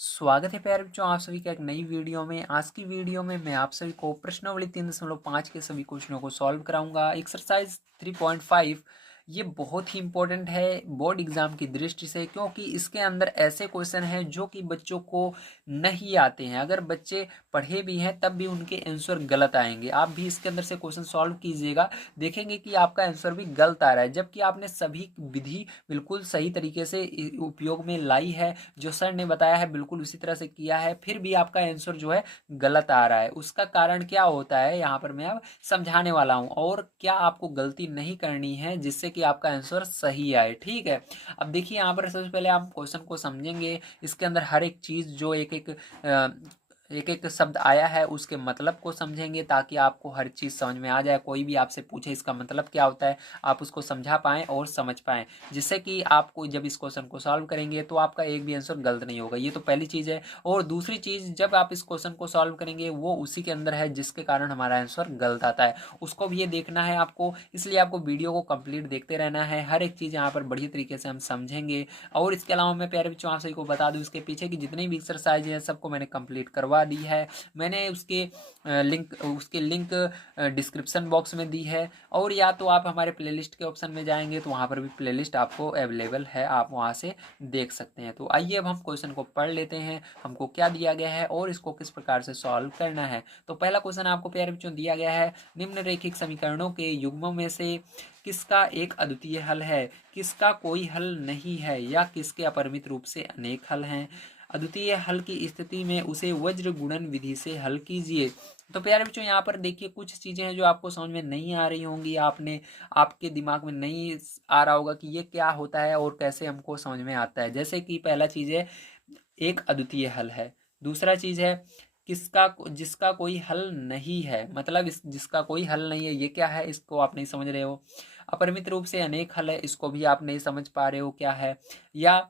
स्वागत है प्यारे बच्चों, आप सभी का एक नई वीडियो में। आज की वीडियो में मैं आप सभी को प्रश्नावली 3.5 के सभी क्वेश्चनों को सॉल्व कराऊंगा। एक्सरसाइज 3.5 ये बहुत ही इंपॉर्टेंट है बोर्ड एग्जाम की दृष्टि से, क्योंकि इसके अंदर ऐसे क्वेश्चन हैं जो कि बच्चों को नहीं आते हैं। अगर बच्चे पढ़े भी हैं तब भी उनके आंसर गलत आएंगे। आप भी इसके अंदर से क्वेश्चन सॉल्व कीजिएगा, देखेंगे कि आपका आंसर भी गलत आ रहा है, जबकि आपने सभी विधि बिल्कुल सही तरीके से उपयोग में लाई है। जो सर ने बताया है बिल्कुल उसी तरह से किया है, फिर भी आपका आंसर जो है गलत आ रहा है। उसका कारण क्या होता है यहाँ पर मैं अब समझाने वाला हूँ, और क्या आपको गलती नहीं करनी है जिससे कि आपका आंसर सही आए। ठीक है, अब देखिए यहाँ पर सबसे पहले आप क्वेश्चन को समझेंगे। इसके अंदर हर एक चीज जो एक एक शब्द आया है उसके मतलब को समझेंगे, ताकि आपको हर चीज़ समझ में आ जाए। कोई भी आपसे पूछे इसका मतलब क्या होता है, आप उसको समझा पाएँ और समझ पाएँ, जिससे कि आपको जब इस क्वेश्चन को सॉल्व करेंगे तो आपका एक भी आंसर गलत नहीं होगा। ये तो पहली चीज़ है। और दूसरी चीज़, जब आप इस क्वेश्चन को सॉल्व करेंगे वो उसी के अंदर है जिसके कारण हमारा आंसर गलत आता है, उसको भी ये देखना है आपको। इसलिए आपको वीडियो को कंप्लीट देखते रहना है, हर एक चीज़ यहाँ पर बढ़िया तरीके से हम समझेंगे। और इसके अलावा मैं प्यारे बच्चों आप सभी को बता दूँ, इसके पीछे की जितनी भी एक्सरसाइज है सबको मैंने कंप्लीट करवा दी है। मैंने उसके लिंक डिस्क्रिप्शन बॉक्स में दी है, और या तो आप हमारे प्लेलिस्ट के ऑप्शन में जाएंगे तो वहाँ पर भी प्लेलिस्ट आपको अवेलेबल है, आप वहाँ से देख सकते हैं। तो आइए अब हम क्वेश्चन को पढ़ लेते हैं, हमको क्या दिया गया है और इसको किस प्रकार से सॉल्व करना है। तो पहला क्वेश्चन आपको प्यारे बच्चों दिया गया है, निम्नलिखित समीकरणों के युग्मों में से किसका एक अद्वितीय हल है, किसका कोई हल नहीं है, या किसके अपरिमित रूप से अनेक हल हैं। अद्वितीय हल की स्थिति में उसे वज्र गुणन विधि से हल कीजिए। तो प्यारे बच्चों यहाँ पर देखिए कुछ चीजें हैं जो आपको समझ में नहीं आ रही होंगी, आपके दिमाग में नहीं आ रहा होगा कि ये क्या होता है और कैसे हमको समझ में आता है। जैसे कि पहला चीज है एक अद्वितीय हल है, दूसरा चीज है किसका जिसका कोई हल नहीं है, मतलब जिसका कोई हल नहीं है ये क्या है, इसको आप नहीं समझ रहे हो। अपरिमित रूप से अनेक हल है, इसको भी आप नहीं समझ पा रहे हो क्या है। या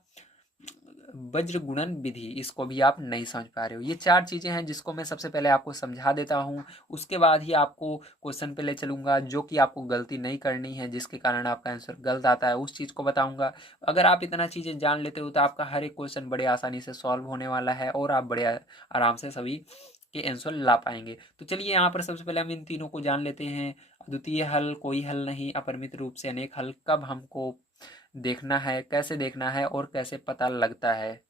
वज्र गुणन विधि, इसको भी आप नहीं समझ पा रहे हो। ये चार चीजें हैं जिसको मैं सबसे पहले आपको समझा देता हूँ, उसके बाद ही आपको क्वेश्चन पे ले चलूंगा जो कि आपको गलती नहीं करनी है, जिसके कारण आपका आंसर गलत आता है उस चीज को बताऊंगा। अगर आप इतना चीजें जान लेते हो तो आपका हर एक क्वेश्चन बड़े आसानी से सॉल्व होने वाला है, और आप बड़े आराम से सभी के आंसर ला पाएंगे। तो चलिए यहाँ पर सबसे पहले हम इन तीनों को जान लेते हैं। अद्वितीय हल, कोई हल नहीं, अपरिमित रूप से अनेक हल कब हमको देखना है, कैसे देखना है और कैसे पता लगता है।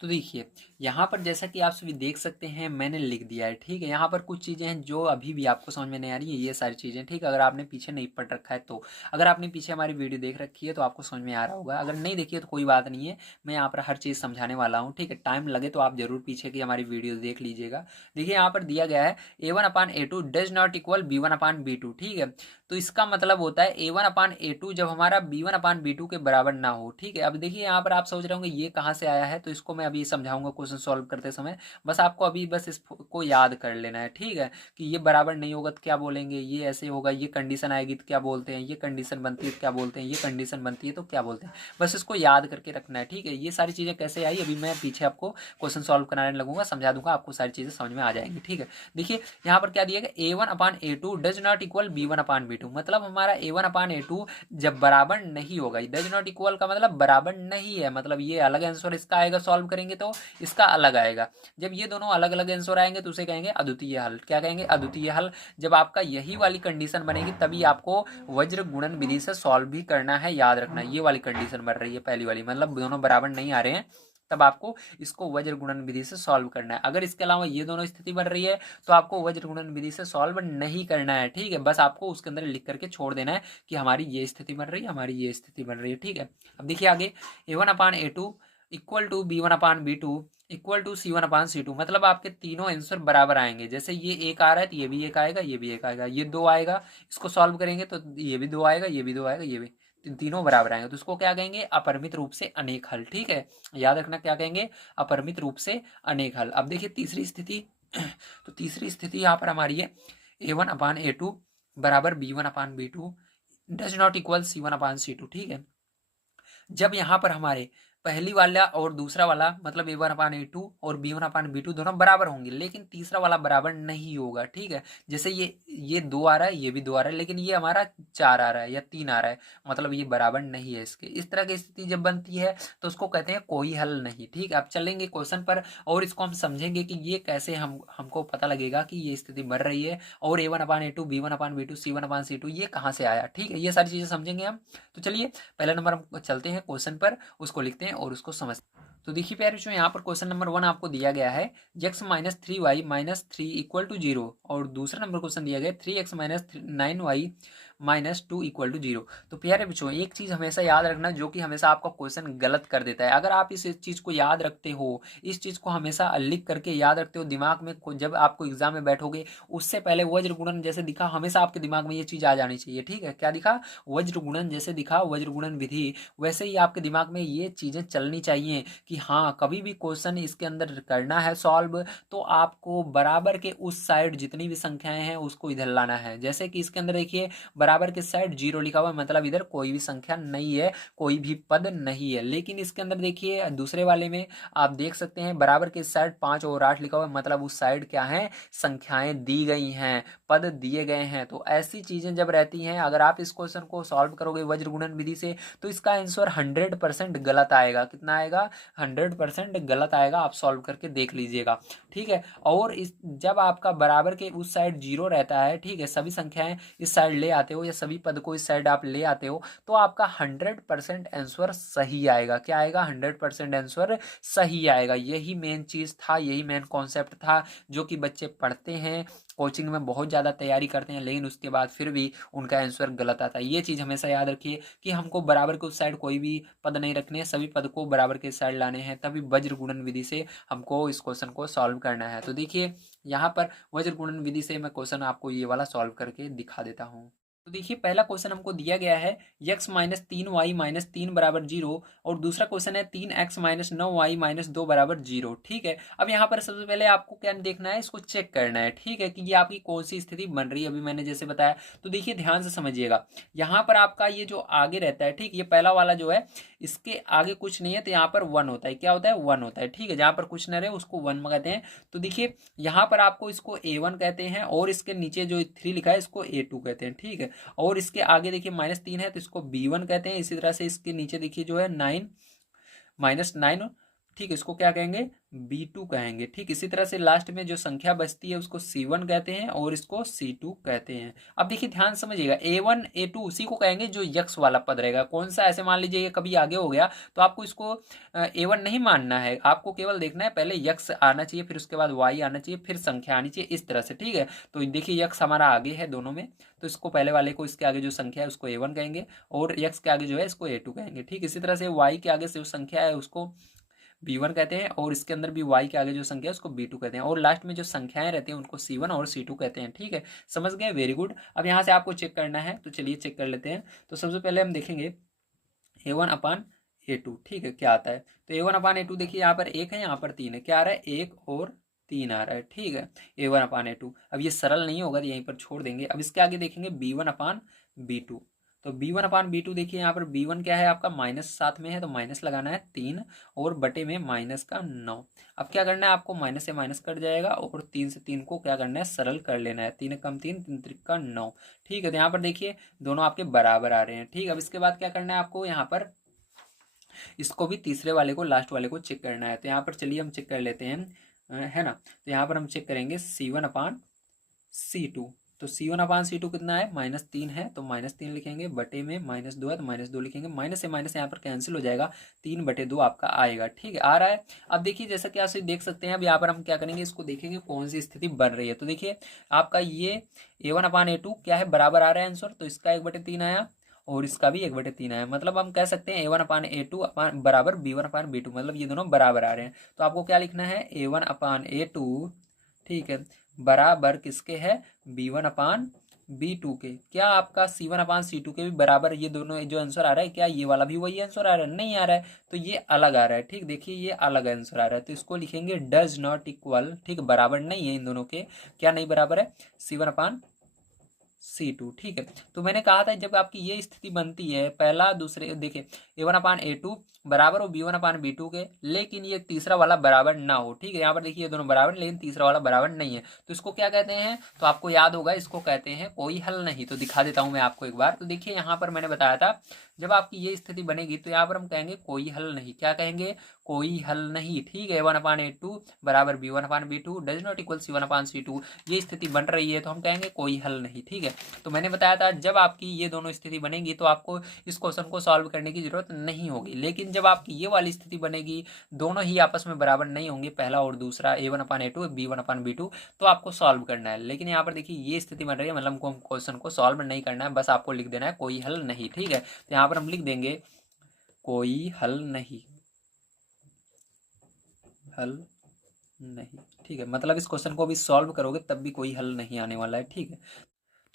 तो देखिए यहाँ पर जैसा कि आप सभी देख सकते हैं मैंने लिख दिया है। ठीक है, यहाँ पर कुछ चीज़ें हैं जो अभी भी आपको समझ में नहीं आ रही है, ये सारी चीज़ें। ठीक है, अगर आपने पीछे नहीं पढ़ रखा है तो, अगर आपने पीछे हमारी वीडियो देख रखी है तो आपको समझ में आ रहा होगा, अगर नहीं देखी है तो कोई बात नहीं है, मैं यहाँ पर हर चीज़ समझाने वाला हूँ। ठीक है, टाइम लगे तो आप जरूर पीछे की हमारी वीडियो देख लीजिएगा। देखिए यहाँ पर दिया गया है A1/A2 does not equal B1/B2। ठीक है, तो इसका मतलब होता है A1/A2 जब हमारा B1/B2 के बराबर ना हो। ठीक है, अब देखिए यहाँ पर आप सोच रहे होंगे ये कहाँ से आया है, तो इसको मैं अभी समझाऊंगा क्वेश्चन सॉल्व करते समय। बस आपको अभी बस इसको याद कर लेना है। ठीक है, कि ये बराबर नहीं होगा तो क्या बोलेंगे, ये ऐसे होगा, ये कंडीशन आएगी तो क्या बोलते हैं, ये कंडीशन बनती है तो क्या बोलते हैं, ये कंडीशन बनती है तो क्या बोलते हैं। बस इसको याद करके रखना है। ठीक है, ये सारी चीज़ें कैसे आई अभी मैं पीछे आपको क्वेश्चन सॉल्व कराने लगूंगा, समझा दूंगा, आपको सारी चीज़ें समझ में आ जाएंगी। ठीक है, देखिए यहाँ पर क्या दिया गया, A1/A2 does not equal B1/B2, मतलब हमारा A1/A2 जब बराबर नहीं होगा, डज नॉट इक्वल का मतलब बराबर नहीं है, मतलब ये अलग आंसर इसका आएगा, सॉल्व करेंगे तो इसका अलग आएगा। जब ये दोनों अलग अलग आंसर आएंगे तो उसे कहेंगे अद्वितीय हल। क्या कहेंगे, अद्वितीय हल। जब आपका यही वाली कंडीशन बनेगी तभी आपको वज्र गुणन विधि से सॉल्व भी करना है, याद रखना। ये वाली कंडीशन बन रही है पहली वाली, मतलब दोनों बराबर नहीं आ रहे हैं, तब आपको इसको वज्र गुणन विधि से सॉल्व करना है। अगर इसके अलावा ये दोनों स्थिति बन रही है तो आपको वज्र गुणन विधि से सॉल्व नहीं करना है। ठीक है, बस आपको उसके अंदर लिख करके छोड़ देना है कि हमारी ये स्थिति बन रही है, हमारी ये स्थिति बन रही है। ठीक है, अब देखिए आगे, A1/A2 equal to B1/B2 equal to C1/C2, मतलब आपके तीनों आंसर बराबर आएंगे। जैसे ये एक आ रहा है तो ये भी एक आएगा, ये भी एक आएगा, ये दो आएगा, इसको सॉल्व करेंगे तो ये भी दो आएगा, ये भी दो आएगा, ये भी, तीनों बराबर आएंगे, तो उसको क्या कहेंगे, अपरिमित रूप से अनेक हल। ठीक है, याद रखना क्या कहेंगे, अपरिमित रूप से अनेक हल। अब देखिए तीसरी स्थिति तो तीसरी स्थिति यहाँ पर हमारी है A1/A2 बराबर B1/B2 does not equal C1/C2। ठीक है, जब यहाँ पर हमारे पहली वाला और दूसरा वाला मतलब A1/A2 और B1/B2 दोनों बराबर होंगे, लेकिन तीसरा वाला बराबर नहीं होगा। ठीक है, जैसे ये 2 आ रहा है, ये भी 2 आ रहा है, लेकिन ये हमारा 4 आ रहा है या 3 आ रहा है, मतलब ये बराबर नहीं है इसके। इस तरह की स्थिति जब बनती है तो उसको कहते हैं कोई हल नहीं। ठीक है, अब चलेंगे क्वेश्चन पर और इसको हम समझेंगे कि ये कैसे हमको पता लगेगा कि ये स्थिति बन रही है और A1/A2, B1/B2, C1/C2 ये कहाँ से आया। ठीक है, ये सारी चीजें समझेंगे हम। तो चलिए पहला नंबर हम चलते हैं क्वेश्चन पर, उसको लिखते हैं और उसको समझते हैं। तो देखिए प्यारे बच्चों, यहाँ पर क्वेश्चन नंबर 1 आपको दिया गया है x-3y-3 = 0 और दूसरा नंबर क्वेश्चन दिया गया 3x-9y-2 = 0। तो प्यारे बच्चों, एक चीज हमेशा याद रखना जो कि हमेशा आपका क्वेश्चन गलत कर देता है। अगर आप इस चीज को याद रखते हो, इस चीज को हमेशा लिख करके याद रखते हो दिमाग में, जब आपको एग्जाम में बैठोगे उससे पहले वज्र गुणन जैसे दिखा, हमेशा आपके दिमाग में ये चीज आ जानी चाहिए। ठीक है, क्या दिखा? वज्र गुणन जैसे दिखा, वज्र गुणन विधि, वैसे ही आपके दिमाग में ये चीजें चलनी चाहिए कि हाँ, कभी भी क्वेश्चन इसके अंदर करना है सॉल्व तो आपको बराबर के उस साइड जितनी भी संख्याएं हैं उसको इधर लाना है। जैसे कि इसके अंदर देखिए बराबर के साइड 0 लिखा हुआ है, मतलब इधर कोई भी संख्या नहीं है, कोई भी पद नहीं है। लेकिन इसके अंदर देखिए दूसरे वाले में आप देख सकते हैं बराबर के साइड 5 और 8 लिखा हुआ है, मतलब उस साइड क्या है? संख्याएं दी गई हैं, पद दिए गए हैं। तो ऐसी चीजें जब रहती हैं, अगर आप इस क्वेश्चन को सॉल्व करोगे वज्र गुणन विधि से तो इसका आंसर 100% गलत आएगा। कितना आएगा? 100% गलत आएगा। आप सॉल्व करके देख लीजिएगा। ठीक है, और इस जब आपका बराबर के उस साइड 0 रहता है, ठीक है, सभी संख्याएं इस साइड ले आते हो या सभी पद को इस साइड आप ले आते हो तो आपका 100% आंसर सही आएगा। क्या आएगा? 100% आंसर सही आएगा। यही मेन चीज था, यही मेन कॉन्सेप्ट था जो कि बच्चे पढ़ते हैं, कोचिंग में बहुत ज़्यादा तैयारी करते हैं, लेकिन उसके बाद फिर भी उनका आंसर गलत आता है। ये चीज़ हमेशा याद रखिए कि हमको बराबर के उस साइड कोई भी पद नहीं रखने हैं, सभी पद को बराबर के साइड लाने हैं, तभी वज्र गुणन विधि से हमको इस क्वेश्चन को सॉल्व करना है। तो देखिए यहाँ पर वज्र गुणन विधि से मैं क्वेश्चन आपको ये वाला सॉल्व करके दिखा देता हूँ। तो देखिए पहला क्वेश्चन हमको दिया गया है x-3y-3 = 0 और दूसरा क्वेश्चन है 3x-9y-2 = 0। ठीक है, अब यहाँ पर सबसे पहले आपको क्या देखना है? इसको चेक करना है। ठीक है, कि ये आपकी कौन सी स्थिति बन रही है, अभी मैंने जैसे बताया। तो देखिए ध्यान से समझिएगा, यहाँ पर आपका ये जो आगे रहता है, ठीक, ये पहला वाला जो है इसके आगे कुछ नहीं है तो यहाँ पर 1 होता है। क्या होता है? 1 होता है। ठीक है, जहाँ पर कुछ न रहे उसको 1 कहते हैं। तो देखिए यहाँ पर आपको इसको A1 कहते हैं और इसके नीचे जो 3 लिखा है इसको A2 कहते हैं। ठीक है, और इसके आगे देखिए -3 है तो इसको B1 कहते हैं। इसी तरह से इसके नीचे देखिए जो है 9 -9, ठीक, इसको क्या कहेंगे? B2 कहेंगे। ठीक, इसी तरह से लास्ट में जो संख्या बचती है उसको C1 कहते हैं और इसको C2 कहते हैं। अब देखिए ध्यान समझिएगा, A1 A2 उसी को कहेंगे जो यक्स वाला पद रहेगा। कौन सा? ऐसे मान लीजिए ये कभी आगे हो गया तो आपको इसको A1 नहीं मानना है, आपको केवल देखना है पहले यक्स आना चाहिए, फिर उसके बाद Y आना चाहिए, फिर संख्या आनी चाहिए, इस तरह से। ठीक है, तो देखिए यक्स हमारा आगे है दोनों में, तो इसको पहले वाले को, इसके आगे जो संख्या है उसको A1 कहेंगे और यक्स के आगे जो है इसको A2 कहेंगे। ठीक, इसी तरह से Y के आगे से जो संख्या है उसको B1 कहते हैं और इसके अंदर भी Y के आगे जो संख्या है उसको B2 कहते हैं और लास्ट में जो संख्याएं रहती हैं उनको C1 और C2 कहते हैं। ठीक है, समझ गए? Very good. अब यहाँ से आपको चेक करना है, तो चलिए चेक कर लेते हैं। तो सबसे पहले हम देखेंगे A1/A2। ठीक है, क्या आता है? तो A1/A2 देखिए यहाँ पर 1 है, यहाँ पर 3 है। क्या आ रहा है? 1 और 3 आ रहा है। ठीक है, A1/A2। अब ये सरल नहीं होगा तो यहीं पर छोड़ देंगे। अब इसके आगे देखेंगे B1/B2। तो B1/B2 देखिए यहाँ पर B1 क्या है आपका? -7 में है तो माइनस लगाना है 3 और बटे में -9। अब क्या करना है आपको? माइनस से माइनस कट जाएगा और 3 से 3 को क्या करना है? सरल कर लेना है। 3 कम 3, 3 त्रिक 9। ठीक है, तो यहाँ पर देखिए दोनों आपके बराबर आ रहे हैं। ठीक, अब इसके बाद क्या करना है आपको? यहाँ पर इसको भी तीसरे वाले को, लास्ट वाले को चेक करना है। तो यहाँ पर चलिए हम चेक कर लेते हैं, है ना। तो यहाँ पर हम चेक करेंगे C1/C2। तो C1/C2 कितना है? -3 है तो -3 लिखेंगे, बटे में -2 है तो -2 लिखेंगे, माइनस से माइनस यहाँ पर कैंसिल हो जाएगा, 3/2 आपका आएगा। ठीक है, आ रहा है। अब देखिए जैसा कि आप देख सकते हैं, अब यहाँ पर हम क्या करेंगे? इसको देखेंगे कौन सी स्थिति बन रही है। तो देखिए आपका ये A1/A2 क्या है? बराबर आ रहा है आंसर, तो इसका 1/3 आया और इसका भी 1/3 आया। मतलब हम कह सकते हैं A1/A2 बराबर B1/B2, मतलब ये दोनों बराबर आ रहे हैं। तो आपको क्या लिखना है? A1/A2, ठीक है, बराबर किसके है? B1/B2 के। क्या आपका C1/C2 के भी बराबर ये दोनों जो आंसर आ रहा है, क्या ये वाला भी वही आंसर आ रहा है? नहीं आ रहा है, तो ये अलग आ रहा है। ठीक, देखिए ये अलग आंसर आ रहा है, तो इसको लिखेंगे डज नॉट इक्वल। ठीक, बराबर नहीं है इन दोनों के। क्या नहीं बराबर है? C2। ठीक है, तो मैंने कहा था जब आपकी ये स्थिति बनती है, पहला दूसरे देखिए A1/A2 बराबर हो B1/B2 के, लेकिन ये तीसरा वाला बराबर ना हो। ठीक है, यहाँ पर देखिए ये दोनों बराबर लेकिन तीसरा वाला बराबर नहीं है, तो इसको क्या कहते हैं, तो आपको याद होगा इसको कहते हैं कोई हल नहीं। तो दिखा देता हूं मैं आपको एक बार। तो देखिए यहाँ पर मैंने बताया था जब आपकी ये स्थिति बनेगी तो यहाँ पर हम कहेंगे कोई हल नहीं। क्या कहेंगे, कोई हल नहीं। ठीक है, A1/A2 बराबर B1/B2 does not equal C1/C2, ये स्थिति बन रही है तो हम कहेंगे कोई हल नहीं। ठीक है, तो मैंने बताया था जब आपकी ये दोनों स्थिति बनेगी तो आपको इस क्वेश्चन को सॉल्व करने की जरूरत नहीं होगी, लेकिन जब आपकी ये वाली स्थिति बनेगी, दोनों ही आपस में बराबर नहीं होंगे, पहला और दूसरा A1/A2 B1/B2, तो आपको सॉल्व करना है। लेकिन यहाँ पर देखिए ये स्थिति बन रही है, मतलब हमको क्वेश्चन को सॉल्व नहीं करना है, बस आपको लिख देना है कोई हल नहीं। ठीक है, तो यहाँ पर हम लिख देंगे कोई हल नहीं, हल नहीं। ठीक है, मतलब इस क्वेश्चन को भी सॉल्व करोगे तब भी कोई हल नहीं आने वाला है। ठीक है,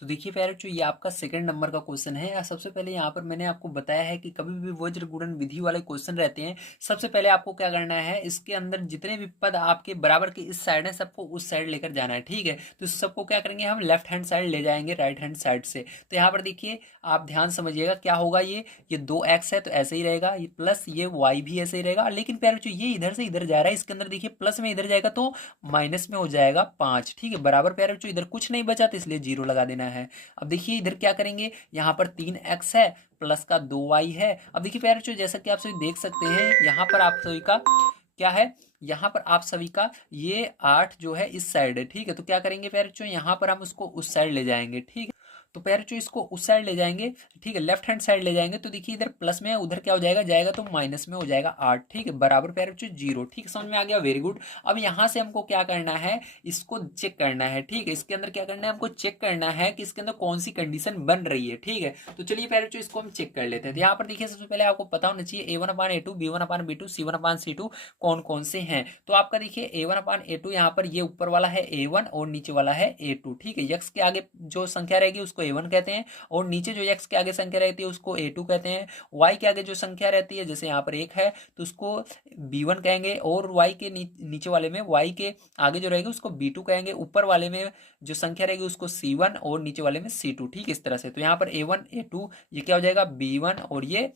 तो देखिए प्यारे बच्चों, ये आपका सेकंड नंबर का क्वेश्चन है। सबसे पहले यहाँ पर मैंने आपको बताया है कि कभी भी वज्र गुणन विधि वाले क्वेश्चन रहते हैं, सबसे पहले आपको क्या करना है, इसके अंदर जितने भी पद आपके बराबर के इस साइड है सबको उस साइड लेकर जाना है। ठीक है, तो इस सबको क्या करेंगे, हम लेफ्ट हैंड साइड ले जाएंगे राइट हैंड साइड से। तो यहाँ पर देखिए आप ध्यान समझिएगा क्या होगा, ये 2x है तो ऐसे ही रहेगा, ये प्लस ये y भी ऐसे ही रहेगा। लेकिन प्यारे बच्चों ये इधर से इधर जा रहा है, इसके अंदर देखिए प्लस में इधर जाएगा तो माइनस में हो जाएगा 5। ठीक है, बराबर प्यारे बच्चों इधर कुछ नहीं बचा तो इसलिए 0 लगा देना है। अब देखिए इधर क्या करेंगे, यहाँ पर 3x है प्लस का 2y है। अब देखिए प्यारे बच्चों जैसा कि आप सभी देख सकते हैं, यहाँ पर आप सभी का क्या है, यहाँ पर आप सभी का ये 8 जो है इस साइड है। ठीक है, तो क्या करेंगे प्यारे बच्चों, यहाँ पर हम उसको उस साइड ले जाएंगे। ठीक है, तो प्यारे बच्चों इसको उस साइड ले जाएंगे। ठीक है, लेफ्ट हैंड साइड ले जाएंगे तो देखिए इधर प्लस में है, उधर क्या हो जाएगा, जाएगा तो माइनस में हो जाएगा 8। ठीक है, बराबर प्यारे बच्चों 0। ठीक है, समझ में आ गया, वेरी गुड। अब यहाँ से हमको क्या करना है, इसको चेक करना है। ठीक है, इसके अंदर क्या करना है, हमको चेक करना है कि इसके अंदर कौन सी कंडीशन बन रही है। ठीक है, तो चलिए प्यारे बच्चों इसको हम चेक कर लेते हैं। तो यहाँ पर देखिए सबसे पहले आपको पता होना चाहिए A1/A2 B1/B2 C1/C2 कौन कौन से हैं। तो आपका देखिए A1/A2 यहाँ पर ये ऊपर वाला है A1 और नीचे वाला है A2। ठीक है, x के आगे जो संख्या रहेगी उसको A1 कहते हैं और नीचे जो x के आगे संख्या रहती है उसको A2 कहते हैं। y के आगे जो संख्या रहती है, जैसे यहाँ पर 1 है तो उसको B1 कहेंगे, और y के नीचे वाले में y के आगे जो रहेगी उसको B2 कहेंगे, ऊपर वाले में जो संख्या रहेगी उसको C1 और नीचे वाले में C2। ठीक है, इस तरह से। तो यहाँ पर A1 A2 ये क्या हो जाएगा B1 और ये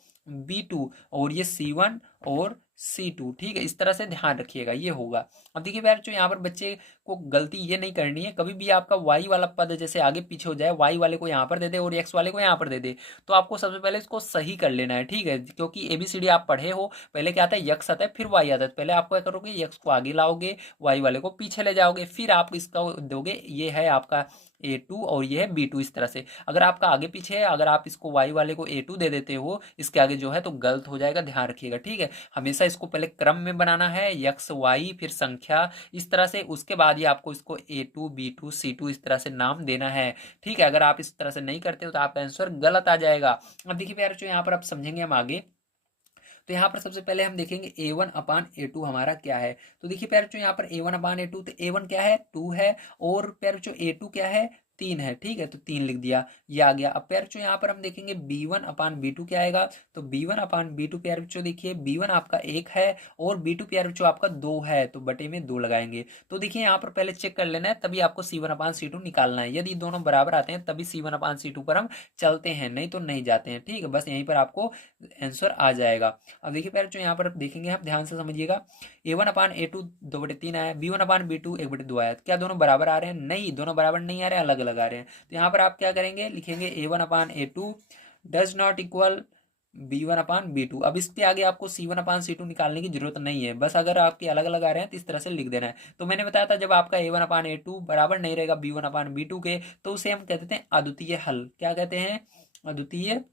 B2 और ये C1 और C2। ठीक है, इस तरह से ध्यान रखिएगा, ये होगा। अब देखिए यार जो यहाँ पर बच्चे को गलती ये नहीं करनी है, कभी भी आपका y वाला पद जैसे आगे पीछे हो जाए, y वाले को यहाँ पर दे दे और x वाले को यहाँ पर दे दे, तो आपको सबसे पहले इसको सही कर लेना है। ठीक है, क्योंकि ABCD आप पढ़े हो, पहले क्या आता है x आता है फिर y आता है, पहले आप क्या करोगे, x को आगे लाओगे y वाले को पीछे ले जाओगे, फिर आप इसका दोगे, ये है आपका A2 और ये है B2। इस तरह से अगर आपका आगे पीछे है, अगर आप इसको y वाले को A2 दे देते हो इसके आगे जो है तो गलत हो जाएगा, ध्यान रखिएगा। ठीक है, हमेशा इसको पहले क्रम में बनाना है, x y फिर संख्या इस तरह से, उसके बाद ही आपको इसको A2 B2 C2 इस तरह से नाम देना है। ठीक है, अगर आप इस तरह से नहीं करते हो तो आपका आंसर गलत आ जाएगा। अब देखिए प्यारे बच्चों यहाँ पर आप समझेंगे हम आगे। तो यहाँ पर सबसे पहले हम देखेंगे A1/A2 हमारा क्या है। तो देखिए प्यारे बच्चों यहाँ पर A1/A2, तो A1 क्या है, 2 है, और प्यारे बच्चों A2 क्या है, 3 है। ठीक है, तो 3 लिख दिया, ये आ गया। अब प्यारे बच्चों यहाँ पर हम देखेंगे B1/B2 क्या आएगा, तो B1/B2 प्यारे बच्चों देखिए B1 आपका 1 है और B2 प्यारे बच्चों आपका 2 है, तो बटे में 2 लगाएंगे। तो देखिए यहाँ पर पहले चेक कर लेना है, तभी आपको C1/C2 निकालना है। यदि दोनों बराबर आते हैं तभी C1/C2 पर हम चलते हैं, नहीं तो नहीं जाते हैं। ठीक है, बस यहीं पर आपको आंसर आ जाएगा। अब देखिए प्यारे बच्चों यहाँ पर देखेंगे, आप ध्यान से समझिएगा। A1/A2 2/3 आया, B1/B2 1/2 आया, क्या दोनों बराबर आ रहे हैं, नहीं, दोनों बराबर नहीं आ रहे हैं, अलग अलग आ रहे हैं। तो यहाँ पर आप क्या करेंगे, लिखेंगे A1/A2 does not equal B1/B2। अब इसके आगे आपको C1/C2 निकालने की जरूरत नहीं है, बस अगर आपके अलग अलग आ रहे हैं तो इस तरह से लिख देना है। तो मैंने बताया था जब आपका A1/A2 बराबर नहीं रहेगा B1/B2 के, तो उसे हम कहते हैं अद्वितीय हल। क्या कहते हैं, अद्वितीय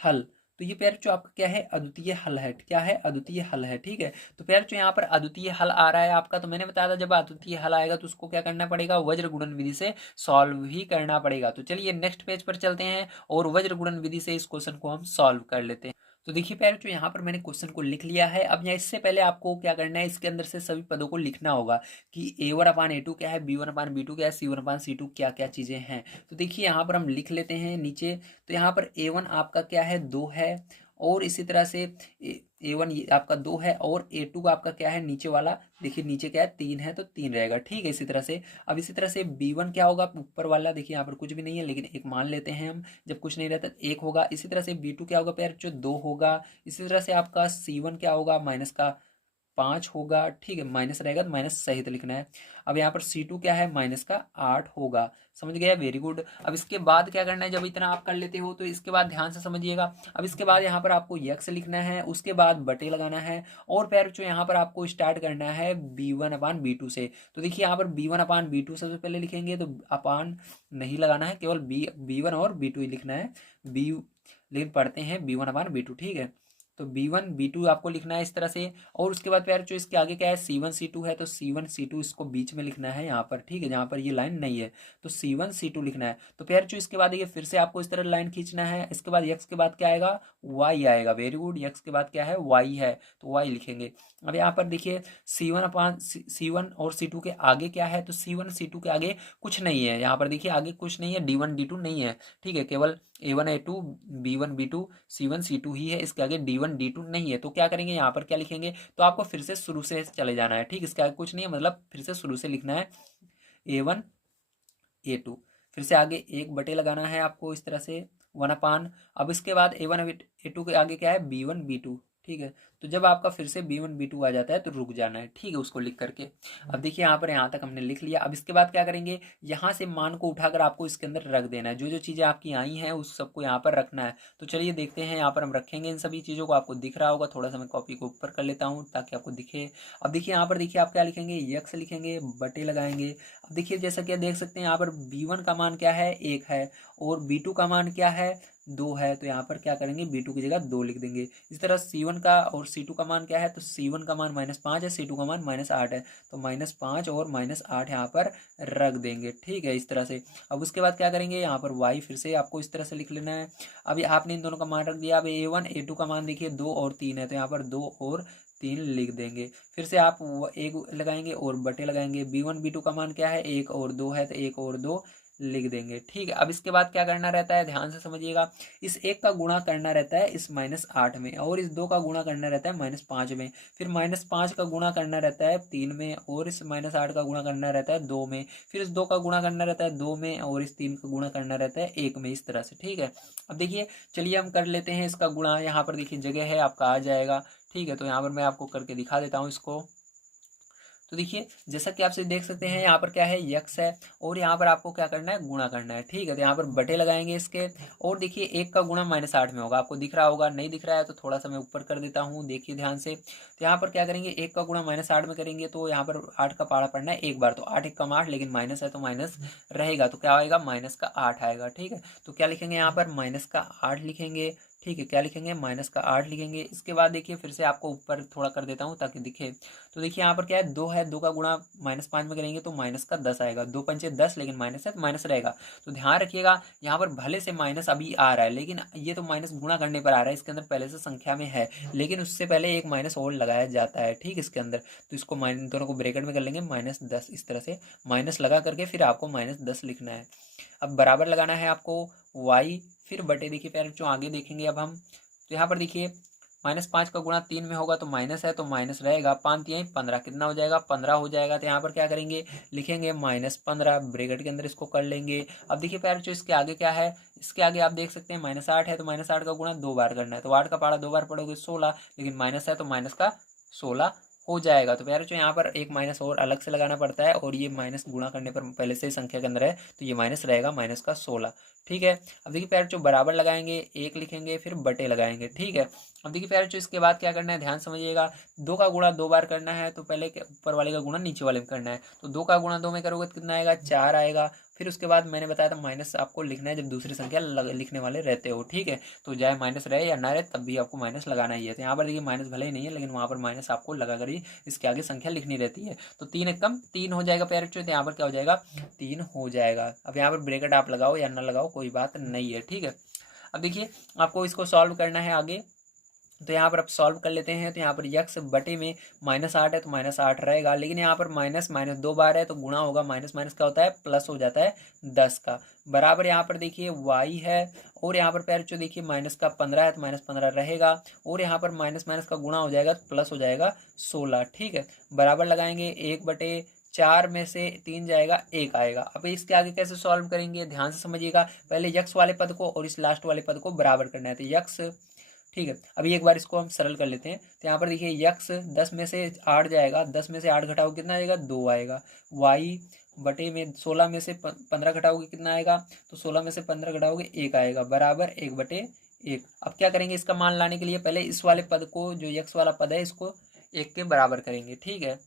हल। तो ये प्यारे बच्चों आपका क्या है, अद्वितीय हल है। क्या है, अद्वितीय हल है। ठीक है, तो प्यारे बच्चों यहाँ पर अद्वितीय हल आ रहा है आपका। तो मैंने बताया था जब अद्वितीय हल आएगा तो उसको क्या करना पड़ेगा, वज्र गुणन विधि से सॉल्व ही करना पड़ेगा। तो चलिए नेक्स्ट पेज पर चलते हैं और वज्र गुणन विधि से इस क्वेश्चन को हम सॉल्व कर लेते हैं। तो देखिए प्यारे बच्चों यहाँ पर मैंने क्वेश्चन को लिख लिया है। अब यहाँ इससे पहले आपको क्या करना है, इसके अंदर से सभी पदों को लिखना होगा कि A1/A2 क्या है, B1/B2 क्या है, C1/C2 क्या क्या चीजें हैं। तो देखिए यहाँ पर हम लिख लेते हैं नीचे। तो यहाँ पर A1 आपका क्या है, 2 है, और इसी तरह से A1 ये आपका 2 है और A2 का आपका क्या है नीचे वाला, देखिए नीचे क्या है 3 है तो 3 रहेगा, ठीक है। इसी तरह से अब इसी तरह से B1 क्या होगा, ऊपर वाला देखिए यहाँ पर कुछ भी नहीं है लेकिन एक मान लेते हैं हम, जब कुछ नहीं रहता 1 होगा। इसी तरह से B2 क्या होगा प्यार, जो 2 होगा। इसी तरह से आपका C1 क्या होगा, माइनस का 5 होगा, ठीक है, माइनस रहेगा तो माइनस सहित लिखना है। अब यहाँ पर C2 क्या है, माइनस का 8 होगा। समझ गया, वेरी गुड। अब इसके बाद क्या करना है, जब इतना आप कर लेते हो तो इसके बाद ध्यान से समझिएगा। अब इसके बाद यहाँ पर आपको यक्स लिखना है, उसके बाद बटे लगाना है, और पैर जो यहाँ पर आपको स्टार्ट करना है B1/B2 से। तो देखिए यहाँ पर B1/B2 सबसे पहले लिखेंगे, तो अपान नहीं लगाना है, केवल B1 और B2 ही लिखना है। बी लेकिन पढ़ते हैं B1/B2, ठीक है। तो B1 B2 आपको लिखना है इस तरह से। और उसके बाद प्यार जो इसके आगे क्या है, C1 C2 है, तो C1 C2 इसको बीच में लिखना है यहाँ पर, ठीक है, जहाँ पर ये लाइन नहीं है तो C1 C2 लिखना है। तो प्यार जो इसके बाद ये फिर से आपको इस तरह लाइन खींचना है। इसके बाद यक्स के बाद क्या आएगा, Y आएगा, वेरी गुड। यक्स के बाद क्या है, Y है, तो Y लिखेंगे। अब यहाँ पर देखिए C1 और C2 के आगे क्या है, तो C1 C2 के आगे कुछ नहीं है। यहाँ पर देखिए आगे कुछ नहीं है, D1 D2 नहीं है, ठीक है, केवल A1 A2 B1 B2 C1 C2 ही है, इसके आगे D1 D2 नहीं है। तो क्या करेंगे, यहाँ पर क्या लिखेंगे, तो आपको फिर से शुरू से चले जाना है, ठीक, इसके आगे कुछ नहीं है, मतलब फिर से शुरू से लिखना है A1 A2, फिर से आगे एक बटे लगाना है आपको इस तरह से 1/। अब इसके बाद A1 A2 के आगे क्या है, B1 B2, ठीक है। तो जब आपका फिर से B1 B2 आ जाता है तो रुक जाना है, ठीक है, उसको लिख करके। अब देखिए यहाँ पर, यहाँ तक हमने लिख लिया। अब इसके बाद क्या करेंगे, यहाँ से मान को उठाकर आपको इसके अंदर रख देना है। जो जो चीज़ें आपकी आई हैं उस सबको यहाँ पर रखना है। तो चलिए देखते हैं, यहाँ पर हम रखेंगे इन सभी चीज़ों को। आपको दिख रहा होगा, थोड़ा सा मैं कॉपी को ऊपर कर लेता हूँ ताकि आपको दिखे। अब देखिए यहाँ पर, देखिए आप क्या लिखेंगे, यक्स लिखेंगे, बटे लगाएंगे। अब देखिए जैसा कि देख सकते हैं यहाँ पर B1 का मान क्या है, 1 है, और B2 का मान क्या है, 2 है। तो यहाँ पर क्या करेंगे, B2 की जगह 2 लिख देंगे। इस तरह C1 का और C2 का मान क्या है, तो C1 का मान -5 है, C2 का मान -8 है, तो -5 और -8 यहाँ पर रख देंगे, ठीक है, इस तरह से। अब उसके बाद क्या करेंगे, यहाँ पर Y फिर से आपको इस तरह से लिख लेना है। अभी आपने इन दोनों का मान रख दिया। अब A1 A2 का मान देखिए 2 और 3 है, तो यहाँ पर 2 और 3 लिख देंगे। फिर से आप एक लगाएंगे और बटे लगाएंगे। B1 B2 का मान क्या है, 1 और 2 है, तो 1 और 2 लिख देंगे, ठीक है। अब इसके बाद क्या करना रहता है, ध्यान से समझिएगा। इस 1 का गुणा करना रहता है इस -8 में, और इस 2 का गुणा करना रहता है -5 में, फिर -5 का गुणा करना रहता है 3 में, और इस -8 का गुणा करना रहता है 2 में, फिर इस 2 का गुणा करना रहता है 2 में, और इस 3 का गुणा करना रहता है 1 में, इस तरह से, ठीक है। अब देखिए, चलिए हम कर लेते हैं इसका गुणा। यहाँ पर देखिए जगह है, आपका आ जाएगा, ठीक है। तो यहाँ पर मैं आपको करके दिखा देता हूँ इसको। तो देखिए जैसा कि आप देख सकते हैं, यहाँ पर क्या है, यक्स है, और यहाँ पर आपको क्या करना है, गुणा करना है, ठीक है। तो यहाँ पर बटे लगाएंगे इसके, और देखिए 1 का गुणा -8 में होगा, आपको दिख रहा होगा, नहीं दिख रहा है तो थोड़ा सा मैं ऊपर कर देता हूँ, देखिए ध्यान से। तो यहाँ पर क्या करेंगे, 1 का गुणा -8 में करेंगे, तो यहाँ पर 8 का पारा पड़ना है एक बार, तो 8 1 8, लेकिन माइनस है तो माइनस रहेगा, तो क्या आएगा, -8 आएगा, ठीक है। तो क्या लिखेंगे, यहाँ पर -8 लिखेंगे, ठीक है। क्या लिखेंगे, -8 लिखेंगे। इसके बाद देखिए फिर से आपको ऊपर थोड़ा कर देता हूँ ताकि दिखे। तो देखिए यहाँ पर क्या है, 2 है, 2 का गुणा -5 में करेंगे तो -10 आएगा, 2 पंचे 10, लेकिन माइनस है तो माइनस रहेगा। तो ध्यान रखिएगा, यहाँ पर भले से माइनस अभी आ रहा है, लेकिन ये तो माइनस गुणा करने पर आ रहा है, इसके अंदर पहले से संख्या में है, लेकिन उससे पहले एक माइनस और लगाया जाता है, ठीक, इसके अंदर। तो इसको दोनों को ब्रैकेट में कर लेंगे, -10, इस तरह से माइनस लगा करके फिर आपको -10 लिखना है। अब बराबर लगाना है आपको y, फिर बटे, देखिए पहले जो आगे देखेंगे अब हम, तो यहाँ पर देखिए -5 का गुणा 3 में होगा तो माइनस है तो माइनस रहेगा, 5 3 15, कितना हो जाएगा, 15 हो जाएगा। तो यहाँ पर क्या करेंगे, लिखेंगे -15, ब्रैकेट के अंदर इसको कर लेंगे। अब देखिए प्यार जो इसके आगे क्या है, इसके आगे आप देख सकते हैं -8 है, तो -8 का गुणा 2 बार करना है, तो 8 का पारा 2 बार पढ़ोगे 16, लेकिन माइनस है तो माइनस का 16 हो जाएगा। तो प्यारे जो यहाँ पर एक माइनस और अलग से लगाना पड़ता है, और ये माइनस गुणा करने पर पहले से ही संख्या के अंदर है, तो ये माइनस रहेगा, -16, ठीक है। अब देखिए प्यारे जो बराबर लगाएंगे, 1 लिखेंगे, फिर बटे लगाएंगे, ठीक है। अब देखिए प्यारे जो इसके बाद क्या करना है, ध्यान समझिएगा। 2 का गुणा 2 बार करना है, तो पहले के ऊपर वाले का गुणा नीचे वाले में करना है, तो 2 का गुणा 2 में करोगे तो कितना आएगा, 4 आएगा। फिर उसके बाद मैंने बताया था माइनस आपको लिखना है जब दूसरी संख्या लिखने वाले रहते हो, ठीक है। तो चाहे माइनस रहे या ना रहे तब भी आपको माइनस लगाना ही है। तो यहाँ पर देखिए माइनस भले ही नहीं है, लेकिन वहाँ पर माइनस आपको लगा कर ही इसके आगे संख्या लिखनी रहती है। तो 3 एकम 3 हो जाएगा प्यारे बच्चों, तो यहाँ पर क्या हो जाएगा, 3 हो जाएगा। अब यहाँ पर ब्रैकेट आप लगाओ या ना लगाओ कोई बात नहीं है, ठीक है। अब देखिए आपको इसको सॉल्व करना है आगे, तो यहाँ पर अब सॉल्व कर लेते हैं। तो यहाँ पर यक्स बटे में -8 है तो -8 रहेगा, लेकिन यहाँ पर माइनस 2 बार है तो गुणा होगा, माइनस माइनस का होता है प्लस हो जाता है 10 का, बराबर यहाँ पर देखिए y है, और यहाँ पर पैर जो देखिए माइनस का 15 है तो माइनस 15 रहेगा, और यहाँ पर माइनस माइनस का गुणा हो जाएगा तो प्लस हो जाएगा 16। ठीक है, बराबर लगाएंगे, 1/4 में से 3 जाएगा, 1 आएगा। अब इसके आगे कैसे सॉल्व करेंगे, ध्यान से समझिएगा। पहले यक्स वाले पद को और इस लास्ट वाले पद को बराबर करना है, तो यक्स, ठीक है। अभी एक बार इसको हम सरल कर लेते हैं। तो यहाँ पर देखिए यक्स 10 में से 8 जाएगा, 10 में से 8 घटाओगे कितना आएगा, 2 आएगा। वाई बटे में 16 में से 15 घटाओगे कितना आएगा, तो 16 में से 15 घटाओगे 1 आएगा, बराबर 1/1। अब क्या करेंगे, इसका मान लाने के लिए पहले इस वाले पद को, जो यक्स वाला पद है, इसको 1 के बराबर करेंगे। ठीक है,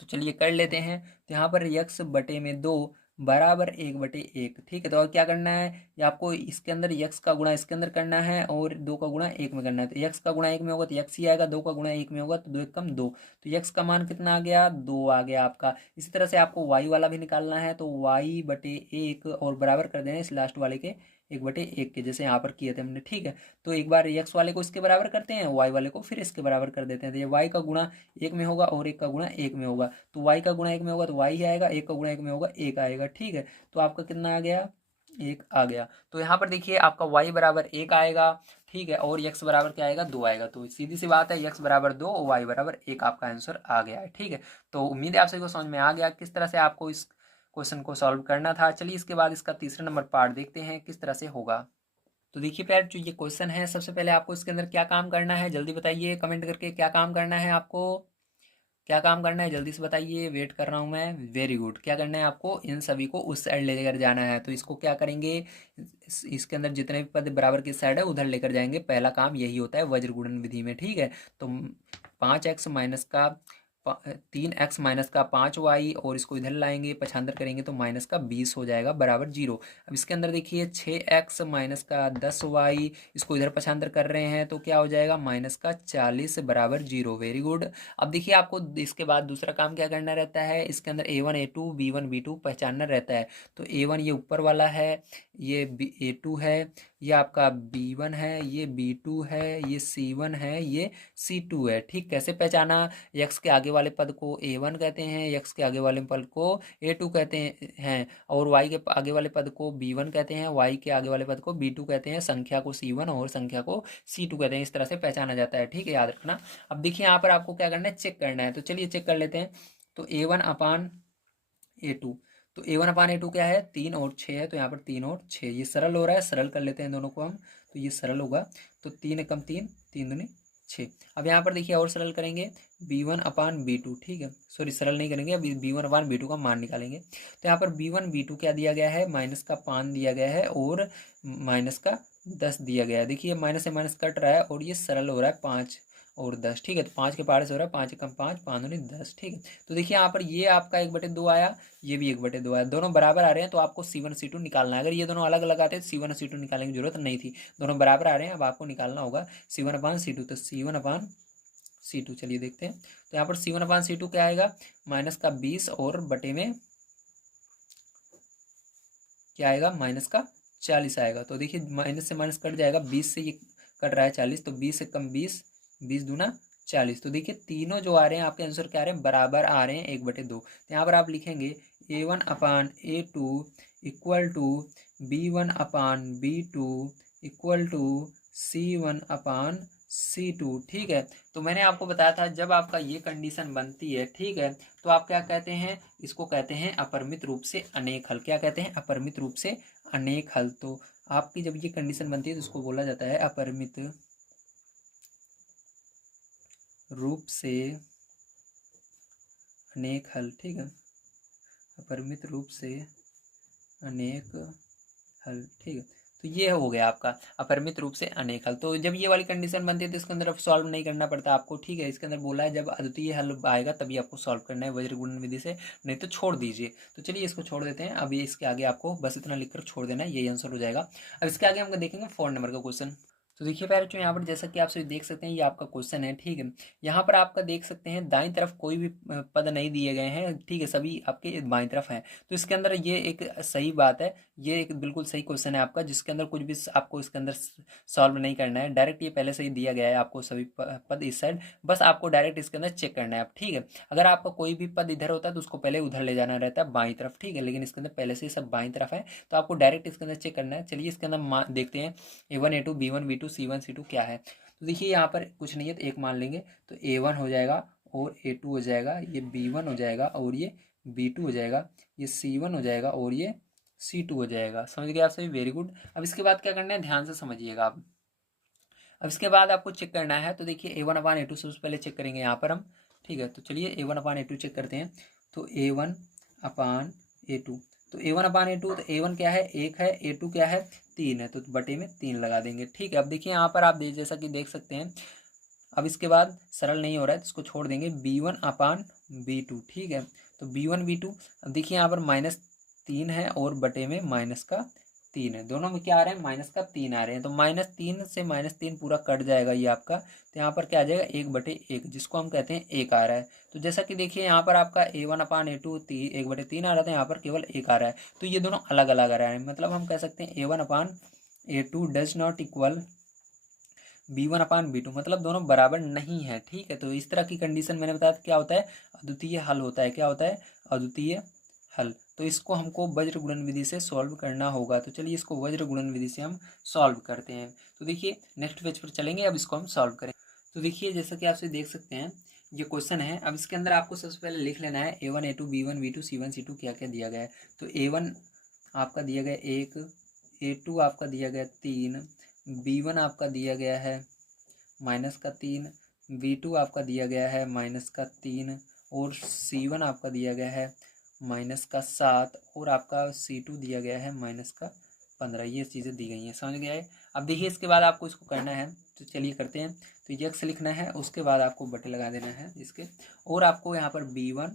तो चलिए कर लेते हैं। तो यहाँ पर यक्स बटे में 2 बराबर 1/1। ठीक है, तो और क्या करना है, ये आपको इसके अंदर यक्स का गुणा इसके अंदर करना है और 2 का गुणा 1 में करना है। तो यक्स का गुणा 1 में होगा तो यक्स ही आएगा, 2 का गुणा 1 में होगा तो 2 एकम 2। तो यक्स का मान कितना आ गया, 2 आ गया आपका। इसी तरह से आपको वाई वाला भी निकालना है, तो y/1 और बराबर कर देना इस लास्ट वाले के 1/1 के, जैसे यहाँ पर किए थे हमने। ठीक है, तो एक बार यक्स वाले को इसके बराबर करते हैं, वाई वाले को फिर इसके बराबर कर देते हैं। तो ये वाई का गुणा 1 में होगा और 1 का गुणा 1 में होगा, तो वाई का गुणा 1 में होगा तो वाई ही आएगा, 1 का गुणा 1 में होगा 1 आएगा। ठीक है, तो आपका कितना आ गया, 1 आ गया। तो यहाँ पर देखिए आपका y बराबर 1 आएगा। ठीक है, और x बराबर क्या आएगा, 2 आएगा। तो सीधी सी बात है, x बराबर 2 और y बराबर 1 आपका आंसर आ गया है। ठीक है, तो उम्मीद है आप सभी को समझ में आ गया किस तरह से आपको इस क्वेश्चन को सॉल्व करना था। चलिए इसके बाद इसका तीसरे नंबर पार्ट देखते हैं किस तरह से होगा। तो देखिए प्यार, जो ये क्वेश्चन है, सबसे पहले आपको इसके अंदर क्या काम करना है, जल्दी बताइए कमेंट करके, क्या काम करना है आपको, क्या काम करना है, जल्दी से बताइए, वेट कर रहा हूँ मैं। वेरी गुड, क्या करना है आपको, इन सभी को उस साइड लेकर जाना है। तो इसको क्या करेंगे, इसके अंदर जितने भी पद बराबर की साइड है उधर लेकर जाएंगे। पहला काम यही होता है वज्र गुणन विधि में। ठीक है, तो 5x माइनस का 3x माइनस का 5y और इसको इधर लाएंगे, पक्षांतर करेंगे तो माइनस का 20 हो जाएगा, बराबर 0। अब इसके अंदर देखिए 6x माइनस का 10y, इसको इधर पक्षांतर कर रहे हैं तो क्या हो जाएगा, माइनस का 40 बराबर 0। Very good. अब देखिए आपको इसके बाद दूसरा काम क्या करना रहता है, इसके अंदर a1 a2 b1 b2 पहचानना रहता है। तो a1 ये ऊपर वाला है, ये a2 है, ये आपका b1 है, ये b2 है, ये c1 है, ये c2 है। ठीक, कैसे पहचाना, यक्स के आगे वाले पद को a1 कहते हैं, यक्स के आगे वाले पद को a2 कहते हैं, और y के आगे वाले पद को b1 कहते हैं, y के आगे वाले पद को b2 कहते हैं, संख्या को c1 और संख्या को c2 कहते हैं। इस तरह से पहचाना जाता है। ठीक है, याद रखना। अब देखिए यहाँ पर आपको क्या करना है, चेक करना है। तो चलिए चेक कर लेते हैं। तो a1/a2, तो a1/a2 क्या है, 3 और 6 है, तो यहाँ पर 3 और 6, ये सरल हो रहा है, सरल कर लेते हैं दोनों को हम, तो ये सरल होगा। तो 3 एकम 3, 3 दूनी 6। अब यहाँ पर देखिए और सरल करेंगे, b1/b2। ठीक है, सॉरी सरल नहीं करेंगे, अभी b1/b2 का मान निकालेंगे। तो यहाँ पर b1/b2 क्या दिया गया है, माइनस का 5 दिया गया है और माइनस का 10 दिया गया है। देखिए माइनस से माइनस कट रहा है और ये सरल हो रहा है 5 और 10। ठीक है, तो 5 के पार से हो रहा है 5 एकम 5, 5 दूनी 10। ठीक है, तो देखिए यहाँ पर ये आपका 1/2 आया, ये भी 1/2 आया, दोनों बराबर आ रहे हैं तो आपको c1 c2 निकालना है। अगर ये दोनों अलग अलग आते तो c1 c2 निकालने की जरूरत नहीं थी, दोनों बराबर आ रहे हैं, अब आपको निकालना होगा c1/c2। तो c1/c2 चलिए देखते हैं। तो यहाँ पर c1/c2 क्या आएगा, माइनस का 20 और बटे में क्या आएगा, माइनस का 40 आएगा। तो देखिए माइनस से माइनस कट जाएगा, 20 से ये कट रहा है 40, तो 20 से कम 20, 20 दूना 40। तो देखिए तीनों जो आ रहे हैं आपके आंसर क्या आ रहे हैं, बराबर आ रहे हैं, 1/2। तो यहाँ पर आप लिखेंगे a1/a2 equal to b1/b2 equal to c1/c2। ठीक है, तो मैंने आपको बताया था जब आपका ये कंडीशन बनती है, ठीक है, तो आप क्या कहते हैं, इसको कहते हैं अपरिमित रूप से अनेक हल। क्या कहते हैं, अपरिमित रूप से अनेक हल। तो आपकी जब ये कंडीशन बनती है तो इसको बोला जाता है अपरिमित रूप से अनेक हल। ठीक है, अपरिमित रूप से अनेक हल। ठीक है, तो ये हो गया आपका अपरिमित रूप से अनेक हल। तो जब ये वाली कंडीशन बनती है तो इसके अंदर सॉल्व नहीं करना पड़ता आपको। ठीक है, इसके अंदर बोला है जब अद्वितीय हल आएगा तभी आपको सॉल्व करना है वज्र गुणन विधि से, नहीं तो छोड़ दीजिए। तो चलिए इसको छोड़ देते हैं, अभी इसके आगे आपको बस इतना लिखकर छोड़ देना है, यही आंसर हो जाएगा। अब इसके आगे हम देखेंगे 4 नंबर का क्वेश्चन। तो देखिए बच्चों, यहाँ पर जैसा कि आप सभी देख सकते हैं, ये आपका क्वेश्चन है, ठीक है। यहाँ पर आपका देख सकते हैं दाईं तरफ कोई भी पद नहीं दिए गए हैं, ठीक है, सभी आपके बाईं तरफ हैं। तो इसके अंदर ये एक सही बात है, ये एक बिल्कुल सही क्वेश्चन है आपका, जिसके अंदर कुछ भी आपको इसके अंदर सॉल्व नहीं करना है, डायरेक्ट ये पहले से ही दिया गया है आपको सभी पद इस साइड, बस आपको डायरेक्ट इसके अंदर चेक करना है आप, ठीक है। अगर आपका कोई भी पद इधर होता है तो उसको पहले उधर ले जाना रहता है बाईं तरफ, ठीक है, लेकिन इसके अंदर पहले से ही सब बाईं तरफ है, तो आपको डायरेक्ट इसके अंदर चेक करना है। चलिए इसके अंदर देखते हैं A1 A2 B1 B2 C1 C2 क्या है। तो देखिए यहाँ पर कुछ नहीं है तो एक मान लेंगे, तो A1 हो जाएगा और A2 हो जाएगा, ये B1 हो जाएगा और ये B2 हो जाएगा, ये C1 हो जाएगा और ये C2 हो जाएगा। समझ गए आप सभी, वेरी गुड। अब इसके बाद क्या करना है, ध्यान से समझिएगा आप। अब इसके बाद आपको चेक करना है, तो देखिए A1/A2 सबसे पहले चेक करेंगे यहाँ पर हम, ठीक है। तो चलिए A1/A2 चेक करते हैं। तो A1/A2, तो A1/A2, तो A1 क्या है, 1 है, A2 क्या है, 3 है, तो बटे में 3 लगा देंगे, ठीक है। अब देखिए यहाँ पर आप जैसा कि देख सकते हैं, अब इसके बाद सरल नहीं हो रहा है तो इसको छोड़ देंगे, B1/B2, ठीक है। तो B1 B2, अब देखिए यहाँ पर -3 है और बटे में -3 है, दोनों में क्या आ रहे हैं, -3 आ रहे हैं, तो -3 से -3 पूरा कट जाएगा ये आपका, तो यहाँ पर क्या आ जाएगा, 1/1, जिसको हम कहते हैं 1 आ रहा है। तो जैसा कि देखिए यहाँ पर आपका A1/A2 1/3 आ रहा था, यहाँ पर केवल 1 आ रहा है, तो ये दोनों अलग अलग आ रहे हैं, मतलब हम कह सकते हैं A1/A2 does not equal B1/B2, मतलब दोनों बराबर नहीं है, ठीक है। तो इस तरह की कंडीशन मैंने बताया था क्या होता है, अद्वितीय हल होता है, क्या होता है, अद्वितीय हल। तो इसको हमको वज्र गुणन विधि से सॉल्व करना होगा, तो चलिए इसको वज्र गुणन विधि से हम सॉल्व करते हैं। तो देखिए नेक्स्ट पेज पर चलेंगे, अब इसको हम सॉल्व करें। तो देखिए जैसा कि आप से देख सकते हैं, ये क्वेश्चन है। अब इसके अंदर आपको सबसे पहले लिख लेना है A1 A2 B1 B2 C1 C2 क्या क्या दिया गया है। तो A1 आपका दिया गया 1, A2 आपका दिया गया 3, B1 आपका दिया गया है -3, B2 आपका दिया गया है -3, और C1 आपका दिया गया है -7, और आपका C2 दिया गया है -15। ये चीज़ें दी गई हैं, समझ गए। अब देखिए इसके बाद आपको इसको करना है, तो चलिए करते हैं। तो यक्स लिखना है, उसके बाद आपको बटे लगा देना है इसके, और आपको यहाँ पर B1,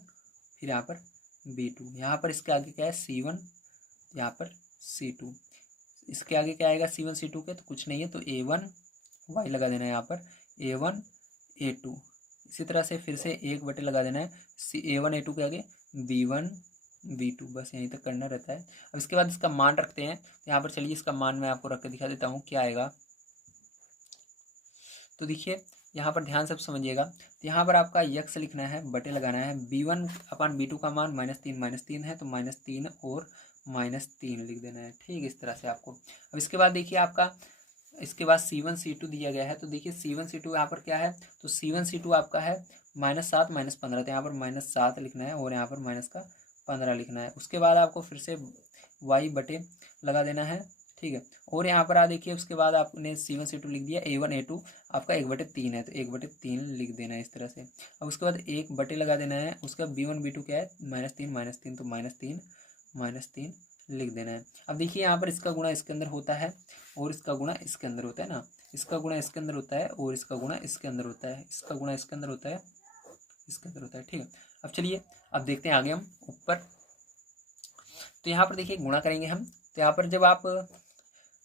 फिर यहाँ पर B2, यहाँ पर इसके आगे क्या है C1, यहाँ पर C2, इसके आगे क्या आएगा C1 C2 के, तो कुछ नहीं है, तो A1 Y लगा देना है यहाँ पर, A1 A2, इसी तरह से फिर से 1 लगा देना है A1 A2 के आगे B1 B2, बस यहीं तक करना रहता है। अब इसके बाद इसका मान रखते हैं, तो यहाँ पर चलिए इसका मान मैं आपको रख के दिखा देता हूँ क्या आएगा। तो देखिए यहाँ पर ध्यान से समझिएगा, तो यहाँ पर आपका यक्स लिखना है, बटे लगाना है, B1/B2 का मान -3 है, तो -3 और -3 लिख देना है, ठीक, इस तरह से आपको। अब इसके बाद देखिए आपका, इसके बाद C1 C2 दिया गया है, तो देखिए C1 C2 यहाँ पर क्या है, तो C1 C2 आपका है -7 -15, तो यहाँ पर -7 लिखना है और यहाँ पर -15 लिखना है। उसके बाद आपको फिर से y बटे लगा देना है, ठीक है। और यहाँ पर देखिए उसके बाद आपने C1 C2 लिख दिया, A1 A2 आपका 1/3 है, तो 1/3 लिख देना है इस तरह से। अब उसके बाद 1 बटे लगा देना है, उसका B1 B2 क्या है, -3 तो -3 लिख देना है। अब देखिए यहाँ पर इसका गुणा इसके अंदर होता है और इसका गुणा इसके अंदर होता है ना, इसका गुणा इसके अंदर होता है और इसका गुणा इसके अंदर होता है, इसका गुणा इसके अंदर होता है, इसके अंदर होता है, ठीक है। अब चलिए अब देखते हैं आगे हम ऊपर। तो यहाँ पर देखिए गुणा करेंगे हम, तो यहाँ पर जब आप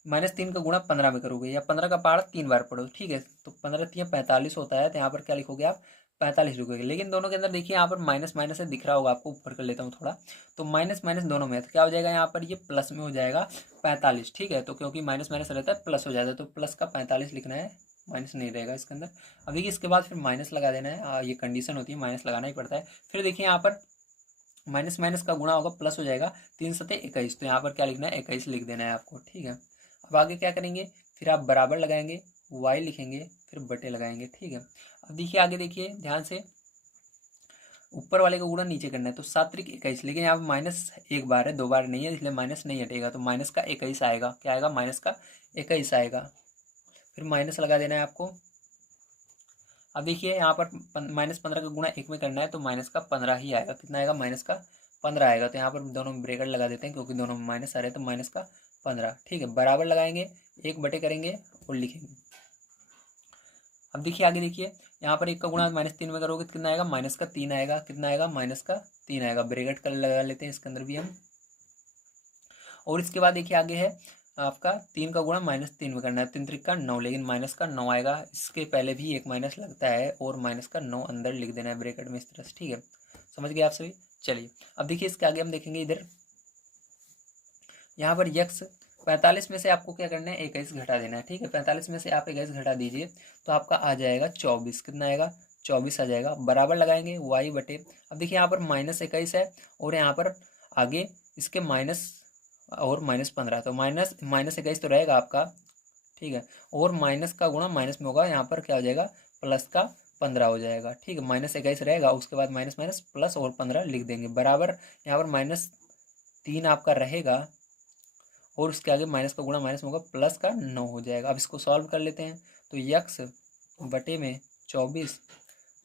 -3 का गुणा 15 में करोगे, या 15 का पहाड़ 3 बार पढ़ो, ठीक है, तो 15×3 = 45 होता है, तो यहाँ पर क्या लिखोगे आप, 45 लिखोगे। लेकिन दोनों के अंदर देखिए यहाँ पर माइनस माइनस है, दिख रहा होगा आपको, ऊपर कर लेता हूँ थोड़ा, तो माइनस माइनस दोनों में है, तो क्या हो जाएगा यहाँ पर, ये प्लस में हो जाएगा 45, ठीक है। तो क्योंकि माइनस माइनस रहता है प्लस हो जाता है, तो प्लस का 45 लिखना है, माइनस नहीं रहेगा इसके अंदर। अब देखिए इसके बाद फिर माइनस लगा देना है, ये कंडीशन होती है, माइनस लगाना ही पड़ता है। फिर देखिए यहाँ पर माइनस माइनस का गुणा होगा, प्लस हो जाएगा, 3×7 = 21, तो यहाँ पर क्या लिखना है, 21 लिख देना है आपको, ठीक है। अब आगे क्या करेंगे, फिर आप बराबर लगाएंगे, y लिखेंगे, फिर बटे लगाएंगे, ठीक है। अब देखिए आगे देखिए ध्यान से, ऊपर वाले का गुणा नीचे करना है, तो 7×3 = 21, लेकिन यहाँ पर माइनस एक बार है, 2 बार नहीं है, इसलिए माइनस नहीं हटेगा, तो माइनस का 21 आएगा, क्या आएगा, माइनस का 21 आएगा। फिर माइनस लगा देना है आपको। अब देखिए यहाँ पर -15 का गुणा 1 में करना है, तो माइनस का 15 ही आएगा, कितना आएगा, माइनस का 15 आएगा। तो यहाँ पर दोनों में ब्रेकेट लगा देते हैं, क्योंकि दोनों में माइनस आ रहे हैं, तो माइनस का 15, ठीक है। बराबर लगाएंगे, 1 बटे करेंगे और लिखेंगे। अब देखिए आगे देखिए, यहाँ पर 1 का गुणा -3 में करोगे तो कितना आएगा, -3 आएगा, कितना आएगा, -3 आएगा। ब्रेकेट कर लगा लेते हैं इसके अंदर भी हम। और इसके बाद देखिए आगे है आपका 3 का गुणा -3 में करना है, 3 त्रिक का 9, लेकिन माइनस का 9 आएगा। इसके पहले भी एक माइनस लगता है और माइनस का 9 अंदर लिख देना है ब्रैकेट में इस तरह से, ठीक है। समझ गए आप सभी। चलिए अब देखिए इसके आगे हम देखेंगे इधर, यहाँ पर यक्स 45 में से आपको क्या करना है 21 घटा देना है, ठीक है। 45 में से आप 21 घटा दीजिए तो आपका आ जाएगा 24। कितना आएगा 24 आ जाएगा। बराबर लगाएंगे वाई बटे, अब देखिए यहाँ पर -21 है और यहाँ पर आगे इसके माइनस और -15, तो -21 तो रहेगा आपका, ठीक है। और माइनस का गुणा माइनस में होगा, यहाँ पर क्या हो जाएगा प्लस का 15 हो जाएगा, ठीक है। -21 रहेगा, उसके बाद माइनस माइनस प्लस और 15 लिख देंगे बराबर। यहाँ पर -3 आपका रहेगा और उसके आगे माइनस का गुणा माइनस में होगा, प्लस का 9 हो जाएगा। अब इसको सॉल्व कर लेते हैं, तो यक्स बटे में 24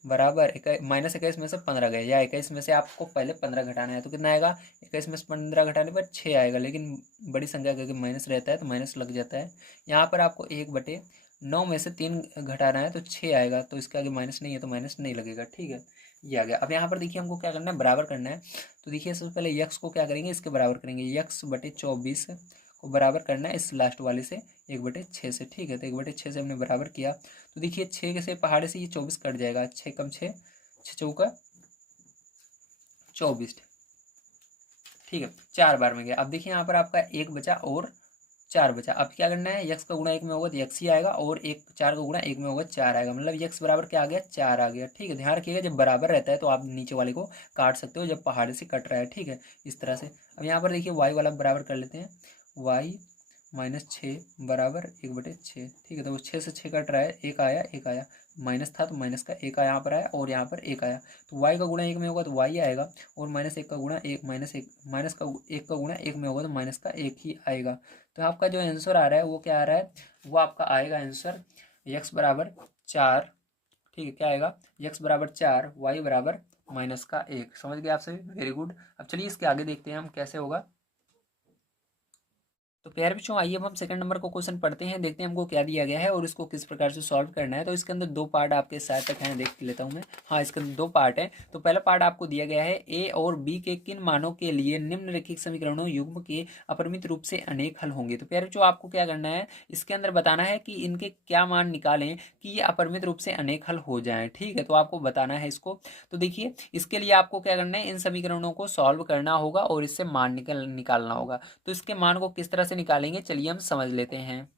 बराबर -21 में से 15 गए, या 21 में से आपको पहले 15 घटाना है, तो कितना आएगा 21 में से 15 घटाने पर 6 आएगा, लेकिन बड़ी संख्या करके माइनस रहता है तो माइनस लग जाता है। यहाँ पर आपको 1/9 में से 3 घटाना है तो 6 आएगा, तो इसके आगे माइनस नहीं है तो माइनस नहीं लगेगा, ठीक है। ये आ गया। अब यहाँ पर देखिए हमको क्या करना है, बराबर करना है। तो देखिए सबसे पहले यक्स को क्या करेंगे, इसके बराबर करेंगे, यक्स बटे 24 को बराबर करना है इस लास्ट वाले से 1/6 से, ठीक है। तो 1/6 से हमने बराबर किया, तो देखिए 6 से पहाड़े से ये 24 कट जाएगा, 6 कम 6, 6 चौका 24, ठीक है। 4 बार में गया। अब देखिए यहाँ पर आपका 1 बचा और 4 बचा। अब क्या करना है, यक्स का गुणा 1 में होगा तो यक्स ही आएगा, और 4 का गुणा 1 में होगा 4 आएगा, मतलब यक्स बराबर क्या आ गया 4 आ गया, ठीक है। ध्यान रखिएगा जब बराबर रहता है तो आप नीचे वाले को काट सकते हो जब पहाड़े से कट रहा है, ठीक है, इस तरह से। अब यहाँ पर देखिए वाई वाला बराबर कर लेते हैं, वाई -6 बराबर 1/6, ठीक है। तो वो 6 से 6 कट रहा है, 1 आया 1 आया, माइनस था तो माइनस का 1 यहाँ पर आया और यहाँ पर 1 आया, तो वाई का गुणा 1 में होगा तो वाई आएगा, और -1 का गुणा 1 माइनस का 1 का गुणा 1 में होगा तो माइनस का 1 ही आएगा। तो आपका जो आंसर आ रहा है वो क्या आ रहा है, वो आपका आएगा आंसर यक्स बराबर 4, ठीक है। क्या आएगा यक्स बराबर 4, वाई बराबर -1। समझ गए आप सभी, वेरी गुड। अब चलिए इसके आगे देखते हैं हम कैसे होगा। तो प्यारे बच्चों आइए अब हम सेकंड नंबर को क्वेश्चन पढ़ते हैं, देखते हैं हमको क्या दिया गया है और इसको किस प्रकार से सॉल्व करना है। तो इसके अंदर 2 पार्ट आपके साथ तक हैं, देख लेता हूं मैं। हाँ, इसके अंदर 2 पार्ट हैं। तो पहला पार्ट आपको दिया गया है ए और बी के किन मानों के लिए निम्नलिखित समीकरणों युग्म के अपरिमित रूप से अनेक हल होंगे। तो प्यारे बच्चों आपको क्या करना है, इसके अंदर बताना है कि इनके क्या मान निकालें कि ये अपरिमित रूप से अनेक हल हो जाए, ठीक है। तो आपको बताना है इसको। तो देखिए इसके लिए आपको क्या करना है, इन समीकरणों को सॉल्व करना होगा और इससे मान निकालना होगा। तो इसके मान को किस तरह से निकालेंगे चलिए हम समझ लेते हैं।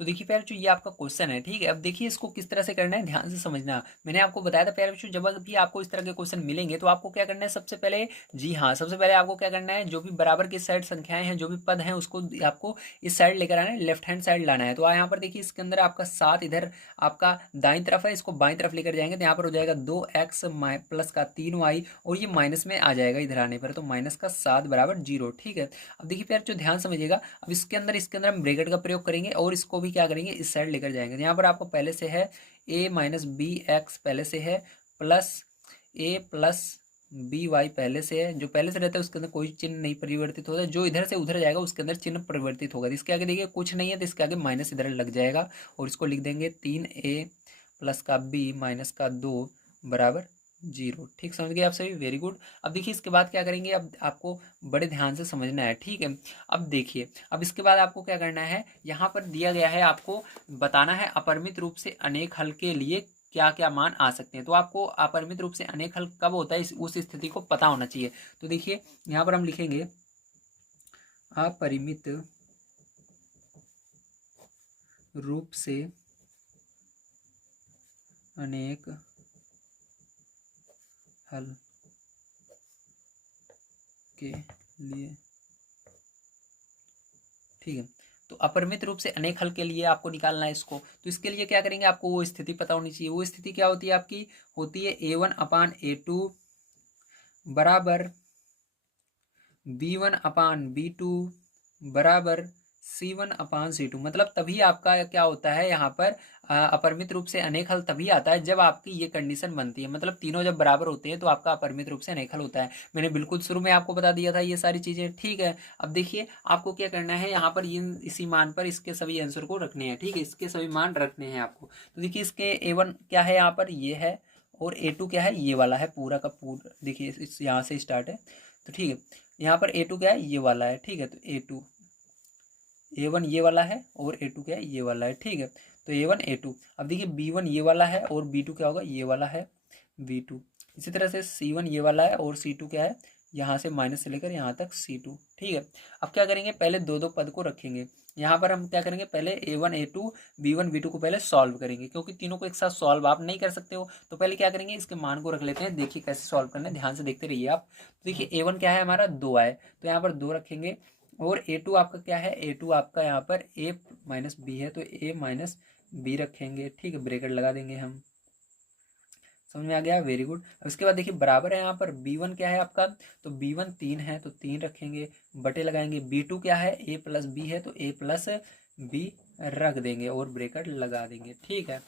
तो देखिए प्यारे बच्चों ये आपका क्वेश्चन है, ठीक है। अब देखिए इसको किस तरह से करना है ध्यान से समझना। मैंने आपको बताया था प्यारे बच्चों जब भी आपको इस तरह के क्वेश्चन मिलेंगे तो आपको क्या करना है, सबसे पहले, जी हाँ, सबसे पहले आपको क्या करना है, जो भी बराबर की साइड संख्याएं हैं, जो भी पद हैं, उसको आपको इस साइड लेकर आना है, लेफ्ट हैंड साइड लाना है। तो यहाँ पर देखिए इसके अंदर आपका 7 इधर आपका दाईं तरफ है, इसको बाईं तरफ लेकर जाएंगे तो यहाँ पर हो जाएगा 2x प्लस का 3y, और ये माइनस में आ जाएगा इधर आने पर, तो -7 बराबर 0, ठीक है। अब देखिए प्यारे बच्चों ध्यान समझिएगा, अब इसके अंदर हम ब्रैकेट का प्रयोग करेंगे और इसको भी क्या करेंगे इस साइड लेकर जाएंगे। तो यहाँ पर आपको पहले से है a माइनस बी एक्स पहले से है, plus a plus b y पहले से है। जो पहले से रहता है उसके अंदर कोई चिन्ह नहीं परिवर्तित होता है, जो इधर से उधर जाएगा उसके अंदर चिन्ह परिवर्तित होगा। इसके आगे देखिए कुछ नहीं है तो इसके आगे माइनस इधर लग जाएगा और इसको लिख देंगे 3a प्लस का b माइनस का 2 बराबर 0, ठीक। समझ गए आप सभी, वेरी गुड। अब देखिए इसके बाद क्या करेंगे, अब आपको बड़े ध्यान से समझना है, ठीक है। अब देखिए अब इसके बाद आपको क्या करना है, यहाँ पर दिया गया है आपको बताना है अपरिमित रूप से अनेक हल के लिए क्या क्या मान आ सकते हैं। तो आपको अपरिमित रूप से अनेक हल कब होता है उस स्थिति को पता होना चाहिए। तो देखिए यहाँ पर हम लिखेंगे अपरिमित रूप से अनेक हल के लिए, ठीक है। तो अपरिमित रूप से अनेक हल के लिए आपको निकालना है इसको। तो इसके लिए क्या करेंगे, आपको वो स्थिति पता होनी चाहिए। वो स्थिति क्या होती है आपकी, होती है a1/a2 बराबर b1/b2 बराबर c1/c2। मतलब तभी आपका क्या होता है यहाँ पर अपरिमित रूप से अनेक हल तभी आता है जब आपकी ये कंडीशन बनती है, मतलब तीनों जब बराबर होते हैं तो आपका अपरिमित रूप से अनेक हल होता है। मैंने बिल्कुल शुरू में आपको बता दिया था ये सारी चीजें, ठीक है। अब देखिए आपको क्या करना है, यहाँ पर इसी मान पर इसके सभी आंसर को रखने हैं, ठीक है, इसके सभी मान रखने हैं आपको। तो देखिए इसके a1 क्या है, यहाँ पर ये है, और a2 क्या है, ये वाला है पूरा का पूरा, देखिए इस यहाँ से स्टार्ट है, तो ठीक है। यहाँ पर a2 क्या है, ये वाला है, ठीक है। तो a2 A1 ये वाला है और A2 क्या है, ये वाला है, ठीक है। तो A1 A2, अब देखिए B1 ये वाला है और B2 क्या होगा, ये वाला है B2। इसी तरह से C1 ये वाला है और C2 क्या है, यहाँ से माइनस से लेकर यहाँ तक C2, ठीक है। अब क्या करेंगे, पहले दो दो पद को रखेंगे। यहाँ पर हम क्या करेंगे, पहले A1 A2 B1 B2 को पहले सॉल्व करेंगे, क्योंकि तीनों को एक साथ सॉल्व आप नहीं कर सकते हो। तो पहले क्या करेंगे, इसके मान को रख लेते हैं। देखिए कैसे सॉल्व करना है, ध्यान से देखते रहिए आप। तो देखिए A1 क्या है हमारा, 2 आए, तो यहाँ पर 2 रखेंगे। और A2 आपका क्या है, A2 आपका यहाँ पर A माइनस बी है, तो A माइनस बी रखेंगे, ठीक है। ब्रेकेट लगा देंगे हम, समझ में आ गया, वेरी गुड। अब इसके बाद देखिए बराबर है, यहाँ पर B1 क्या है आपका, तो B1 3 है तो 3 रखेंगे, बटे लगाएंगे। B2 क्या है, A प्लस बी है तो A प्लस बी रख देंगे और ब्रेकेट लगा देंगे, ठीक है।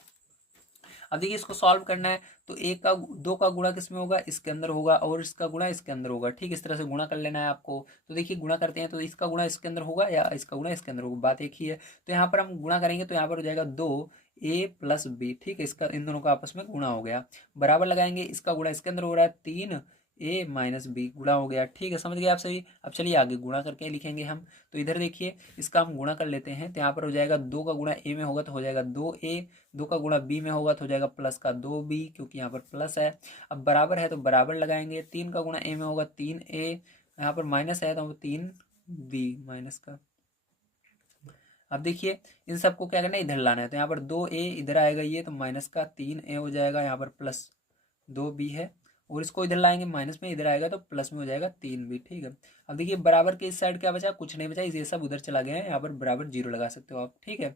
अब देखिए इसको सॉल्व करना है, तो एक का दो का गुणा किस में होगा, इसके अंदर होगा, और इसका गुणा इसके अंदर होगा, ठीक। इस तरह से गुणा कर लेना है आपको। तो देखिए गुणा करते हैं, तो इसका गुणा इसके अंदर होगा या इसका गुणा इसके अंदर होगा, बात एक ही है। तो यहाँ पर हम गुणा करेंगे तो यहाँ पर हो जाएगा 2A प्लस बी, ठीक है। इसका इन दोनों का आपस में गुणा हो गया, बराबर लगाएंगे। इसका गुणा इसके अंदर हो रहा है 3A माइनस बी, गुणा हो गया, ठीक है। समझ गए आप सही। अब चलिए आगे गुणा करके लिखेंगे हम। तो इधर देखिए इसका हम गुणा कर लेते हैं, तो यहाँ पर हो जाएगा 2 का गुणा A में होगा तो हो जाएगा 2A, 2 का गुणा B में होगा तो हो जाएगा प्लस का 2B, क्योंकि यहाँ पर प्लस है। अब बराबर है तो बराबर लगाएंगे। 3 का गुणा A में होगा 3A, यहाँ पर माइनस है तो 3B माइनस का। अब देखिए इन सबको क्या करना है, इधर लाना है। तो यहाँ पर 2A इधर आएगा ये, तो माइनस का 3A हो जाएगा, यहाँ पर प्लस 2B है। और इसको इधर लाएंगे माइनस में, इधर आएगा तो प्लस में हो जाएगा 3B, ठीक है। अब देखिए बराबर के इस साइड क्या बचा, कुछ नहीं बचा, ये सब उधर चला गया है। यहाँ पर बराबर 0 लगा सकते हो आप, ठीक है।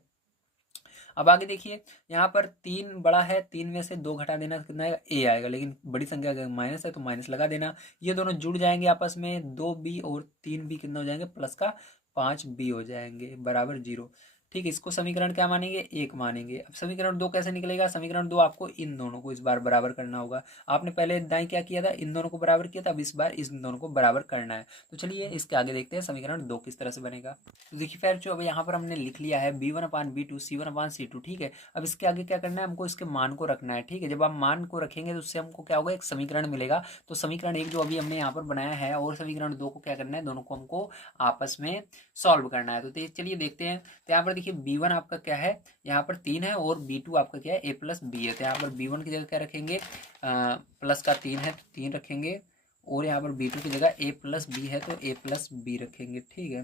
अब आगे देखिए यहाँ पर 3 बड़ा है, 3 में से 2 घटा देना, कितना आएगा, A आएगा। लेकिन बड़ी संख्या अगर माइनस है तो माइनस लगा देना। ये दोनों जुड़ जाएंगे आपस में, 2B और 3B कितना हो जाएंगे, प्लस का 5B हो जाएंगे, बराबर 0, ठीक है। इसको समीकरण क्या मानेंगे, 1 मानेंगे। अब समीकरण 2 कैसे निकलेगा, समीकरण 2 आपको इन दोनों को इस बार बराबर करना होगा। आपने पहले दाएं क्या किया था, इन दोनों को बराबर किया था, अब इस बार इन दोनों को बराबर करना है। तो चलिए इसके आगे देखते हैं समीकरण 2 किस तरह से बनेगा। तो देखिए फिर जो अब यहाँ पर हमने लिख लिया है B1/B2 C1/C2, ठीक है। अब इसके आगे क्या करना है, हमको इसके मान को रखना है, ठीक है। जब आप मान को रखेंगे तो उससे हमको क्या होगा, एक समीकरण मिलेगा। तो समीकरण 1 जो अभी हमने यहाँ पर बनाया है, और समीकरण 2 को क्या करना है, दोनों को हमको आपस में सॉल्व करना है। तो चलिए देखते हैं। तो यहाँ पर देखिए B1 आपका क्या है, यहाँ पर 3 है, और B2 आपका क्या है, A प्लस बी है। तो यहाँ पर B1 की जगह क्या रखेंगे, प्लस का 3 है तो 3 रखेंगे, और यहाँ पर B2 की जगह A प्लस बी है तो A प्लस बी रखेंगे, ठीक है।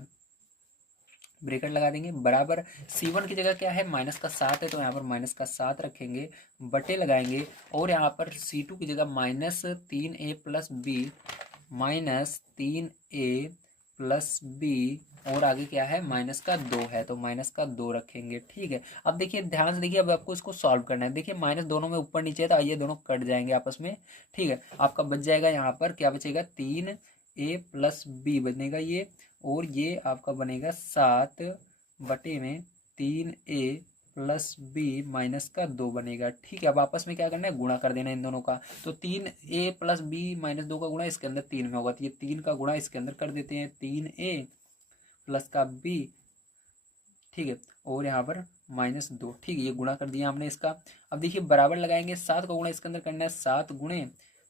ब्रेकेट लगा देंगे, बराबर C1 की जगह क्या है, माइनस का 7 है तो यहाँ पर माइनस का 7 रखेंगे, बटे लगाएंगे। और यहाँ पर C2 की जगह -3A plus B, -3A plus B, और आगे क्या है, माइनस का 2 है तो माइनस का 2 रखेंगे, ठीक है। अब देखिए ध्यान से देखिए, अब आपको इसको सॉल्व करना है। देखिए माइनस दोनों में ऊपर नीचे है तो ये दोनों कट जाएंगे आपस में, ठीक है। आपका बच जाएगा यहाँ पर क्या बचेगा, 3A प्लस बी बनेगा ये, और ये आपका बनेगा 7 बटे में 3A प्लस बी माइनस का 2 बनेगा, ठीक है। अब आपस में क्या करना है, गुणा कर देना इन दोनों का। तो 3A प्लस बी माइनस 2 का गुणा इसके अंदर 3 में होगा, तो ये 3 का गुणा इसके अंदर कर देते हैं, 3A प्लस का बी, ठीक है। और यहाँ पर -2, ठीक है, ये गुणा कर दिया हमने इसका। अब देखिए बराबर लगाएंगे, 7 का गुणा इसके अंदर करना है, 7 गुणे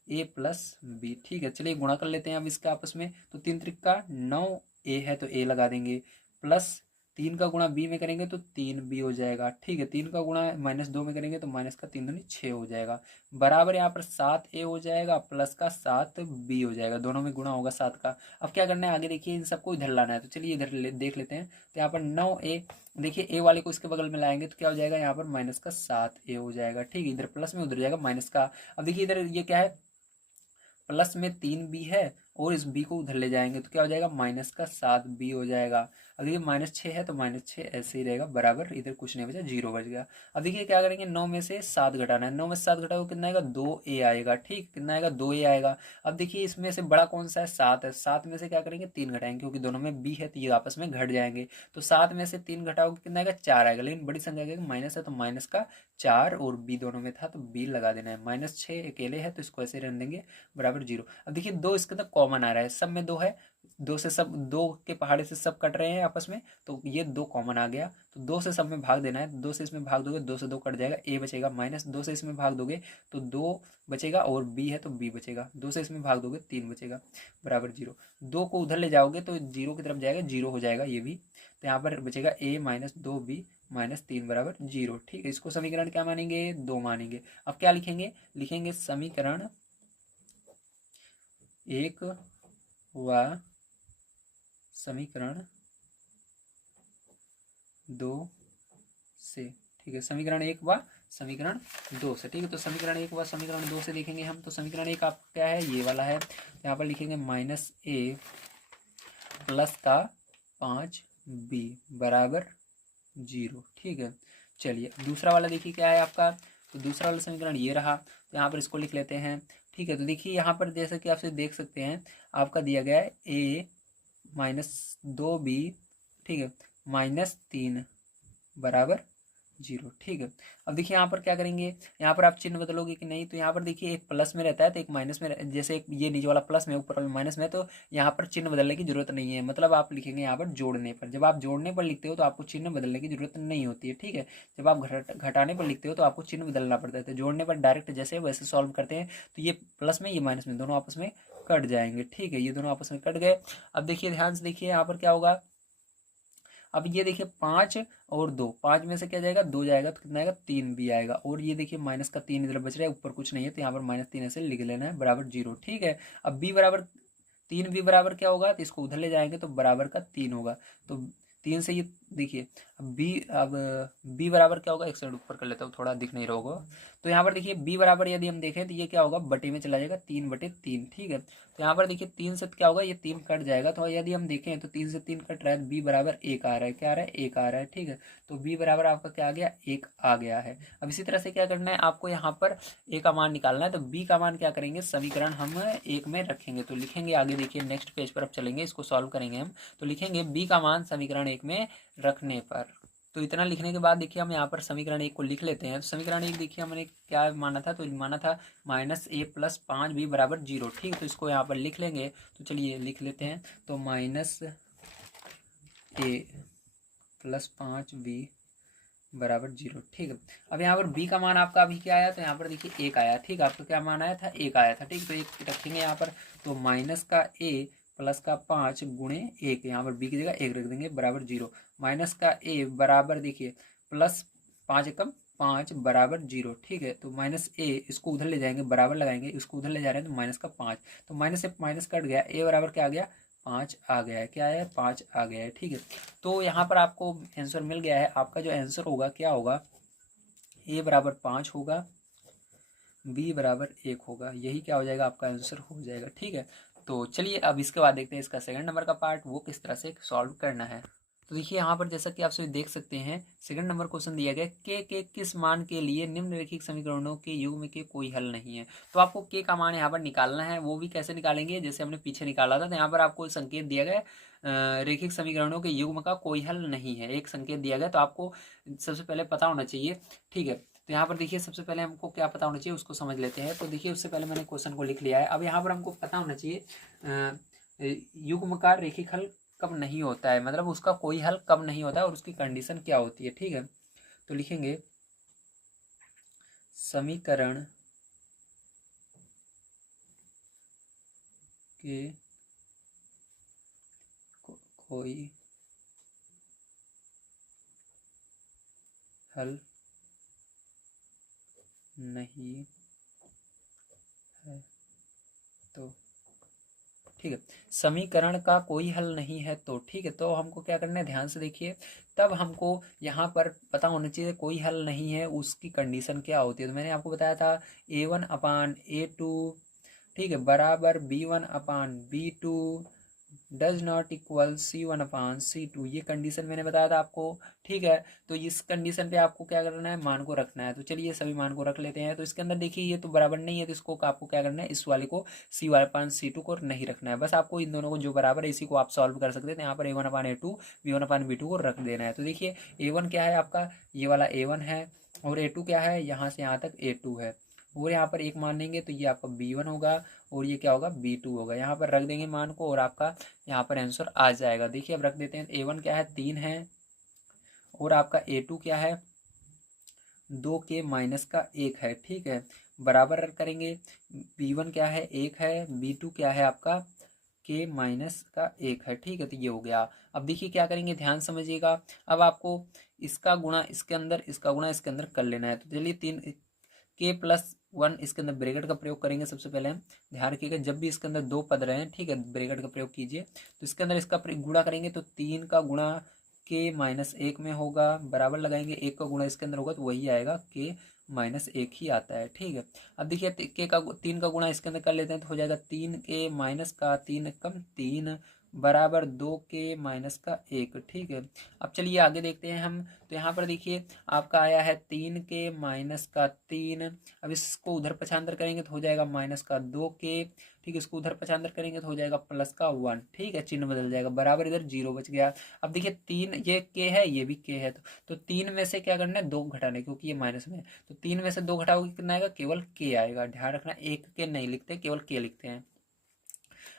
A प्लस बी, ठीक है। चलिए गुणा कर लेते हैं अब इसका आपस में। तो 3 त्रिका 9A है तो A लगा देंगे, प्लस 3 का गुणा B में करेंगे तो 3B हो जाएगा, ठीक है। 3 का गुणा -2 में करेंगे तो माइनस का 3 दूनी 6 हो जाएगा, बराबर यहाँ पर 7A हो जाएगा प्लस का 7B हो जाएगा, दोनों में गुणा होगा 7 का। अब क्या करना है आगे देखिए, इन सबको इधर लाना है। तो चलिए इधर देख लेते हैं। तो यहाँ पर 9A, देखिए A वाले को इसके बगल में लाएंगे तो क्या हो जाएगा, यहाँ पर माइनस का 7A हो जाएगा, ठीक है। इधर प्लस में, उधर जाएगा माइनस का। अब देखिए इधर ये क्या है, प्लस में 3B है, और इस B को उधर ले जाएंगे तो क्या हो जाएगा, माइनस का 7B हो जाएगा। अब देखिए -6 है तो -6 ऐसे ही रहेगा, बराबर, इधर कुछ नहीं बचा, 0 बच गया। अब देखिए क्या करेंगे, 9 में से 7 घटाना है, 9 में से 7 घटाओ कितना आएगा, 2A आएगा, ठीक, कितना आएगा, 2A आएगा। अब देखिए इसमें से बड़ा कौन सा है, 7 है, 7 में से क्या करेंगे, 3 घटाएंगे, क्योंकि दोनों में B है तो ये आपस में घट जाएंगे। तो 7 में से 3 घटाओगे कितना आएगा, 4 आएगा। लेकिन बड़ी संख्या के माइनस है तो माइनस का 4, और B दोनों में था तो B लगा देना है। -6 अकेले है तो इसको ऐसे रहने देंगे, बराबर 0। अब देखिए 2 इसके अंदर कॉमन आ रहा है, सब में 2 है, 2 से सब, 2 के पहाड़े से सब कट रहे हैं आपस में, तो ये 2 कॉमन आ गया, तो 2 से सब में भाग देना है, 2 से इसमें भाग दोगे 2 से 2 कट जाएगा, ए बचेगा, माइनस 2 से इसमें भाग दोगे तो 2 बचेगा, और बी है तो बी बचेगा, 2 से इसमें भाग दोगे 3 बचेगा, बराबर 0। 2 को उधर ले जाओगे तो 0 की तरफ जाएगा, 0 हो जाएगा ये भी, तो यहाँ पर बचेगा a माइनस 2b माइनस 3 बराबर 0। ठीक है, इसको समीकरण क्या मानेंगे, 2 मानेंगे। अब क्या लिखेंगे, लिखेंगे समीकरण 1 व समीकरण 2 से। ठीक है, समीकरण 1 व समीकरण 2 से। ठीक है, तो समीकरण 1 व समीकरण 2 से देखेंगे हम, तो समीकरण 1 आपका क्या है, ये वाला है, तो यहाँ पर लिखेंगे माइनस ए प्लस का 5b बराबर 0। ठीक है, चलिए दूसरा वाला देखिए क्या है आपका, तो दूसरा वाला समीकरण ये रहा, तो यहाँ पर इसको लिख लेते हैं। ठीक है, तो देखिए यहाँ पर जैसा कि आपसे देख सकते हैं, आपका दिया गया है a माइनस 2b, ठीक है, माइनस 3 बराबर 0। ठीक है, अब देखिए यहाँ पर क्या करेंगे, यहाँ पर आप चिन्ह बदलोगे कि नहीं, तो यहाँ पर देखिए एक प्लस में रहता है तो एक माइनस में, जैसे एक ये नीचे वाला प्लस में ऊपर वाला माइनस में, तो यहाँ पर चिन्ह बदलने की जरूरत नहीं है, मतलब आप लिखेंगे यहाँ पर जोड़ने पर। जब आप जोड़ने पर लिखते हो तो आपको चिन्ह बदलने की जरूरत नहीं होती है। ठीक है, जब आप घटाने पर लिखते हो तो आपको चिन्ह बदलना पड़ता है, तो जोड़ने पर डायरेक्ट जैसे वैसे सॉल्व करते हैं, तो ये प्लस में ये माइनस में दोनों आपस में कट जाएंगे। ठीक है, ये दोनों आपस में कट गए। अब देखिए ध्यान से देखिए यहाँ पर क्या होगा, अब ये देखिए 5 और 2, 5 में से क्या जाएगा, 2 जाएगा, तो कितना आएगा, 3 भी आएगा, और ये देखिए माइनस का 3 इधर बच रहा है, ऊपर कुछ नहीं है, तो यहाँ पर माइनस 3 ऐसे लिख लेना है, बराबर 0। ठीक है, अब b बराबर 3, b बराबर क्या होगा, तो इसको उधर ले जाएंगे तो बराबर का 3 होगा, तो 3 से ये देखिए अब b बराबर क्या होगा, एक साइड ऊपर कर लेता हूँ, थोड़ा दिख नहीं रहा होगा, तो यहाँ पर देखिए b बराबर यदि हम देखें तो ये क्या होगा, बटे में चला जाएगा, 3/3। ठीक है, तो यहाँ पर देखिए 3 से क्या होगा, ये 3 कट जाएगा, तो यदि हम देखें तो 3 से 3 कट रहा है, b बराबर 1 आ रहा है, क्या आ रहा है, 1 आ रहा है। ठीक है, तो b बराबर आपका क्या आ गया, 1 आ गया है। अब इसी तरह से क्या करना है, आपको यहाँ पर a का मान निकालना है, तो b का मान क्या करेंगे, समीकरण हम 1 में रखेंगे, तो लिखेंगे आगे, देखिए नेक्स्ट पेज पर अब चलेंगे, इसको सॉल्व करेंगे हम, तो लिखेंगे b का मान समीकरण 1 में रखने पर। तो इतना लिखने के बाद देखिए हम यहाँ पर समीकरण 1 को लिख लेते हैं। तो समीकरण 1 देखिए हमने क्या माना था, तो माना था माइनस a प्लस 5b बराबर 0। ठीक है, तो इसको यहाँ पर लिख लेंगे, तो चलिए लिख लेते हैं, तो माइनस a प्लस 5b बराबर 0। ठीक है, अब यहाँ पर b का मान आपका अभी क्या आया, तो यहाँ पर देखिए 1 आया। ठीक है, आपका क्या मान आया था, 1 आया था। ठीक, तो 1 रखेंगे यहाँ पर, तो माइनस का a प्लस का 5 गुणे 1, यहाँ पर b की जगह 1 रख देंगे, बराबर 0। माइनस का a बराबर देखिए प्लस 5 एकम 5 बराबर 0। ठीक है, तो माइनस a, इसको उधर ले जाएंगे, बराबर लगाएंगे, इसको उधर ले जा रहे हैं, तो माइनस का 5, तो माइनस से माइनस कट गया, a बराबर क्या आ गया, 5 आ गया है। क्या है, 5 आ गया है। ठीक है, तो यहाँ पर आपको आंसर मिल गया है। आपका जो आंसर होगा क्या होगा, a बराबर 5 होगा, b बराबर 1 होगा, यही क्या हो जाएगा, आपका आंसर हो जाएगा। ठीक है, तो चलिए अब इसके बाद देखते हैं इसका सेकंड नंबर का पार्ट, वो किस तरह से सॉल्व करना है। तो देखिए यहाँ पर जैसा कि आप सभी देख सकते हैं, सेकंड नंबर क्वेश्चन दिया गया के किस मान के लिए निम्नलिखित समीकरणों के युग्म के कोई हल नहीं है। तो आपको के का मान यहाँ पर निकालना है, वो भी कैसे निकालेंगे, जैसे हमने पीछे निकाला था। तो यहाँ पर आपको संकेत दिया गया रेखिक समीकरणों के युग्म का कोई हल नहीं है, एक संकेत दिया गया, तो आपको सबसे पहले पता होना चाहिए। ठीक है, तो यहाँ पर देखिए सबसे पहले हमको क्या पता होना चाहिए, उसको समझ लेते हैं। तो देखिए उससे पहले मैंने क्वेश्चन को लिख लिया है। अब यहाँ पर हमको पता होना चाहिए युग्म का रेखिक हल कब नहीं होता है, मतलब उसका कोई हल कब नहीं होता है और उसकी कंडीशन क्या होती है। ठीक है, तो लिखेंगे समीकरण के कोई हल नहीं है तो, ठीक है, समीकरण का कोई हल नहीं है तो, ठीक है, तो हमको क्या करना है, ध्यान से देखिए, तब हमको यहाँ पर पता होना चाहिए कोई हल नहीं है उसकी कंडीशन क्या होती है। तो मैंने आपको बताया था a1/a2, ठीक है, बराबर b1/b2 does not equal c1/c2, ये कंडीशन मैंने बताया था आपको। ठीक है, तो इस कंडीशन पे आपको क्या करना है, मान को रखना है। तो चलिए सभी मान को रख लेते हैं। तो इसके अंदर देखिए ये तो बराबर नहीं है, तो इसको आपको क्या करना है, इस वाले को c1/c2 को नहीं रखना है, बस आपको इन दोनों को जो बराबर है इसी को आप सॉल्व कर सकते हैं। यहाँ पर a1/a2 b1/b2 को रख देना है। तो देखिए a1 क्या है आपका, ये वाला a1 है, और a2 क्या है, यहाँ से यहाँ तक a2 है। और यहाँ पर 1 मान लेंगे तो ये आपका B1 होगा और ये क्या होगा B2 होगा। यहाँ पर रख देंगे मान को और आपका यहाँ पर आंसर आ जाएगा। देखिए अब रख देते हैं। A1 क्या है 3 है और आपका A2 क्या है 2 के-1 है, ठीक है, बराबर करेंगे। B1 क्या है 1 है, B2 क्या है आपका k-1 है, ठीक है, तो ये हो गया। अब देखिए क्या करेंगे, ध्यान समझिएगा। अब आपको इसका गुणा इसके अंदर, इसका गुणा इसके अंदर कर लेना है। तो चलिए 3k+1 इसके अंदर ब्रैकेट का प्रयोग करेंगे। सबसे पहले हम ध्यान रखिएगा, जब भी इसके अंदर 2 पद रहे हैं, ठीक है, ब्रैकेट का प्रयोग कीजिए। तो इसके अंदर इसका गुणा करेंगे तो 3 का गुणा k-1 में होगा, बराबर लगाएंगे, 1 का गुणा इसके अंदर होगा तो वही आएगा k-1 ही आता है, ठीक है। अब देखिए 3 का गुणा इसके अंदर कर लेते हैं तो हो जाएगा 3 के-3 बराबर 2 के-1, ठीक है। अब चलिए आगे देखते हैं हम। तो यहाँ पर देखिए आपका आया है 3 के-3। अब इसको उधर पक्षांतर करेंगे तो हो जाएगा -2 के, ठीक है, इसको उधर पक्षांतर करेंगे तो हो जाएगा +1, ठीक है, चिन्ह बदल जाएगा, बराबर इधर 0 बच गया। अब देखिए 3 ये के है, ये भी के है, तो 3 में से क्या करना है 2 घटाना है, क्योंकि ये माइनस में है। तो 3 में से 2 घटाओगे कितना आएगा, केवल के आएगा। ध्यान रखना 1 के नहीं लिखते, केवल के लिखते हैं।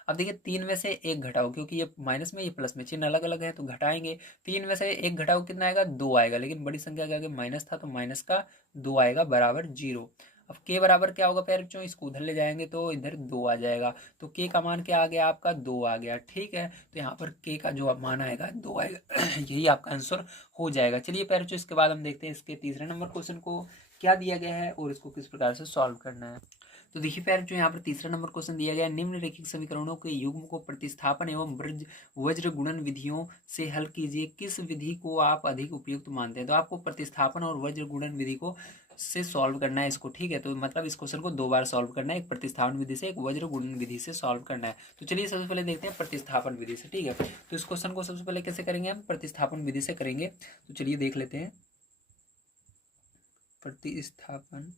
अब देखिए 3 में से 1 घटाओ, क्योंकि ये माइनस में ये प्लस में, चिन्ह अलग अलग है तो घटाएंगे। 3 में से 1 घटाओ कितना आएगा, 2 आएगा, लेकिन बड़ी संख्या के आगे माइनस था तो माइनस का 2 आएगा, बराबर 0। अब के बराबर क्या होगा प्यारे बच्चों, इसको उधर ले जाएंगे तो इधर 2 आ जाएगा। तो के का मान क्या आ गया आपका, 2 आ गया, ठीक है। तो यहाँ पर के का जो मान आएगा 2 आएगा यही आपका आंसर हो जाएगा। चलिए प्यारे बच्चों इसके बाद हम देखते हैं इसके तीसरे नंबर क्वेश्चन को क्या दिया गया है और इसको किस प्रकार से सॉल्व करना है। तो देखिए प्यारे जो यहाँ पर तीसरा नंबर क्वेश्चन दिया गया है, निम्नलिखित समीकरणों के युग्म को प्रतिस्थापन एवं वज्र गुणन विधियों से हल कीजिए, किस विधि को आप अधिक उपयुक्त मानते हैं। तो आपको प्रतिस्थापन और वज्र गुणन विधि को से सॉल्व करना है इसको, ठीक है। तो मतलब इस क्वेश्चन को 2 बार सॉल्व करना है, एक प्रतिस्थापन विधि से, एक वज्र गुणन विधि से सॉल्व करना है। तो चलिए सबसे पहले देखते हैं प्रतिस्थापन विधि से, ठीक है। तो इस क्वेश्चन को सबसे पहले कैसे करेंगे, हम प्रतिस्थापन विधि से करेंगे। तो चलिए देख लेते हैं प्रतिस्थापन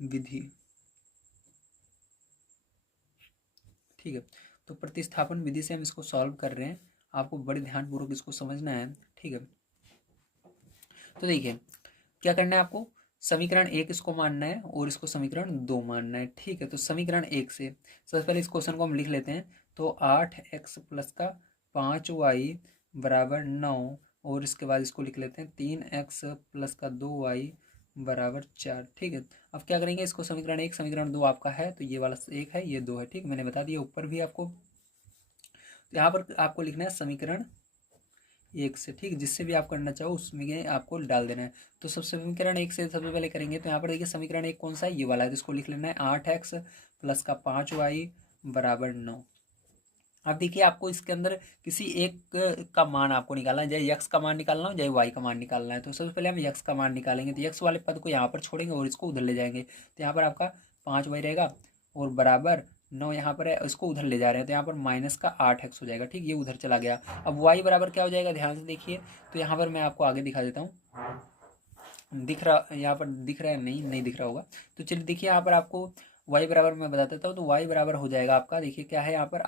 विधि, ठीक है। तो प्रतिस्थापन विधि से हम इसको सॉल्व कर रहे हैं, आपको बड़े ध्यानपूर्वक इसको समझना है, ठीक है। तो देखिए क्या करना है, आपको समीकरण 1 इसको मानना है और इसको समीकरण 2 मानना है, ठीक है। तो समीकरण 1 से सबसे पहले इस क्वेश्चन को हम लिख लेते हैं। तो 8x प्लस का 5y बराबर 9, और इसके बाद इसको लिख लेते हैं 3x प्लस का 2y बराबर 4, ठीक है। अब क्या करेंगे, इसको समीकरण 1 समीकरण 2 आपका है, तो ये वाला 1 है, ये 2 है, ठीक, मैंने बता दिया ऊपर भी आपको। तो यहाँ पर आपको लिखना है समीकरण 1 से, ठीक, जिससे भी आप करना चाहो उसमें आपको डाल देना है। तो सबसे समीकरण 1 से सबसे पहले करेंगे। तो यहाँ पर देखिए समीकरण 1 कौन सा है, ये वाला है, तो इसको लिख लेना है 8x प्लस का 5y बराबर 9। अब देखिए आपको इसके अंदर किसी एक का मान आपको निकालना है, चाहे यक्स का मान निकालना हो चाहे वाई का मान निकालना है। तो सबसे पहले हम यक्स का मान निकालेंगे। तो यक्स वाले पद को यहाँ पर छोड़ेंगे और इसको उधर ले जाएंगे। तो यहाँ पर आपका 5y रहेगा और बराबर 9 यहाँ पर है, इसको उधर ले जा रहे हैं तो यहाँ पर माइनस का 8x हो जाएगा, ठीक, ये उधर चला गया। अब y बराबर क्या हो जाएगा, ध्यान से देखिए। तो यहाँ पर मैं आपको आगे दिखा देता हूँ, दिख रहा, यहाँ पर दिख रहा है, नहीं दिख रहा होगा। तो चलिए देखिए यहाँ पर आपको y बराबर मैं बता देता हूँ। तो y बराबर हो जाएगा आपका, देखिए क्या है यहाँ पर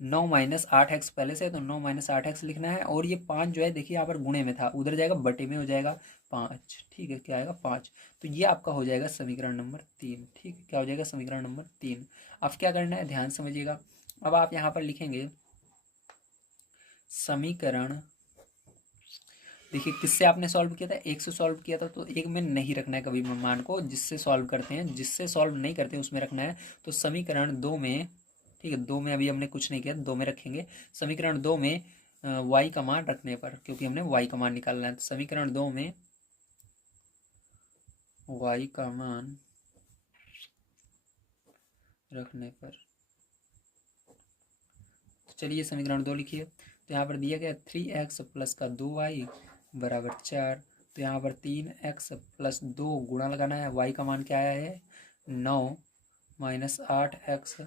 9 माइनस 8x पहले से, तो 9 माइनस 8x लिखना है। और ये 5 जो है देखिए यहाँ पर गुणे में था, उधर जाएगा बटे में, हो जाएगा 5, ठीक है, क्या आएगा 5। तो ये आपका हो जाएगा समीकरण नंबर 3, ठीक है, क्या हो जाएगा समीकरण नंबर 3। अब क्या करना है, ध्यान समझिएगा। अब आप यहाँ पर लिखेंगे समीकरण, देखिए किससे आपने सॉल्व किया था, 1 से सॉल्व किया था, तो 1 में नहीं रखना है कभी मान को, जिससे सॉल्व करते हैं, जिससे सॉल्व नहीं करते हैं उसमें रखना है। तो समीकरण 2 में, ठीक है, 2 में अभी हमने कुछ नहीं किया, 2 में रखेंगे। समीकरण 2 में y का मान रखने पर, क्योंकि हमने y का मान निकालना है। तो समीकरण 2 में y का मान रखने पर, तो चलिए समीकरण 2 लिखिए। तो यहाँ पर दिया गया 3x प्लस का 2y बराबर 4। तो यहाँ पर 3x प्लस 2 गुणा लगाना है, y का मान क्या आया है 9 माइनस 8x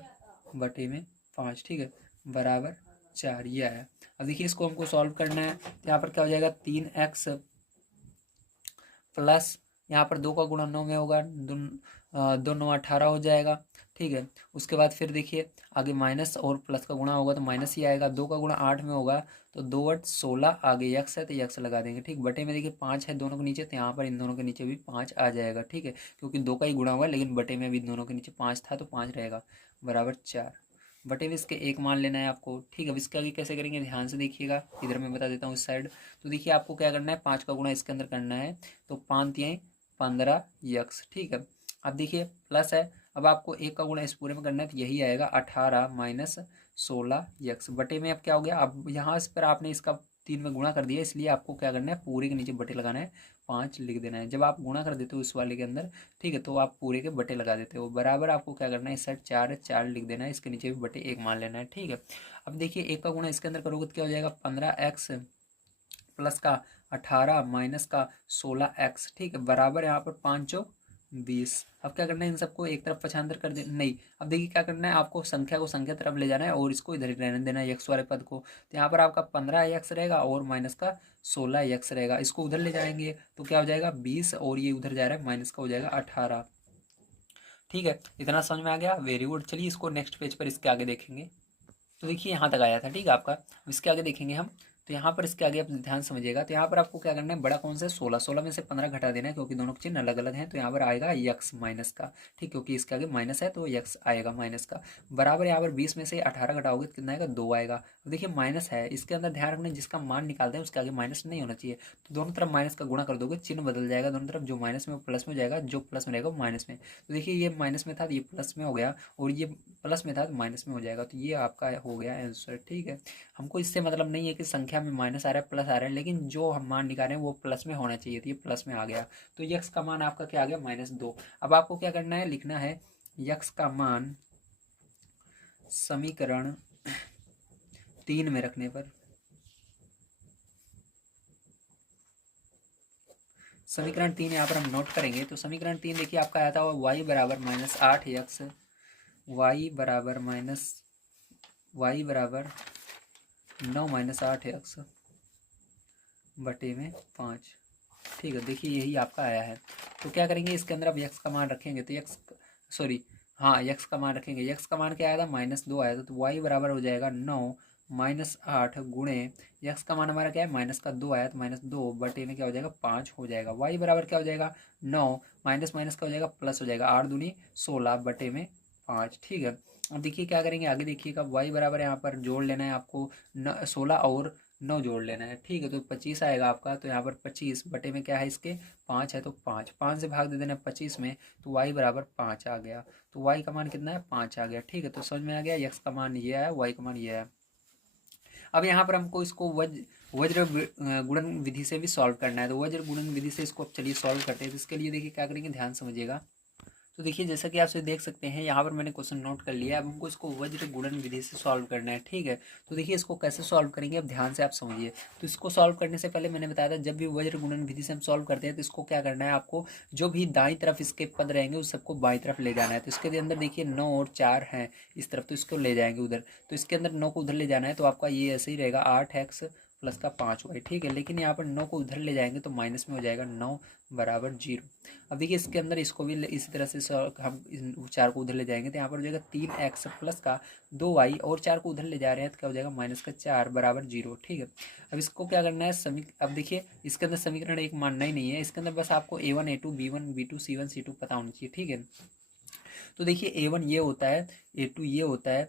बटे में 5, ठीक है, बराबर 4, ये आया। अब देखिए इसको हमको सॉल्व करना है। तो यहाँ पर क्या हो जाएगा 3x प्लस यहाँ पर 2 का गुणा 9 में होगा, 2 9 18 हो जाएगा। ठीक है। उसके बाद फिर देखिए आगे माइनस और प्लस का गुणा होगा तो माइनस ही आएगा, 2 का गुणा 8 में होगा तो 2 8 16, आगे यक्स है तो यक्स लगा देंगे। ठीक, बटे में देखिए 5 है दोनों के नीचे, तो यहाँ पर इन दोनों के नीचे भी 5 आ जाएगा। ठीक है, क्योंकि 2 का ही गुणा हुआ है, लेकिन बटे में भी इन दोनों के नीचे 5 था तो 5 रहेगा, बराबर 4। बटे में इसके 1 मान लेना है आपको। ठीक है, अब इसके आगे कैसे करेंगे ध्यान से देखिएगा, इधर मैं बता देता हूँ इस साइड। तो देखिए आपको क्या करना है, 5 का गुणा इसके अंदर करना है, तो 5 तियाई 15 यक्स। ठीक है, अब देखिए प्लस है, अब आपको 1 का गुणा इस पूरे में करना है तो यही आएगा 18 माइनस 16 यक्स। बटे में अब क्या हो गया, अब यहाँ इस पर आपने इसका 3 में गुणा कर दिया, इसलिए आपको क्या करना है, पूरे के नीचे बटे लगाना है, 5 लिख देना है। जब आप गुणा कर देते हो इस वाले के अंदर, ठीक है, तो आप पूरे के बटे लगा देते हो, बराबर आपको क्या करना है, इस साइड 4 है 4 लिख देना है, इसके नीचे भी बटे 1 मान लेना है। ठीक है, अब देखिए 1 का गुणा इसके अंदर करोगे तो क्या हो जाएगा, 15x प्लस का 18 माइनस का 16x। ठीक है, बराबर यहाँ पर 5 चौक 20। अब क्या करना है, इन सबको एक तरफ पक्षांतर कर दे, नहीं, अब देखिए क्या करना है, आपको संख्या को संख्या तरफ ले जाना है और इसको इधर ही रहने देना है, यक्स वाले पद को। तो यहाँ पर आपका 15x रहेगा और माइनस का 16x रहेगा, इसको उधर ले जाएंगे तो क्या हो जाएगा 20, और ये उधर जा रहा है माइनस का हो जाएगा 18। ठीक है, इतना समझ में आ गया, वेरी गुड। चलिए इसको नेक्स्ट पेज पर इसके आगे देखेंगे। तो देखिए यहाँ तक आया था, ठीक है आपका, इसके आगे देखेंगे हम। तो यहाँ पर इसके आगे आप ध्यान समझिएगा, तो यहाँ पर आपको क्या करना है, बड़ा कौन सा है, 16, 16 में से 15 घटा देना है, क्योंकि दोनों के चिन्ह अलग अलग हैं, तो यहाँ पर आएगा यक्स माइनस का। ठीक, क्योंकि इसके आगे माइनस है तो यक्स आएगा माइनस का, बराबर यहाँ पर 20 में से 18 घटाओगे तो कितना आएगा, 2 आएगा। अब देखिए माइनस है, इसके अंदर ध्यान रखना जिसका मान निकालते हैं उसके आगे माइनस नहीं होना चाहिए, तो दोनों तरफ माइनस का गुणा कर दोगे, चिन्ह बदल जाएगा दोनों तरफ, जो माइनस में वो प्लस में जाएगा, जो प्लस में रहेगा वो माइनस में। तो देखिए ये माइनस में था तो ये प्लस में हो गया, और ये प्लस में था तो माइनस में हो जाएगा, तो ये आपका हो गया आंसर। ठीक है, हमको इससे मतलब नहीं है कि संख्या में माइनस आ रहा है प्लस आ रहा है, लेकिन जो हम मान निकाल रहे हैं वो प्लस में होना चाहिए, तो ये प्लस में आ गया, तो यक्स का मान आपका क्या आ गया, -2। अब आपको क्या करना है, लिखना है यक्स का मान समीकरण 3 में रखने पर, समीकरण 3 यहाँ पर हम नोट करेंगे। तो समीकरण 3 देखिए आपका आया था y बराबर -8x, y बराबर 9 -8x बटे में 5। ठीक है, देखिए यही आपका आया है। तो क्या करेंगे, इसके अंदर अब यक्स का मान रखेंगे, तो यक्स सॉरी हाँ यक्स का मान रखेंगे, यक्स का मान क्या आया था, -2 आया था, तो y बराबर हो जाएगा 9 -8 गुणे यक्स का मान हमारा क्या है, -2 आया, तो -2 बटे में क्या हो जाएगा, 5 हो जाएगा। y बराबर क्या हो जाएगा, 9 माइनस माइनस का हो जाएगा प्लस हो जाएगा, 8 दूनी 16 बटे में 5। ठीक है, अब देखिए क्या करेंगे आगे, देखिएगा y बराबर यहाँ पर जोड़ लेना है आपको, 16 और 9 जोड़ लेना है। ठीक है, तो 25 आएगा आपका, तो यहाँ पर 25 बटे में क्या है, इसके 5 है, तो 5 से भाग दे देना 25 में, तो y बराबर 5 आ गया। तो y का मान कितना है, 5 आ गया। ठीक है, तो समझ में आ गया, x का मान ये आया, y का मान ये आया। अब यहाँ पर हमको इसको वज्र गुणन विधि से भी सॉल्व करना है, तो वज्र गुणन विधि से इसको अब चलिए सॉल्व करते हैं। तो इसके लिए देखिए क्या करेंगे, ध्यान समझिएगा। तो देखिए जैसा कि आप से देख सकते हैं यहाँ पर मैंने क्वेश्चन नोट कर लिया, अब हमको इसको वज्र गुणन विधि से सॉल्व करना है। ठीक है, तो देखिए इसको कैसे सॉल्व करेंगे, अब ध्यान से आप समझिए। तो इसको सॉल्व करने से पहले मैंने बताया था, जब भी वज्र गुणन विधि से हम सॉल्व करते हैं तो इसको क्या करना है, आपको जो भी दाईं तरफ इसके पद रहेंगे उस सबको बाईं तरफ ले जाना है। तो इसके अंदर देखिए 9 और 4 हैं इस तरफ, तो इसको ले जाएंगे उधर, तो इसके अंदर 9 को उधर ले जाना है, तो आपका ये ऐसे ही रहेगा 8x प्लस का 5y। ठीक है, लेकिन यहाँ पर 9 को उधर ले जाएंगे तो माइनस में हो जाएगा 9 बराबर 0। अब देखिए इसके अंदर इसको भी इसी तरह से हम 4 को उधर ले जाएंगे तो यहाँ पर हो जाएगा 3x प्लस का 2y, और 4 को उधर ले जा रहे हैं तो क्या हो जाएगा -4 बराबर 0। ठीक है, अब इसको क्या करना है, अब देखिए इसके अंदर समीकरण एक मानना ही नहीं है, इसके अंदर बस आपको a1 a2 b1 b2 c1 c2 पता होना चाहिए। ठीक है, तो देखिए a1 ये होता है, a2 ये होता है,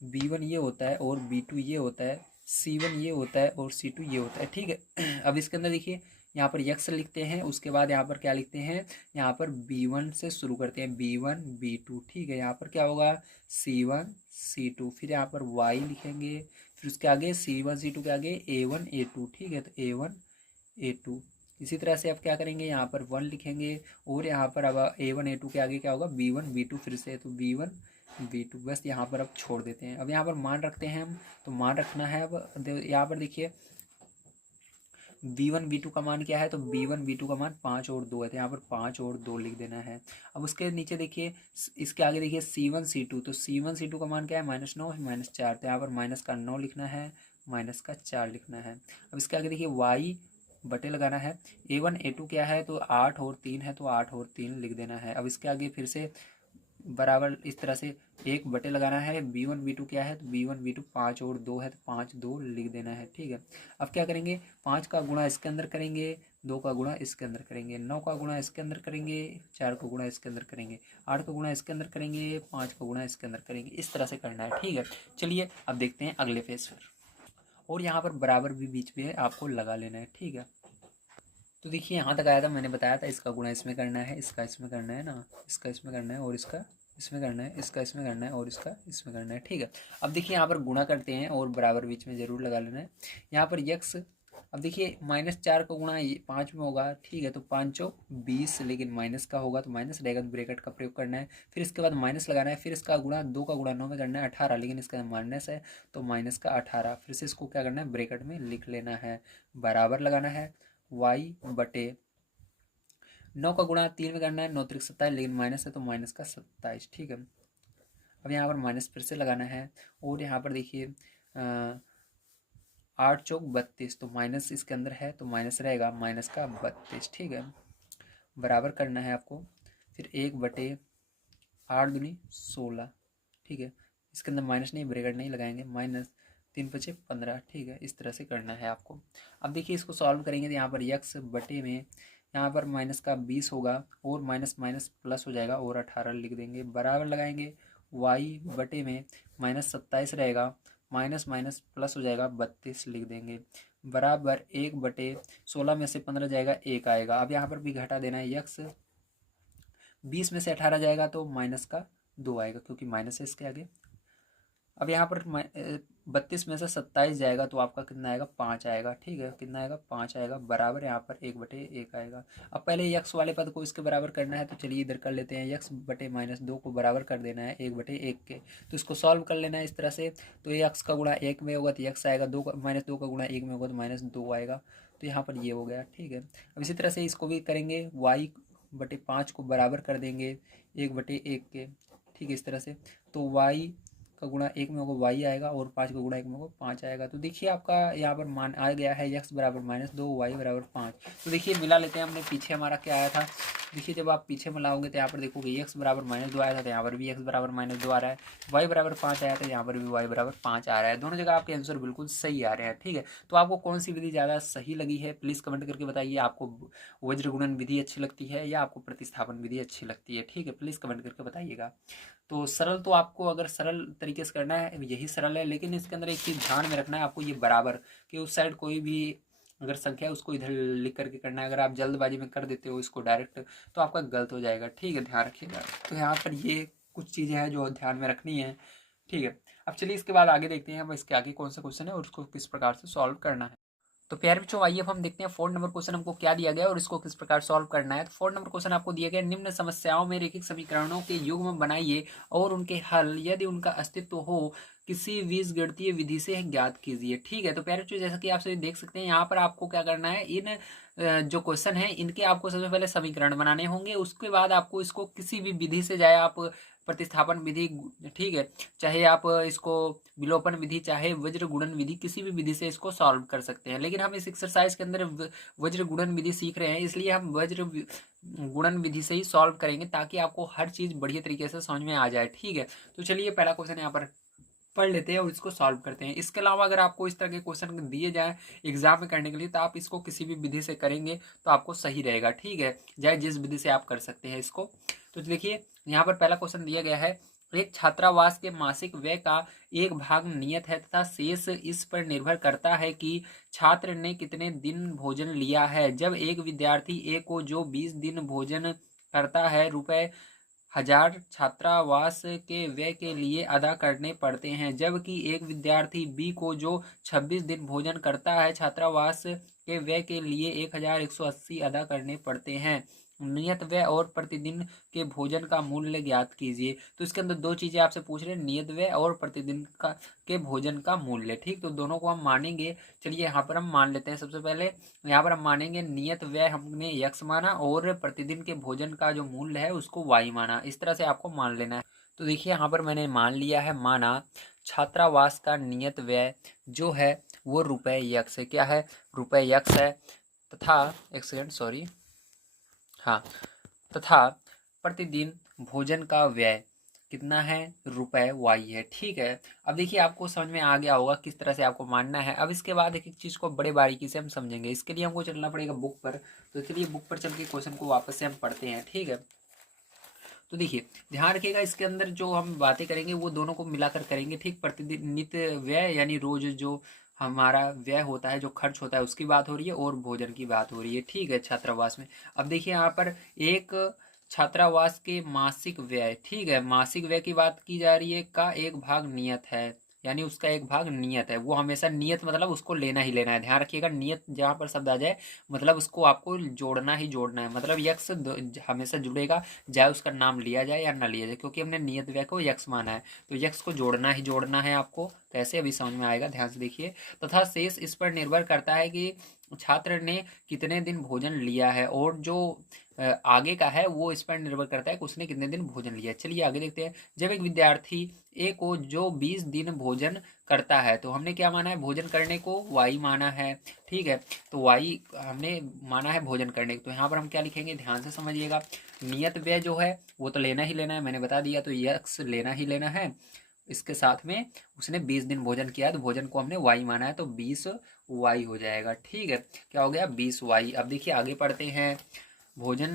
b1 ये होता है और b2 ये होता है, c1 ये होता है और c2 ये होता है। ठीक है, अब इसके अंदर देखिए यहाँ पर यक्स लिखते हैं, उसके बाद यहाँ पर क्या लिखते हैं, यहाँ पर b1 से शुरू करते हैं, b1 b2। ठीक है, यहाँ पर क्या होगा, c1 c2, फिर यहाँ पर y लिखेंगे, फिर उसके आगे c1 c2 के आगे a1 a2। ठीक है, तो a1 a2, इसी तरह से अब क्या करेंगे, यहाँ पर 1 लिखेंगे, और यहाँ पर अब a1 a2 के आगे क्या होगा, b1 b2 फिर से, तो b1 b2, बस यहाँ पर अब छोड़ देते हैं। अब यहाँ पर मान रखते हैं हम, तो मान रखना है, अब यहाँ पर देखिए b1 b2 का मान क्या है, तो b1 b2 का मान 5 और 2 है, तो यहाँ पर 5 और 2 लिख देना है। अब उसके नीचे देखिए इसके आगे देखिए c1 c2, तो c1 c2 का मान क्या है, -9 -4, तो यहाँ पर माइनस का 9 लिखना है, माइनस का 4 लिखना है। अब इसके आगे देखिए y बटे लगाना है, a1 a2 क्या है, तो 8 और 3 है, तो 8 और 3 लिख देना है। अब इसके आगे फिर से बराबर इस तरह से 1 बटे लगाना है। b1 b2 क्या है, तो b1 b2 5 और 2 है, तो 5 2 लिख देना है। ठीक है, अब क्या करेंगे, 5 का गुणा इसके अंदर करेंगे, 2 का गुणा इसके अंदर करेंगे, 9 का गुणा इसके अंदर करेंगे, 4 का गुणा इसके अंदर करेंगे, 8 का गुणा इसके अंदर करेंगे, 5 का गुणा इसके अंदर करेंगे। इस तरह से करना है। ठीक है, चलिए अब देखते हैं अगले फेज पर। और यहाँ पर बराबर भी बीच में है, आपको लगा लेना है। ठीक है, तो देखिए यहाँ तक आया था, मैंने बताया था इसका गुणा इसमें करना है, इसका इसमें करना है ना, इसका इसमें करना है और इसका इसमें करना है, इसका इसमें करना है और इसका इसमें करना है। ठीक है, अब देखिए यहाँ पर गुणा करते हैं और बराबर बीच में जरूर लगा लेना है। यहाँ पर यक्स, अब देखिए -4 का गुणा 5 में होगा। ठीक है, तो 5 चौक 20, लेकिन माइनस का होगा तो माइनस रहेगा, तो ब्रैकेट का प्रयोग करना है। फिर इसके बाद माइनस लगाना है, फिर इसका गुणा 2 का गुणा 9 में करना है 18, लेकिन इसका माइनस है तो माइनस का 18। फिर से इसको क्या करना है, ब्रैकेट में लिख लेना है, बराबर लगाना है y बटे 9 का गुणा 3 में करना है, 9 3 27, लेकिन माइनस है तो माइनस का 27। ठीक है, अब यहाँ पर माइनस फिर से लगाना है और यहाँ पर देखिए 8 चौक 32, तो माइनस इसके अंदर है तो माइनस रहेगा, माइनस का 32। ठीक है, बराबर करना है आपको, फिर 1 बटे 8 दूनी 16। ठीक है, इसके अंदर माइनस नहीं, ब्रैकेट नहीं लगाएंगे, माइनस 3 पचे 15। ठीक है, इस तरह से करना है आपको। अब देखिए इसको सॉल्व करेंगे तो यहाँ पर यक्स बटे में यहाँ पर माइनस का 20 होगा और माइनस माइनस प्लस हो जाएगा और 18 लिख देंगे, बराबर लगाएंगे वाई बटे में -27 रहेगा, माइनस माइनस प्लस हो जाएगा 32 लिख देंगे, बराबर 1 बटे 16 में से 15 जाएगा 1 आएगा। अब यहाँ पर भी घटा देना है, यक्स 20 में से 18 जाएगा तो माइनस का 2 आएगा, क्योंकि माइनस है इसके आगे। अब यहाँ पर 32 में से 27 जाएगा तो आपका कितना आएगा, 5 आएगा। ठीक है, कितना आएगा, 5 आएगा, बराबर यहाँ पर 1 बटे 1 आएगा। अब पहले यक्स वाले पद को इसके बराबर करना है, तो चलिए इधर कर लेते हैं, यक्स बटे -2 को बराबर कर देना है 1 बटे 1 के, तो इसको सॉल्व कर लेना है इस तरह से। तो यक्स का गुणा 1 में होगा तो यक्स आएगा, -2 का गुणा 1 में होगा तो -2 आएगा, तो यहाँ पर ये हो गया। ठीक है, अब इसी तरह से इसको भी करेंगे, वाई बटे 5 को बराबर कर देंगे 1 बटे 1 के। ठीक है, इस तरह से, तो वाई का गुणा 1 में होगा वाई आएगा और 5 का गुणा 1 में होगा 5 आएगा। तो देखिए आपका यहाँ पर मान आ गया है यक्स बराबर -2 वाई बराबर 5। तो देखिए मिला लेते हैं, हमने पीछे हमारा क्या आया था, देखिए जब आप पीछे मिलाओगे तो यहाँ पर देखोगे यक्स बराबर -2 आया था, तो यहाँ पर भी यक्स बराबर -2 आ रहा है, वाई बराबर 5 आया था, यहाँ पर भी वाई बराबर 5 आ रहा है। दोनों जगह आपके आंसर बिल्कुल सही आ रहे हैं। ठीक है, तो आपको कौन सी विधि ज़्यादा सही लगी है, प्लीज़ कमेंट करके बताइए। आपको वज्र गुणन विधि अच्छी लगती है या आपको प्रतिस्थापन विधि अच्छी लगती है? ठीक है, प्लीज़ कमेंट करके बताइएगा। तो सरल, तो आपको अगर सरल तरीके से करना है यही सरल है, लेकिन इसके अंदर एक चीज़ ध्यान में रखना है आपको, ये बराबर कि उस साइड कोई भी अगर संख्या है उसको इधर लिख करके करना है। अगर आप जल्दबाजी में कर देते हो इसको डायरेक्ट तो आपका गलत हो जाएगा। ठीक है, ध्यान रखिएगा। तो यहाँ पर ये कुछ चीज़ें हैं जो ध्यान में रखनी है। ठीक है, अब चलिए इसके बाद आगे देखते हैं हम इसके आगे कौन सा क्वेश्चन है और उसको किस प्रकार से सॉल्व करना है। तो प्यारे बच्चों, आइए अब हम देखते हैं 4 नंबर क्वेश्चन हमको क्या दिया गया है और इसको किस प्रकार सॉल्व करना है। तो 4 नंबर क्वेश्चन आपको दिया गया, निम्न समस्याओं में रैखिक समीकरणों के युग्म बनाइए और उनके हल यदि उनका अस्तित्व हो किसी बीजगणितीय विधि से ज्ञात कीजिए। ठीक है, तो प्यारे बच्चों जैसा कि आप सभी देख सकते हैं, यहाँ पर आपको क्या करना है, इन जो क्वेश्चन है इनके आपको सबसे पहले समीकरण बनाने होंगे, उसके बाद आपको इसको किसी भी विधि से, चाहे आप प्रतिस्थापन विधि, ठीक है, चाहे आप इसको विलोपन विधि, चाहे वज्र गुणन विधि, किसी भी विधि से इसको सॉल्व कर सकते हैं। लेकिन हम इस एक्सरसाइज के अंदर वज्र गुणन विधि सीख रहे हैं, इसलिए हम वज्र गुणन विधि से ही सॉल्व करेंगे ताकि आपको हर चीज़ बढ़िया तरीके से समझ में आ जाए। ठीक है, तो चलिए पहला क्वेश्चन यहाँ पर पढ़ लेते हैं और इसको सॉल्व करते हैं। इसके अलावा अगर आपको इस तरह के क्वेश्चन दिए जाए एग्जाम में करने के लिए, तो आप इसको किसी भी विधि से करेंगे तो आपको सही रहेगा। ठीक है, चाहे जिस विधि से आप कर सकते हैं इसको। तो देखिए यहाँ पर पहला क्वेश्चन दिया गया है, एक छात्रावास के मासिक व्यय का एक भाग नियत है तथा शेष इस पर निर्भर करता है कि छात्र ने कितने दिन भोजन लिया है। जब एक विद्यार्थी ए को जो 20 दिन भोजन करता है, ₹1000 छात्रावास के व्यय के लिए अदा करने पड़ते हैं, जबकि एक विद्यार्थी बी को जो 26 दिन भोजन करता है, छात्रावास के व्यय के लिए 1180 अदा करने पड़ते हैं। नियत व्यय और प्रतिदिन के भोजन का मूल्य ज्ञात कीजिए। तो इसके अंदर दो चीजें आपसे पूछ रहे हैं, नियत व्यय और प्रतिदिन का के भोजन का मूल्य। ठीक, तो दोनों को हम मानेंगे। चलिए यहाँ पर हम मान लेते हैं। सबसे पहले यहाँ पर हम मानेंगे नियत व्यय हमने x माना और प्रतिदिन के भोजन का जो मूल्य है उसको y माना। इस तरह से आपको मान लेना है। तो देखिए यहाँ पर मैंने मान लिया है, माना छात्रावास का नियत व्यय जो है वो ₹x है। क्या है, ₹x है, तथा एक सेकेंड सॉरी, हाँ, तथा प्रतिदिन भोजन का व्यय कितना है, रुपए वाई है। ठीक है, अब देखिए आपको समझ में आ गया होगा किस तरह से आपको मानना है। अब इसके बाद एक एक चीज़ को बड़े बारीकी से हम समझेंगे। इसके लिए हमको चलना पड़ेगा बुक पर। तो चलिए बुक पर चल के क्वेश्चन को वापस से हम पढ़ते हैं। ठीक है, तो देखिए ध्यान रखिएगा, इसके अंदर जो हम बातें करेंगे वो दोनों को मिलाकर करेंगे। ठीक, प्रतिदिन नित्य व्यय यानी रोज जो हमारा व्यय होता है, जो खर्च होता है, उसकी बात हो रही है, और भोजन की बात हो रही है। ठीक है, छात्रावास में। अब देखिए यहाँ पर एक छात्रावास के मासिक व्यय, ठीक है, मासिक व्यय की बात की जा रही है, का एक भाग नियत है, यानी उसका एक भाग नियत है। वो हमेशा नियत मतलब उसको लेना ही लेना है। ध्यान रखिएगा, नियत जहाँ पर शब्द आ जाए मतलब उसको आपको जोड़ना ही जोड़ना है। मतलब यक्स हमेशा जुड़ेगा, चाहे उसका नाम लिया जाए या ना लिया जाए, क्योंकि हमने नियत व्यय को यक्स माना है। तो यक्स को जोड़ना ही जोड़ना है आपको। कैसे, अभी समझ में आएगा, ध्यान से देखिए। तथा शेष इस पर निर्भर करता है कि छात्र ने कितने दिन भोजन लिया है, और जो आगे का है वो इस पर निर्भर करता है कि उसने कितने दिन भोजन लिया है। चलिए आगे देखते हैं। जब एक विद्यार्थी ए को जो 20 दिन भोजन करता है, तो हमने क्या माना है, भोजन करने को वाई माना है। ठीक है, तो वाई हमने माना है भोजन करने को। तो यहाँ पर हम क्या लिखेंगे, ध्यान से समझिएगा। नियत व्यय जो है वो तो लेना ही लेना है, मैंने बता दिया, तो यक्स लेना ही लेना है। इसके साथ में उसने 20 दिन भोजन किया है, तो भोजन को हमने वाई माना है, तो 20 वाई हो जाएगा। ठीक है, क्या हो गया, 20 वाई। अब देखिए आगे पढ़ते हैं। भोजन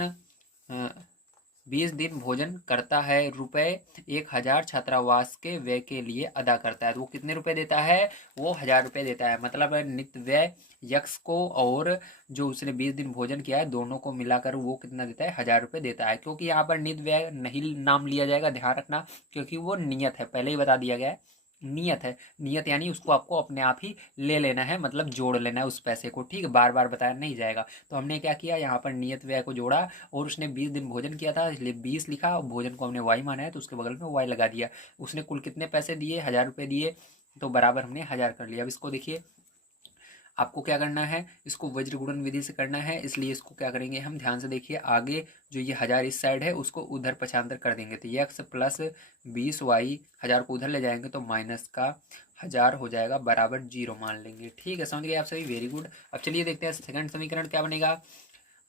20 दिन भोजन करता है, रुपए 1000 छात्रावास के व्यय के लिए अदा करता है। तो वो कितने रुपए देता है, वो 1000 रुपये देता है। मतलब नित्य व्यय यक्स को और जो उसने 20 दिन भोजन किया है दोनों को मिलाकर वो कितना देता है, 1000 रुपये देता है। क्योंकि यहाँ पर नित्य व्यय नहीं नाम लिया जाएगा, ध्यान रखना, क्योंकि वो नियत है, पहले ही बता दिया गया है, नियत है। नियत यानी उसको आपको अपने आप ही ले लेना है, मतलब जोड़ लेना है उस पैसे को। ठीक है, बार बार बताया नहीं जाएगा। तो हमने क्या किया, यहाँ पर नियत व्यय को जोड़ा, और उसने 20 दिन भोजन किया था इसलिए 20 लिखा, और भोजन को हमने वाई माना है तो उसके बगल में वाई लगा दिया। उसने कुल कितने पैसे दिए, 1000 रुपये दिए, तो बराबर हमने 1000 कर लिया। अब इसको देखिए, आपको क्या करना है, इसको वज्र गुणन विधि से करना है, इसलिए इसको क्या करेंगे हम, ध्यान से देखिए। आगे जो ये 1000 इस साइड है उसको उधर पक्षांतर कर देंगे, तो यक्स प्लस 20 वाई, 1000 को उधर ले जाएंगे तो माइनस का 1000 हो जाएगा, बराबर 0 मान लेंगे। ठीक है, समझ गए आप सभी, वेरी गुड। अब चलिए देखते हैं सेकंड समीकरण क्या बनेगा।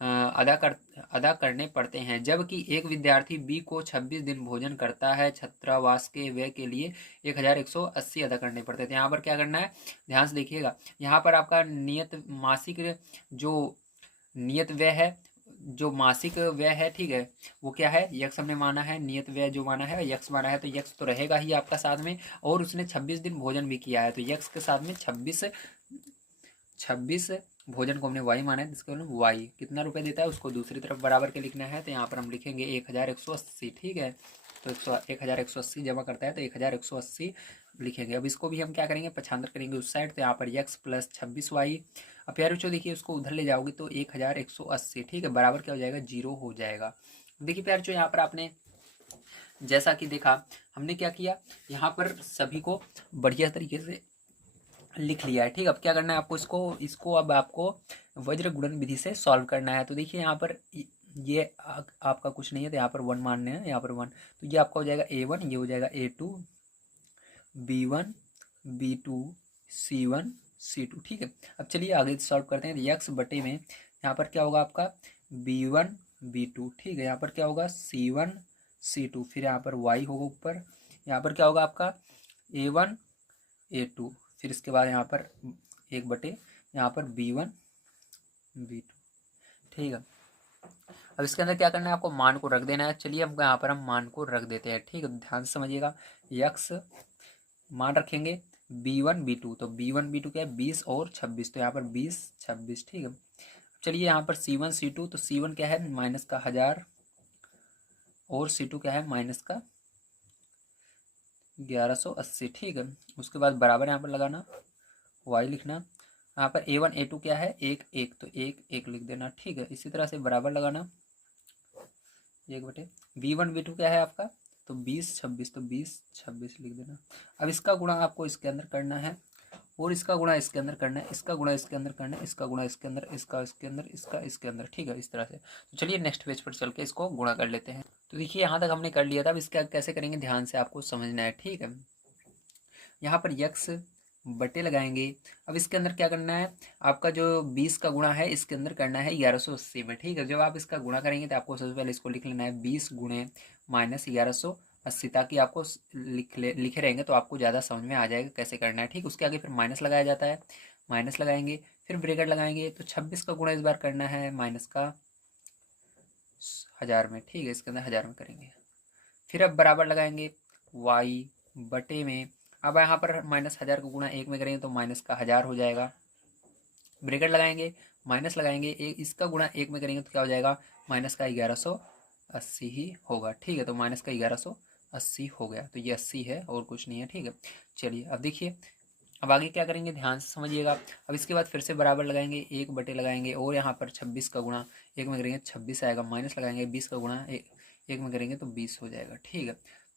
अदा करने पड़ते हैं। जबकि एक विद्यार्थी बी को 26 दिन भोजन करता है, छात्रावास के व्यय के लिए 1180 अदा करने पड़ते थे। यहाँ पर क्या करना है, ध्यान से देखिएगा। यहाँ पर आपका नियत मासिक जो नियत व्यय है, जो मासिक व्यय है, ठीक है, वो क्या है, यक्स हमने माना है। नियत व्यय जो माना है यक्स माना है, तो यक्स तो रहेगा ही आपका साथ में, और उसने 26 दिन भोजन भी किया है, तो यक्स के साथ में 26 भोजन को हमने वाई माना है, जिसको हमने वाई कितना रुपए देता है उसको दूसरी तरफ बराबर के लिखना है। तो यहाँ पर हम लिखेंगे 1180। ठीक है, तो 1180 जमा करता है तो 1180 लिखेंगे। अब इसको भी हम क्या करेंगे, पक्षांतर करेंगे उस साइड, तो यहाँ पर यक्स प्लस 26 वाई। अब प्यारे बच्चों देखिए, उसको उधर ले जाओगे तो 1180, ठीक है, बराबर क्या हो जाएगा, 0 हो जाएगा। देखिए प्यारे बच्चों, यहाँ पर आपने जैसा कि देखा, हमने क्या किया, यहाँ पर सभी को बढ़िया तरीके से लिख लिया है। ठीक, अब क्या करना है आपको, इसको इसको अब आपको वज्र गुणन विधि से सॉल्व करना है। तो देखिए यहाँ पर ये आपका कुछ नहीं है, तो यहाँ पर 1 मानने हैं, यहाँ पर 1, तो ये आपका हो जाएगा A1, ये हो जाएगा A2, B1, B2, C1, C2। ठीक है, अब चलिए आगे सॉल्व करते हैं। यक्स बटे में यहाँ पर क्या होगा आपका B1, B2, ठीक है, यहाँ पर क्या होगा C1, C2, फिर यहाँ पर y होगा ऊपर, यहाँ पर क्या होगा आपका A1, A2, फिर इसके बाद यहाँ पर 1 बटे यहाँ पर B1, B2। ठीक है, अब इसके अंदर क्या करना है, आपको मान को रख देना है। चलिए अब यहाँ पर हम मान को रख देते हैं। ठीक है, ध्यान से समझिएगा। यक्स मान रखेंगे B1, B2, तो B1, B2 क्या है 20 और 26, तो यहाँ पर 20, 26। ठीक है, चलिए यहाँ पर C1, C2, तो C1 क्या है माइनस का 1000, और C2 क्या है माइनस का 1180। ठीक है, उसके बाद बराबर यहाँ पर लगाना, y लिखना। यहाँ पर A1, A2 क्या है 1, 1, तो 1, 1 लिख देना। ठीक है, इसी तरह से बराबर लगाना 1 बटे B1, B2 क्या है आपका, तो 20, 26, तो 20, 26 लिख देना। अब इसका गुणा आपको इसके अंदर करना है, और इसका गुणा इसके अंदर करना है, इसका गुणा इसके अंदर करना है, इसका गुणा इसके अंदर, इसका इसके अंदर, इसका इसके अंदर। ठीक है, इस तरह से। तो चलिए नेक्स्ट पेज पर चल के इसको गुणा कर लेते हैं। तो देखिए यहाँ तक हमने कर लिया था, अब इसका कैसे करेंगे ध्यान से आपको समझना है। ठीक है, यहाँ पर यक्स बटे लगाएंगे। अब इसके अंदर क्या करना है, आपका जो 20 का गुणा है इसके अंदर करना है 1180 में। ठीक है, जब आप इसका गुणा करेंगे तो आपको सबसे पहले इसको लिख लेना है 20 गुणे माइनस 1180, 80, ताकि आपको लिखे रहेंगे तो आपको ज़्यादा समझ में आ जाएगा कैसे करना है। ठीक, उसके आगे फिर माइनस लगाया जाता है, माइनस लगाएंगे, फिर ब्रैकेट लगाएंगे। तो 26 का गुणा इस बार करना है माइनस का 1000 में। ठीक है, इसके अंदर 1000 में करेंगे। फिर अब बराबर लगाएंगे y बटे में, अब यहाँ पर माइनस 1000 का गुणा 1 में करेंगे तो माइनस का 1000 हो जाएगा। ब्रैकेट लगाएंगे, माइनस लगाएंगे, इसका गुणा 1 में करेंगे तो क्या हो जाएगा, माइनस का 1180 ही होगा। ठीक है, तो माइनस का 1180 हो गया। तो ये 80 है और कुछ नहीं है। ठीक है, चलिए अब देखिए, अब आगे क्या करेंगे ध्यान से समझिएगा। अब इसके बाद फिर से बराबर लगाएंगे, 1 बटे लगाएंगे, और यहाँ पर 26 का गुणा 1 में करेंगे 26 आएगा, माइनस लगाएंगे 20 का गुणा 1 में करेंगे तो 20 हो जाएगा। ठीक है,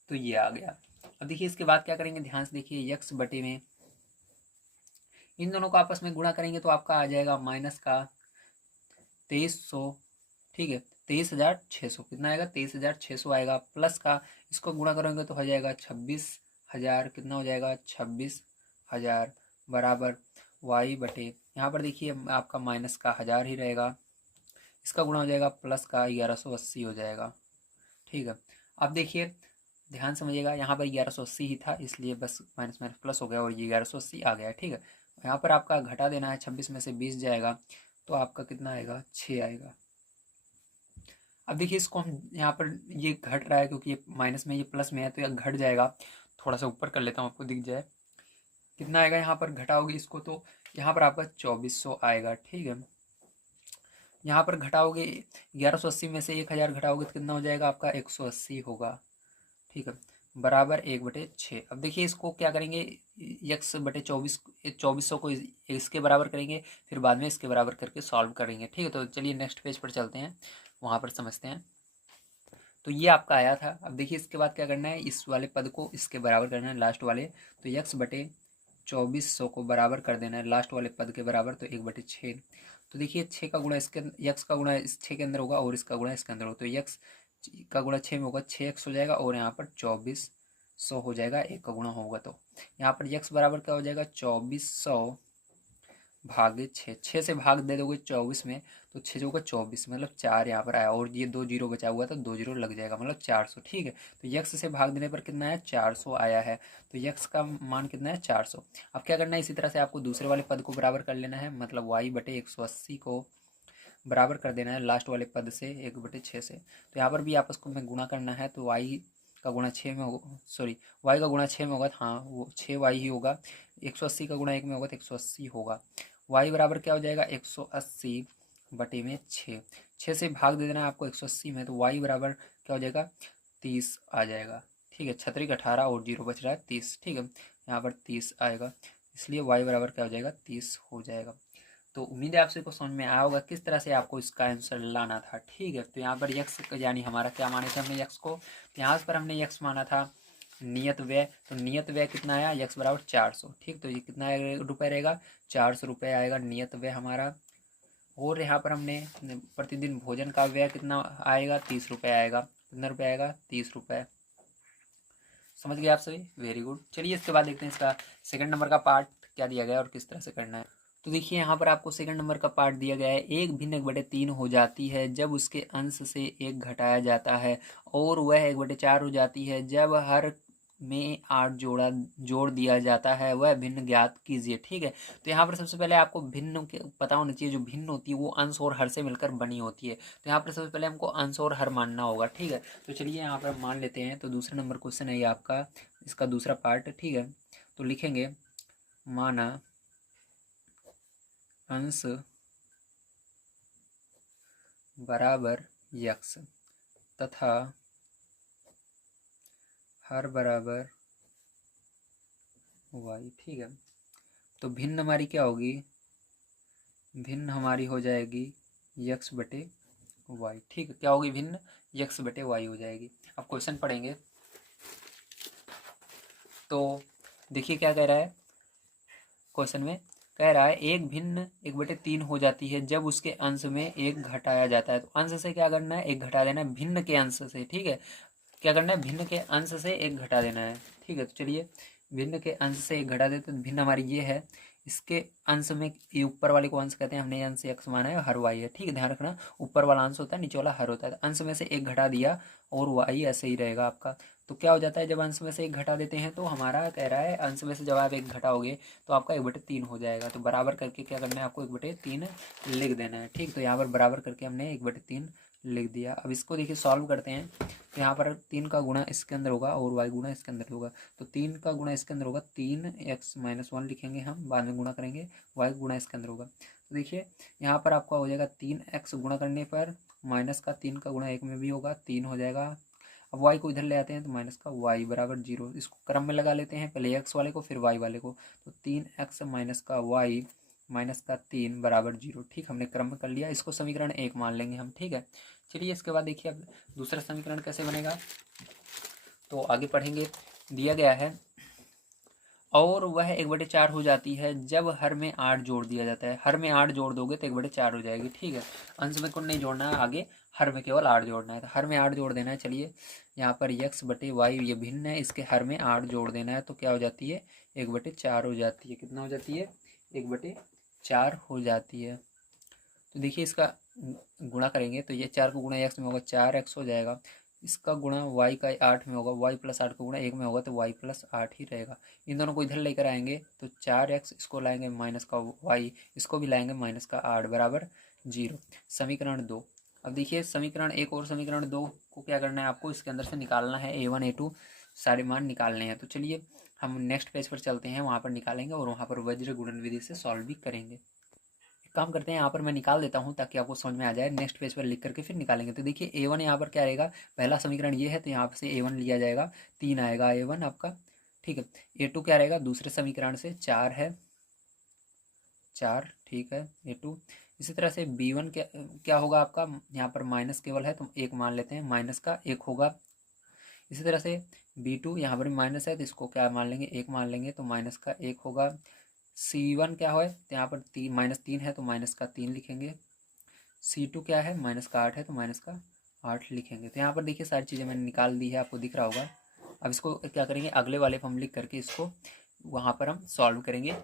तो ये आ गया। अब देखिए इसके बाद क्या करेंगे, ध्यान से देखिए, यक्स बटे में इन दोनों को आपस में गुणा करेंगे तो आपका आ जाएगा माइनस का 2300। ठीक है, 23,600 कितना आएगा, 23,600 आएगा, प्लस का इसको गुणा करेंगे तो हो जाएगा 26,000, कितना हो जाएगा 26,000 बराबर y बटे, यहाँ पर देखिए आपका माइनस का 1000 ही रहेगा, इसका गुणा हो जाएगा प्लस का 1180 हो जाएगा। ठीक है, अब देखिए ध्यान समझिएगा, यहाँ पर 1180 ही था इसलिए बस माइनस माइनस प्लस हो गया और ये 1180 आ गया। ठीक है, यहाँ पर आपका घटा देना है, 26 में से 20 जाएगा तो आपका कितना आएगा, 6 आएगा। अब देखिए इसको हम यहाँ पर ये घट रहा है क्योंकि ये माइनस में ये प्लस में है तो ये घट जाएगा। थोड़ा सा ऊपर कर लेता हूँ आपको दिख जाए, कितना आएगा, यहाँ पर घटाओगे इसको तो यहाँ पर आपका 2400 आएगा। ठीक है, यहाँ पर घटाओगे 1180 में से 1000 घटाओगे तो कितना हो जाएगा आपका 180 होगा। ठीक है, बराबर 1/6। अब देखिए इसको क्या करेंगे, यक्स बटे 2400 को इसके बराबर करेंगे, फिर बाद में इसके बराबर करके सॉल्व करेंगे। ठीक है, तो चलिए नेक्स्ट पेज पर चलते हैं, वहाँ पर समझते हैं। तो ये आपका आया था। अब देखिए इसके बाद क्या करना है, इस वाले पद को इसके बराबर करना है लास्ट वाले, तो यक्स बटे 2400 को बराबर कर देना है लास्ट वाले पद के बराबर, तो 1/6। तो देखिए 6 का गुणा इसके, यक्स का गुणा इस 6 के अंदर होगा और इसका गुणा इसके अंदर होगा, तो यक्स का गुणा 6 में होगा, 6x हो जाएगा और यहाँ पर 2400 हो जाएगा, 1 का गुणा होगा तो यहाँ पर यक्स बराबर क्या हो जाएगा, 2400 भागे 6, 6 से भाग दे दोगे 24 में तो 6 होगा 24, मतलब 4 यहाँ पर आया और ये 2 जीरो बचा हुआ था, 2 जीरो लग जाएगा, मतलब 400। ठीक है, तो यक्स से भाग देने पर कितना है, 400 आया है, तो यक्स का मान कितना है, 400। अब क्या करना है, इसी तरह से आपको दूसरे वाले पद को बराबर कर लेना है, मतलब y बटे 180 को बराबर कर देना है लास्ट वाले पद से 1/6 से। तो यहाँ पर भी आपस को में गुणा करना है, तो y का गुणा 6 में होगा, सॉरी y का गुणा 6 में होगा, हाँ वो 6y ही होगा, 180 का गुणा 1 में होगा तो 180 होगा। y बराबर क्या हो जाएगा, 180 बटे में 6, 6 से भाग दे देना है आपको 180 में, तो y बराबर क्या हो जाएगा, 30 आ जाएगा। ठीक है, 36 18 और 0 बच रहा है 30। ठीक है, यहाँ पर 30 आएगा, इसलिए y बराबर क्या हो जाएगा, 30 हो जाएगा। तो उम्मीद है आप सभी को समझ में आया होगा किस तरह से आपको इसका आंसर लाना था। ठीक है, तो यहाँ पर यक्स यानी हमारा क्या माने थे हमने यक्स को, तो यहाँ पर हमने यक्स माना था नियत व्यय, तो नियत व्यय कितना आया, यक्स बराबर 400। ठीक, तो ये कितना रुपये रहेगा, 400 रुपये आएगा नियत व्यय हमारा। और यहाँ पर हमने प्रतिदिन भोजन का व्यय कितना आएगा, 30 रुपये आएगा, कितना रुपये आएगा, 30 रुपये। समझ गए आप सभी, वेरी गुड। चलिए इसके बाद देखते हैं इसका सेकंड नंबर का पार्ट क्या दिया गया और किस तरह से करना है। तो देखिए यहाँ पर आपको सेकंड नंबर का पार्ट दिया गया है, एक भिन्न 1/3 हो जाती है जब उसके अंश से 1 घटाया जाता है, और वह 1/4 हो जाती है जब हर में 8 जोड़ दिया जाता है, वह भिन्न ज्ञात कीजिए। ठीक है, तो यहाँ पर सबसे पहले आपको भिन्न के पता होना चाहिए, जो भिन्न होती है वो अंश और हर से मिलकर बनी होती है, तो यहाँ पर सबसे पहले हमको अंश और हर मानना होगा। ठीक है, तो चलिए यहाँ पर मान लेते हैं। तो दूसरे नंबर क्वेश्चन है ये आपका, इसका दूसरा पार्ट। ठीक है, तो लिखेंगे माना अंश बराबर यक्स तथा हर बराबर वाई। ठीक है, तो भिन्न हमारी क्या होगी, भिन्न हमारी हो जाएगी यक्स बटे वाई। ठीक है, क्या होगी, भिन्न यक्स बटे वाई हो जाएगी। अब क्वेश्चन पढ़ेंगे तो देखिए क्या कह रहा है, क्वेश्चन में कह रहा है एक भिन्न 1/3 हो जाती है जब उसके अंश में 1 घटाया जाता है। तो अंश से क्या करना है, 1 घटा देना है, भिन्न के अंश से। ठीक है, क्या करना है, भिन्न के अंश से 1 घटा देना है। ठीक है, तो चलिए भिन्न के अंश से 1 घटा देते, तो भिन्न हमारी ये है, इसके अंश में ये ऊपर वाले को अंश कहते हैं, हमने अंश एक्स माना है, हर वाई है। ठीक है, ध्यान रखना ऊपर वाला अंश होता है, नीचे वाला हर होता है। अंश में से 1 घटा दिया और वाई ऐसे ही रहेगा आपका, तो क्या हो जाता है, जब अंश में से एक घटा देते हैं तो हमारा कह रहा है अंश में से जब आप एक घटाओगे तो आपका 1/3 हो जाएगा। तो बराबर करके क्या करना है, आपको 1/3 लिख देना है। ठीक, तो यहाँ पर बराबर करके हमने 1/3 लिख दिया। अब इसको देखिए सॉल्व करते हैं। तो यहाँ पर 3 का गुणा इसके अंदर होगा और y गुणा इसके अंदर होगा। तो 3 का गुणा इसके अंदर होगा, 3x-1 लिखेंगे हम, बाद में गुणा करेंगे, y गुणा इसके अंदर होगा। तो देखिए यहाँ पर आपका हो जाएगा 3x गुणा करने पर माइनस का 3 का गुणा 1 में भी होगा, 3 हो जाएगा। अब y को इधर ले आते हैं तो माइनस का y बराबर 0। इसको क्रम में लगा लेते हैं, पहले x वाले को फिर y वाले को। तो 3x माइनस का y माइनस का 3 बराबर 0। ठीक, हमने क्रम में कर लिया। इसको समीकरण 1 मान लेंगे हम। ठीक है, चलिए इसके बाद देखिए अब दूसरा समीकरण कैसे बनेगा, तो आगे पढ़ेंगे। दिया गया है और वह 1/4 हो जाती है जब हर में 8 जोड़ दिया जाता है। हर में 8 जोड़ दोगे तो 1/4 हो जाएगी। ठीक है, अंश में कुछ नहीं जोड़ना है, आगे हर में केवल 8 जोड़ना है। तो हर में 8 जोड़ देना है। चलिए यहाँ पर x/y ये भिन्न है, इसके हर में 8 जोड़ देना है। तो क्या हो जाती है, 1/4 हो जाती है। कितना हो जाती है, 1/4 हो जाती है। तो देखिए इसका गुणा करेंगे तो ये 4 को गुणा x में होगा, 4x हो जाएगा। इसका गुणा y का 8 में होगा, y प्लस 8 का गुणा 1 में होगा तो y प्लस 8 ही रहेगा। इन दोनों को इधर लेकर आएंगे तो 4x, इसको लाएंगे माइनस का y, इसको भी लाएंगे माइनस का 8 बराबर 0। समीकरण 2। अब देखिए समीकरण 1 और समीकरण 2 को क्या करना है, आपको इसके अंदर से निकालना है। a1 a2 सारे मान निकालने हैं। तो चलिए हम नेक्स्ट पेज पर चलते हैं, वहाँ पर निकालेंगे और वहाँ पर वज्र गुणन विधि से सॉल्व भी करेंगे। काम करते हैं, यहाँ पर मैं निकाल देता हूँ ताकि आपको समझ में आ जाए। नेक्स्ट पेज पर लिख करके फिर निकालेंगे। तो देखिए a1 यहाँ पर क्या रहेगा, पहला समीकरण ये है तो यहाँ से a1 लिया जाएगा, 3 आएगा a1 आपका। ठीक है, a2 क्या रहेगा, दूसरे समीकरण से 4 है, 4। ठीक है, a2। इसी तरह से b1 क्या होगा आपका, यहाँ पर माइनस केवल है तो 1 मान लेते हैं, माइनस का 1 होगा। इसी तरह से b2 यहाँ पर भी माइनस है तो इसको क्या मान लेंगे, 1 मान लेंगे तो माइनस का 1 होगा। c1 क्या है, तो यहाँ पर -3 है तो माइनस का 3 लिखेंगे। c2 क्या है, माइनस का 8 है तो माइनस का 8 लिखेंगे। तो यहाँ पर देखिए सारी चीज़ें मैंने निकाल दी है, आपको दिख रहा होगा। अब इसको क्या करेंगे, अगले वाले पर हम लिख करके इसको वहाँ पर हम सॉल्व करेंगे।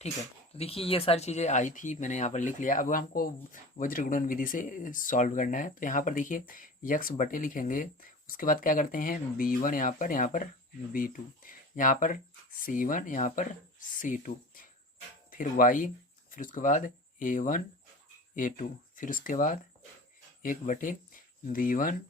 ठीक है, तो देखिए ये सारी चीज़ें आई थी, मैंने यहाँ पर लिख लिया। अब हमको वज्र गुणन विधि से सॉल्व करना है। तो यहाँ पर देखिए यक्स बटे लिखेंगे, उसके बाद क्या करते हैं, b1 यहाँ पर b2, यहाँ पर c1, यहाँ पर c2, फिर y, फिर उसके बाद a1 a2, फिर उसके बाद 1/v1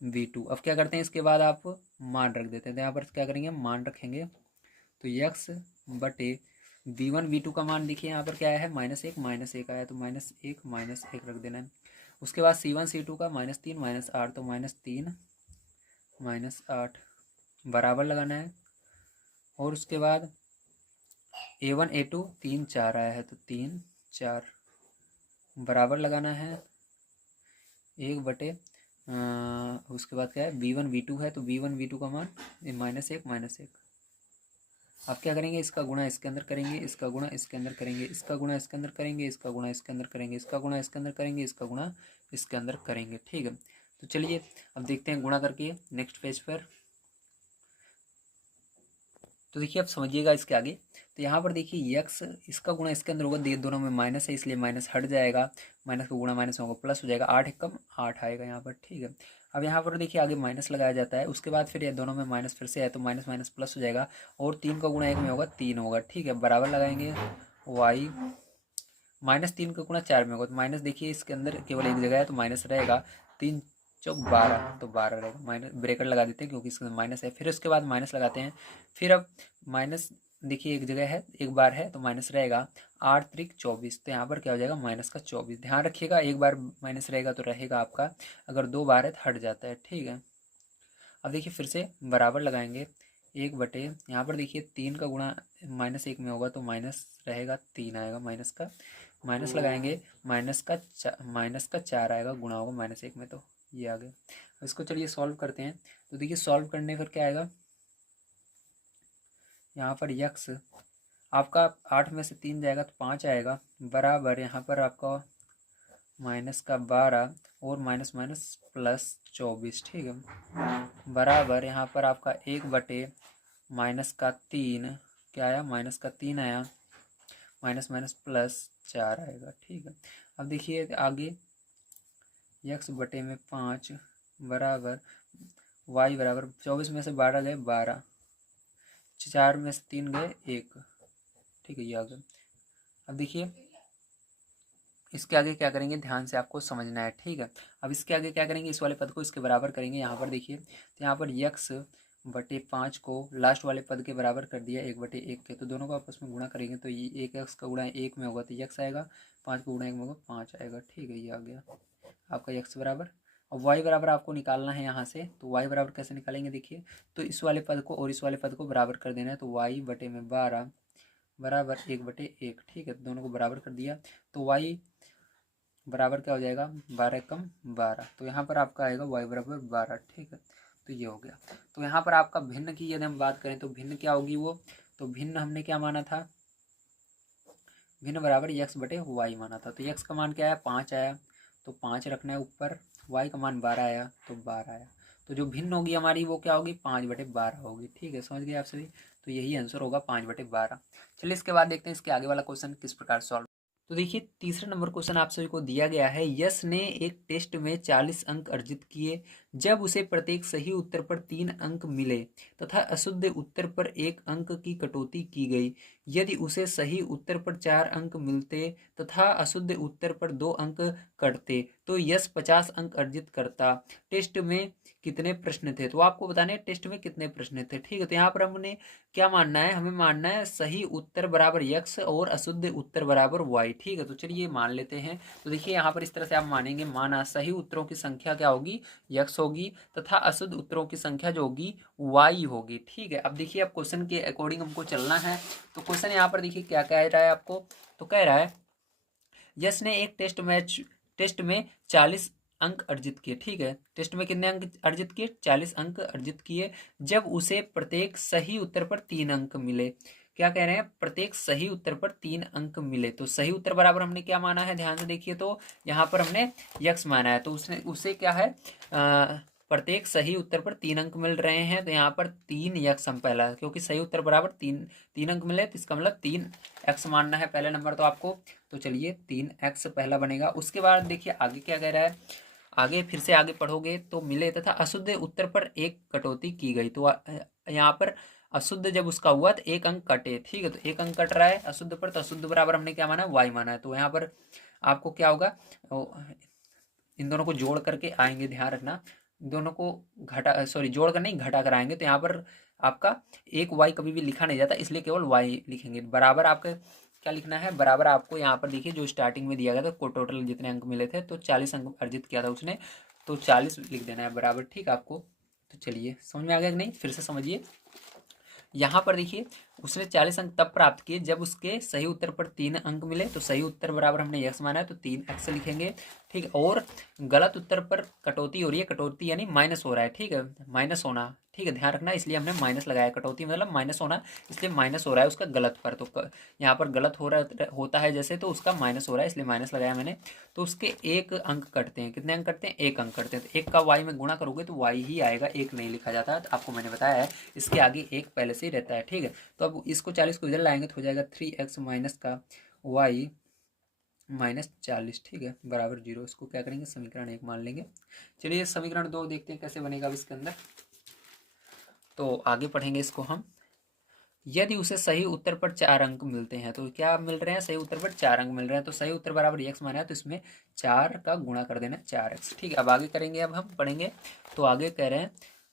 v2। अब क्या करते हैं, इसके बाद आप मान रख देते हैं। तो यहाँ पर क्या करेंगे, मान रखेंगे। तो x/v1 v2 का मान देखिए यहाँ पर क्या है, -1 आया तो -1 रख देना है। उसके बाद c1 c2 का -3 -8 तो -3 -8 बराबर लगाना है। और उसके बाद a1 a2 3 4 आया है तो 3 4 बराबर लगाना है। 1/, उसके बाद क्या है, v1 v2 है तो v1 v2 का मान -1। अब क्या करेंगे, इसका गुणा इसके अंदर करेंगे, इसका गुणा इसके अंदर करेंगे, इसका गुणा इसके अंदर करेंगे, इसका गुणा इसके अंदर करेंगे, इसका गुणा इसके अंदर करेंगे, इसका गुणा इसके अंदर करेंगे। ठीक है, तो चलिए अब देखते हैं गुणा करके नेक्स्ट पेज पर। तो देखिए अब समझिएगा इसके आगे। तो यहाँ पर देखिए यक्स, इसका गुणा इसके अंदर होगा, दोनों में माइनस है इसलिए माइनस हट जाएगा, माइनस का गुणा माइनस होगा, प्लस हो जाएगा, 8 एकम 8 आएगा यहाँ पर। ठीक है, अब यहाँ पर देखिए आगे माइनस लगाया जाता है, उसके बाद फिर ये दोनों में माइनस फिर से है तो माइनस माइनस प्लस हो जाएगा, और 3 का गुणा 1 में होगा 3 होगा। ठीक है, बराबर लगाएंगे, y -3 का गुणा 4 में होगा तो माइनस, देखिए इसके अंदर केवल एक जगह है तो माइनस रहेगा, 3 चौक 12 तो 12 रहेगा, माइनस ब्रेकेट लगा देते हैं क्योंकि इसके अंदर माइनस है। फिर उसके बाद माइनस लगाते हैं, फिर अब माइनस, देखिए एक जगह है, एक बार है तो माइनस रहेगा, 8 त्रिक 24 तो यहाँ पर क्या हो जाएगा, -24। ध्यान रखिएगा, एक बार माइनस रहेगा तो रहेगा आपका, अगर 2 बार है तो हट जाता है। ठीक है, अब देखिए फिर से बराबर लगाएंगे, 1/, यहाँ पर देखिए 3 का गुणा -1 में होगा तो माइनस रहेगा, 3 आएगा, माइनस का माइनस लगाएंगे, माइनस का 4 आएगा, गुणा होगा -1 में तो ये आ गया। इसको चलिए सॉल्व करते हैं। तो देखिए सॉल्व करने पर क्या आएगा, यहाँ पर यक्स आपका 8 में से 3 जाएगा तो 5 आएगा, बराबर यहाँ पर आपका -12 और माइनस माइनस प्लस 24। ठीक है, बराबर यहाँ पर आपका 1/, -3 क्या आया, -3 आया, माइनस माइनस प्लस 4 आएगा। ठीक है, अब देखिए आगे x/5 बराबर वाई बराबर 24 में से 12 गए 12, 4 में से 3 गए 1, ठीक है ये आ गया। अब देखिए इसके आगे क्या करेंगे, ध्यान से आपको समझना है, ठीक है। अब इसके आगे क्या करेंगे, इस वाले पद को इसके बराबर करेंगे। यहाँ पर देखिए तो यहाँ पर x/5 को लास्ट वाले पद के बराबर कर दिया 1/1 के, तो दोनों को आपस में गुणा करेंगे तो ये 1x का गुणा 1 में होगा तो x आएगा, 5 को गुणा 1 में होगा 5 आएगा, ठीक है ये आ गया आपका x बराबर। अब y बराबर आपको निकालना है यहाँ से, तो y बराबर कैसे निकालेंगे देखिए, तो इस वाले पद को और इस वाले पद को बराबर कर देना है, तो y/12 बराबर 1/1, ठीक है, तो दोनों को बराबर कर दिया तो y बराबर क्या हो जाएगा 12 कम 12, तो यहाँ पर आपका आएगा y बराबर 12, ठीक है, तो ये हो गया। तो यहाँ पर आपका भिन्न की यदि हम बात करें तो भिन्न क्या होगी वो, तो भिन्न हमने क्या माना था, भिन्न बराबर x/y माना था, तो x का मान क्या आया 5 आया, तो 5 रखना है ऊपर, y का मान 12 आया तो 12 आया, तो जो भिन्न होगी हमारी वो क्या होगी 5/12 होगी, ठीक है, समझ गए आप सभी। तो यही आंसर होगा 5/12। चलिए इसके बाद देखते हैं इसके आगे वाला क्वेश्चन किस प्रकार सॉल्व। तो देखिए तीसरा नंबर क्वेश्चन आप सभी को दिया गया है, यश ने एक टेस्ट में 40 अंक अर्जित किए, जब उसे प्रत्येक सही उत्तर पर 3 अंक मिले तथा अशुद्ध उत्तर पर 1 अंक की कटौती की गई। यदि उसे सही उत्तर पर 4 अंक मिलते तथा अशुद्ध उत्तर पर 2 अंक कटते तो यश 50 अंक अर्जित करता। टेस्ट में कितने प्रश्न थे, तो आपको बताने टेस्ट में कितने प्रश्न थे, ठीक है। तो यहाँ पर हमने क्या मानना है, हमें मानना है सही उत्तर बराबर x और अशुद्ध उत्तर बराबर y, ठीक है। तो चलिए मान लेते हैं, तो देखिए यहाँ पर इस तरह से आप मानेंगे, माना सही उत्तरों की संख्या क्या होगी x होगी तथा अशुद्ध उत्तरों की संख्या जो होगी y होगी, ठीक है। अब देखिए अब क्वेश्चन के अकॉर्डिंग हमको चलना है, तो क्वेश्चन यहाँ पर देखिए क्या कह रहा है आपको, तो कह रहा है यश ने एक टेस्ट में 40 अंक अर्जित किए, ठीक है। टेस्ट में कितने अंक अर्जित किए 40 अंक अर्जित किए, जब उसे प्रत्येक सही उत्तर पर 3 अंक मिले। क्या कह रहे हैं, प्रत्येक सही उत्तर पर 3 अंक मिले, तो सही उत्तर बराबर हमने क्या माना है, ध्यान से देखिए, तो यहाँ पर हमने यक्स माना है, तो उसने उसे क्या है प्रत्येक सही उत्तर पर 3 अंक मिल रहे हैं, तो यहाँ पर 3 यक्स हम पहला, क्योंकि सही उत्तर बराबर 3 अंक मिले तो इसका मतलब 3x मानना है पहले नंबर तो आपको। तो चलिए 3x पहला बनेगा। उसके बाद देखिए आगे क्या कह रहा है, आगे फिर से आगे पढ़ोगे तो मिले तथा अशुद्ध उत्तर पर 1 कटौती की गई, तो यहाँ पर अशुद्ध जब उसका हुआ तो 1 अंक कटे, ठीक है, तो 1 अंक कट रहा है अशुद्ध पर, तो अशुद्ध बराबर हमने क्या माना है y माना है, तो यहाँ पर आपको क्या होगा, इन दोनों को जोड़ करके आएंगे, ध्यान रखना, दोनों को जोड़ कर नहीं घटा कर आएंगे, तो यहाँ पर आपका एक y कभी भी लिखा नहीं जाता, इसलिए केवल y लिखेंगे। बराबर आपके क्या लिखना है, बराबर आपको यहाँ पर देखिए जो स्टार्टिंग में दिया गया था को टोटल जितने अंक मिले थे तो 40 अंक अर्जित किया था उसने, तो 40 लिख देना है बराबर, ठीक आपको। तो चलिए समझ में आ गया कि नहीं, फिर से समझिए। यहाँ पर देखिए उसने 40 अंक तब प्राप्त किए जब उसके सही उत्तर पर 3 अंक मिले, तो सही उत्तर बराबर हमने x माना है तो 3x लिखेंगे, ठीक है। और गलत उत्तर पर कटौती हो रही है, कटौती यानी माइनस हो रहा है, ठीक है, माइनस होना, ठीक है, ध्यान रखना, इसलिए हमने माइनस लगाया, कटौती मतलब माइनस होना, इसलिए माइनस हो रहा है उसका गलत पर, तो यहाँ पर गलत हो रहा होता है जैसे, तो उसका माइनस हो रहा है इसलिए माइनस लगाया मैंने। तो उसके 1 अंक कटते हैं, कितने अंक कटते हैं 1 अंक कटते हैं, तो 1 का y में गुणा करोगे तो y ही आएगा, 1 नहीं लिखा जाता, तो आपको मैंने बताया है इसके आगे 1 पहले से ही रहता है, ठीक है। तो अब इसको 40 को इधर लाएंगे तो हो जाएगा 3x माइनस का y -40, ठीक है, बराबर 0। इसको क्या करेंगे समीकरण 1 मान लेंगे। चलिए समीकरण 2 देखते हैं कैसे बनेगा अब इसके अंदर, तो आगे पढ़ेंगे इसको हम। यदि उसे सही उत्तर पर 4 अंक मिलते हैं, तो क्या मिल रहे हैं सही उत्तर पर 4 अंक मिल रहे हैं, तो सही उत्तर बराबर x माना है तो इसमें 4 का गुणा कर देना 4x, ठीक है। अब आगे करेंगे, अब हम पढ़ेंगे, तो आगे कह रहे हैं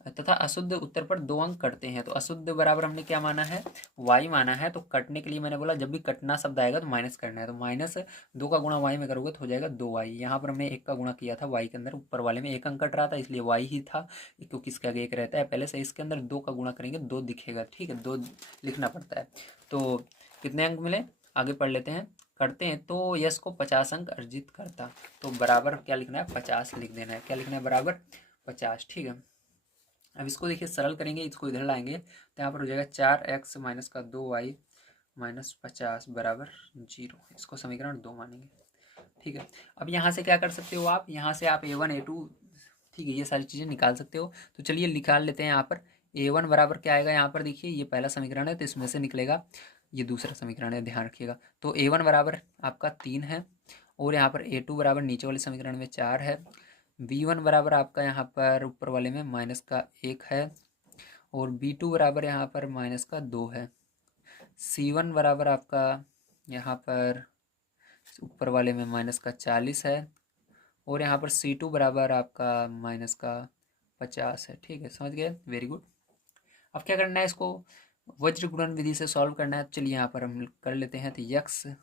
तथा अशुद्ध उत्तर पर 2 अंक कटते हैं, तो अशुद्ध बराबर हमने क्या माना है y माना है, तो कटने के लिए मैंने बोला जब भी कटना शब्द आएगा तो माइनस करना है, तो -2 का गुणा y में करोगे तो हो जाएगा 2y। यहाँ पर हमने 1 का गुणा किया था y के अंदर, ऊपर वाले में 1 अंक कट रहा था इसलिए y ही था, क्योंकि इसके आगे 1 रहता है पहले से, इसके अंदर 2 का गुणा करेंगे 2 दिखेगा, ठीक है, 2 लिखना पड़ता है। तो कितने अंक मिले आगे पढ़ लेते हैं, करते हैं, तो यश को 50 अंक अर्जित करता, तो बराबर क्या लिखना है 50 लिख देना है, क्या लिखना है बराबर 50, ठीक है। अब इसको देखिए सरल करेंगे, इसको इधर लाएंगे तो यहाँ पर हो जाएगा 4x माइनस का 2y माइनस 50 बराबर 0, इसको समीकरण 2 मानेंगे, ठीक है। अब यहाँ से क्या कर सकते हो आप, यहाँ से आप a1 a2, ठीक है, ये सारी चीज़ें निकाल सकते हो। तो चलिए निकाल लेते हैं। यहाँ पर a1 बराबर क्या आएगा, यहाँ पर देखिए ये पहला समीकरण है तो इसमें से निकलेगा, ये दूसरा समीकरण है, ध्यान रखिएगा। तो a1 बराबर आपका 3 है, और यहाँ पर a2 बराबर नीचे वाले समीकरण में 4 है, V1 बराबर आपका यहाँ पर ऊपर वाले में माइनस का 1 है और V2 बराबर यहाँ पर माइनस का 2 है। C1 बराबर आपका यहाँ पर ऊपर वाले में माइनस का 40 है और यहाँ पर C2 बराबर आपका माइनस का 50 है। ठीक है, समझ गए, वेरी गुड। अब क्या करना है, इसको वज्र गुणन विधि से सॉल्व करना है। चलिए यहाँ पर हम कर लेते हैं। तो यक्स, तो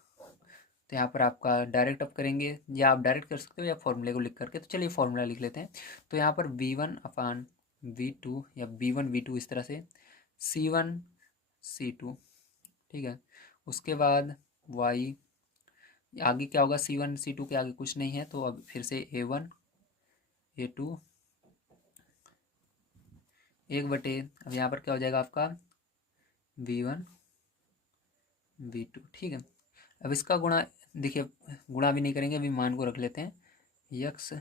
यहाँ पर आपका डायरेक्ट अब करेंगे या आप डायरेक्ट कर सकते हो या फॉर्मूले को लिख करके। तो चलिए फॉर्मूला लिख लेते हैं। तो यहाँ पर V1/V2 या V1V2 इस तरह से, C1C2, ठीक है। उसके बाद y आगे क्या होगा, C1C2 के आगे कुछ नहीं है, तो अब फिर से A1A2 1/, अब यहाँ पर क्या हो जाएगा आपका V1V2, ठीक है। अब इसका गुणा, देखिए गुणा भी नहीं करेंगे, अभी मान को रख लेते हैं। यक्स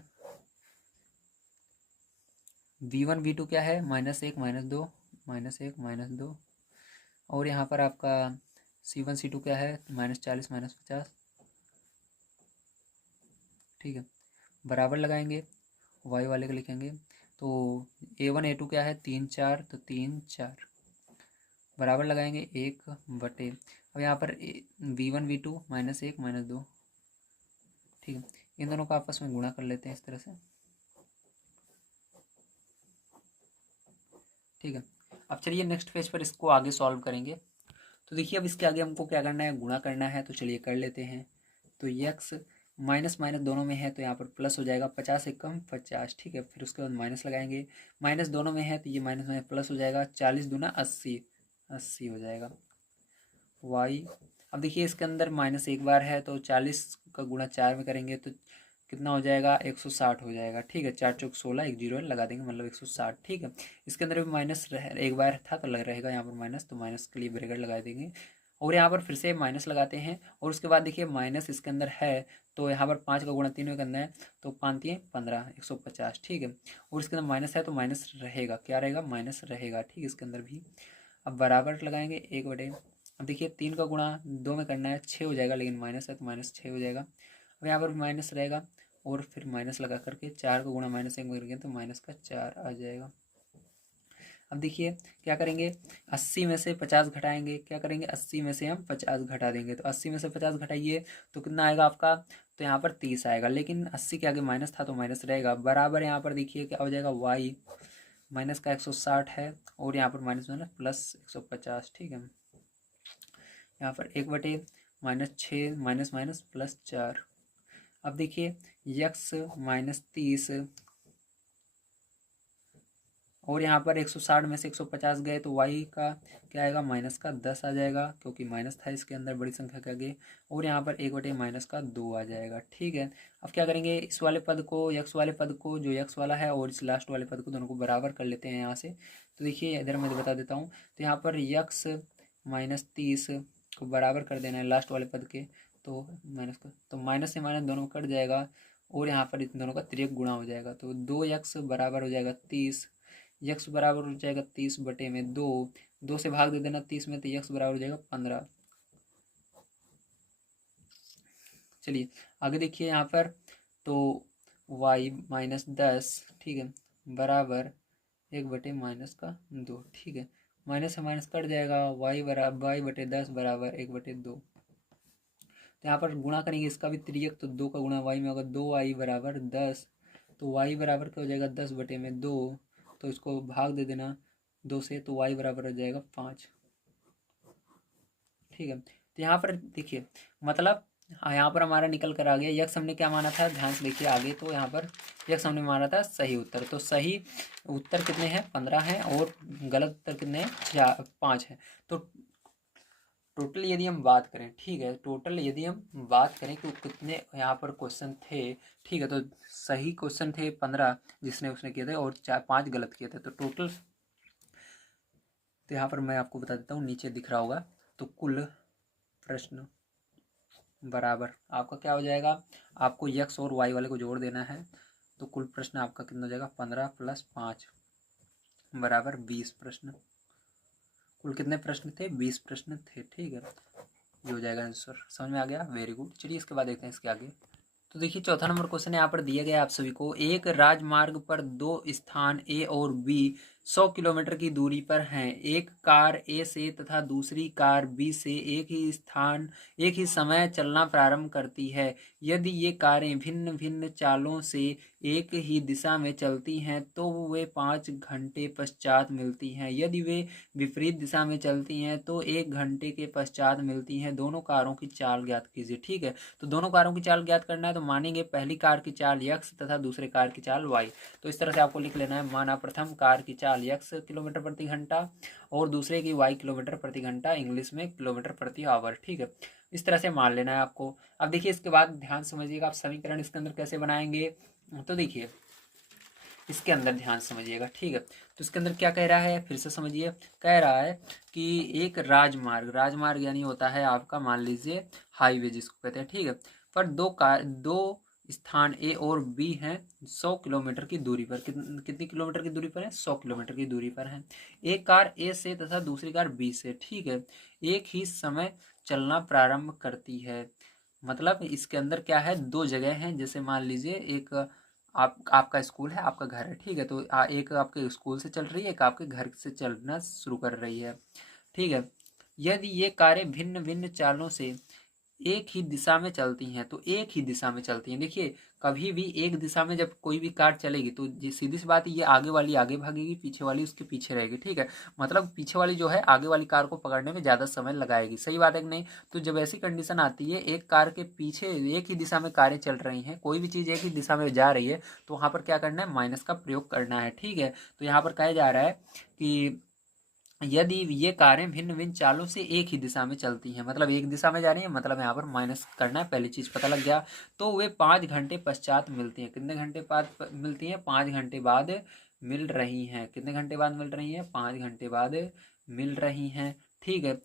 V1V2 क्या है, -1 -2, -1 -2, और यहाँ पर आपका C1C2 क्या है, -40 -50, ठीक है। बराबर लगाएंगे, y वाले का लिखेंगे। तो A1A2 क्या है, 3 4, तो 3 4 बराबर लगाएंगे 1/। अब यहाँ पर V1V2 -1 -2, ठीक है। इन दोनों का आपस में गुणा कर लेते हैं इस तरह से, ठीक है। अब चलिए नेक्स्ट पेज पर इसको आगे सॉल्व करेंगे। तो देखिए अब इसके आगे हमको क्या करना है, गुणा करना है। तो चलिए कर लेते हैं। तो यक्स माइनस माइनस दोनों में है तो यहाँ पर प्लस हो जाएगा, 50 एकम 50, ठीक है। फिर उसके बाद माइनस लगाएंगे, माइनस दोनों में है तो ये माइनस में प्लस हो जाएगा, 40 दूना 80, 80 हो जाएगा। वाई, अब देखिए इसके अंदर माइनस एक बार है तो 40 का गुणा 4 में करेंगे तो कितना हो जाएगा, 160 हो जाएगा, ठीक है। 4 चौक 16, एक जीरो लगा देंगे, मतलब 160, ठीक है। इसके अंदर भी माइनस एक बार था तो लग रहेगा यहाँ पर माइनस, तो माइनस के लिए ब्रैकेट लगा देंगे और यहाँ पर फिर से माइनस लगाते हैं। और उसके बाद देखिए माइनस इसके अंदर है तो यहाँ पर 5 का गुणा 3 में करना है, तो 5 3 15, 150, ठीक है। और इसके अंदर माइनस है तो माइनस रहेगा, क्या रहेगा, माइनस रहेगा, ठीक है। इसके अंदर भी अब बराबर लगाएंगे 1/। अब देखिए 3 का गुणा 2 में करना है, 6 हो जाएगा, लेकिन माइनस है तो माइनस 6 हो जाएगा। अब यहाँ पर माइनस रहेगा और फिर माइनस लगा करके 4 का गुणा -1 में करेंगे तो माइनस का 4 आ जाएगा। अब देखिए क्या करेंगे, 80 में से 50 घटाएंगे, क्या करेंगे 80 में से हम 50 घटा देंगे। तो 80 में से 50 घटाइए तो कितना आएगा आपका, तो यहाँ पर 30 आएगा, लेकिन 80 के आगे माइनस था तो माइनस रहेगा। बराबर यहाँ पर देखिए क्या हो जाएगा, वाई माइनस का 160 है और यहाँ पर माइनस में प्लस 150, ठीक है। यहाँ पर 1/, -6 माइनस माइनस प्लस 4। अब देखिए यक्स -30 और यहाँ पर 160 में से 150 गए तो वाई का क्या आएगा, माइनस का 10 आ जाएगा, क्योंकि माइनस था इसके अंदर बड़ी संख्या के आगे। और यहाँ पर 1/, माइनस का 2 आ जाएगा, ठीक है। अब क्या करेंगे, इस वाले पद को, यक्स वाले पद को, जो यक्स वाला है, और इस लास्ट वाले पद को, दोनों को बराबर कर लेते हैं यहाँ से। तो देखिए इधर मैं बता देता हूँ। तो यहाँ पर यक्स -30 को बराबर कर देना है लास्ट वाले पद के, तो माइनस का, तो माइनस से माइनस दोनों कट जाएगा और यहाँ पर इन दोनों का तिर्यक गुणा हो जाएगा। तो 2x बराबर हो जाएगा 30, यक्स बराबर हो जाएगा 30/2, 2 से भाग दे देना 30 में, तो यक्स बराबर हो जाएगा 15। चलिए आगे देखिए यहाँ पर, तो y -10, ठीक है, बराबर 1/-2, ठीक है। माइनस से माइनस कट जाएगा, y/10 बराबर 1/2। तो यहाँ पर गुणा करेंगे इसका भी तिर्यक, तो 2 का गुणा y में होगा, 2y बराबर 10, तो y बराबर क्या हो जाएगा, 10/2, तो इसको भाग दे देना 2 से, तो y बराबर हो जाएगा 5, ठीक है। तो यहाँ पर देखिए मतलब यहाँ पर हमारा निकल कर आ गया, यक्स हमने क्या माना था, ध्यान से देखिए आगे। तो यहाँ पर यक्स हमने माना था सही उत्तर, तो सही उत्तर कितने हैं, 15 हैं, और गलत उत्तर कितने हैं, 5 हैं। तो टोटल यदि हम बात करें, ठीक है, टोटल यदि हम बात करें कि कितने यहाँ पर क्वेश्चन थे, ठीक है, तो सही क्वेश्चन थे 15 जिसने उसने किए थे, और 5 गलत किए थे, तो टोटल, तो यहाँ पर मैं आपको बता देता हूँ, नीचे दिख रहा होगा। तो कुल प्रश्न बराबर आपका क्या हो जाएगा, आपको यक्स और वाई वाले को जोड़ देना है। तो कुल प्रश्न आपका कितना हो जाएगा, 15 + 5 बराबर 20 प्रश्न। कुल कितने प्रश्न थे, 20 प्रश्न थे, ठीक है। ये हो जाएगा आंसर, समझ में आ गया, वेरी गुड। चलिए इसके बाद देखते हैं इसके आगे। तो देखिए चौथा नंबर क्वेश्चन यहाँ पर दिया गया आप सभी को, एक राजमार्ग पर दो स्थान ए और बी 100 किलोमीटर की दूरी पर हैं। एक कार ए से तथा दूसरी कार बी से एक ही समय चलना प्रारंभ करती है। यदि ये कारें भिन्न भिन्न चालों से एक ही दिशा में चलती हैं तो वे 5 घंटे पश्चात मिलती हैं। यदि वे विपरीत दिशा में चलती हैं तो 1 घंटे के पश्चात मिलती हैं। दोनों कारों की चाल ज्ञात कीजिए। ठीक है, तो दोनों कारों की चाल ज्ञात करना है तो मानेंगे पहली कार की चाल x तथा दूसरे कार की चाल y। तो इस तरह से आपको लिख लेना है, माना प्रथम कार की चाल x किलोमीटर प्रति घंटा और दूसरे की y किलोमीटर प्रति घंटा, इंग्लिश में किलोमीटर प्रति आवर। ठीक है, इस तरह से मान लेना है आपको। अब देखिए इसके बाद ध्यान समझिएगा, आप समीकरण इसके अंदर कैसे बनाएंगे। तो देखिए इसके अंदर ध्यान समझिएगा। ठीक है, तो इसके अंदर क्या कह रहा है, फिर से समझिए। कह रहा है कि एक राजमार्ग यानी होता है आपका, मान लीजिए हाईवे जिसको कहते हैं। ठीक है, पर दो स्थान ए और बी हैं 100 किलोमीटर की दूरी पर। कितनी किलोमीटर की दूरी पर है, 100 किलोमीटर की दूरी पर है। एक कार ए से तथा दूसरी कार बी से, ठीक है, एक ही समय चलना प्रारंभ करती है। मतलब इसके अंदर क्या है, दो जगह हैं। जैसे मान लीजिए एक आपका स्कूल है, आपका घर है। ठीक है, तो एक आपके स्कूल से चल रही है, एक आपके घर से चलना शुरू कर रही है। ठीक है, यदि ये कारें भिन्न भिन्न चालों से एक ही दिशा में चलती हैं, तो एक ही दिशा में चलती हैं। देखिए कभी भी एक दिशा में जब कोई भी कार चलेगी तो सीधी सी बात है, ये आगे वाली आगे भागेगी, पीछे वाली उसके पीछे रहेगी। ठीक है, मतलब पीछे वाली जो है आगे वाली कार को पकड़ने में ज़्यादा समय लगाएगी। सही बात है कि नहीं। तो जब ऐसी कंडीशन आती है, एक कार के पीछे एक ही दिशा में कारें चल रही हैं, कोई भी चीज़ एक ही दिशा में जा रही है, तो वहाँ पर क्या करना है, माइनस का प्रयोग करना है। ठीक है, तो यहाँ पर कहा जा रहा है कि यदि ये कारें भिन्न भिन्न चालों से एक ही दिशा में चलती हैं, मतलब एक दिशा में जा रही हैं, मतलब यहाँ पर माइनस करना है, पहली चीज पता लग गया। तो वे 5 घंटे पश्चात मिलती हैं। कितने घंटे बाद मिलती हैं, 5 घंटे बाद मिल रही हैं। कितने घंटे बाद मिल रही हैं, 5 घंटे बाद मिल रही हैं। ठीक है,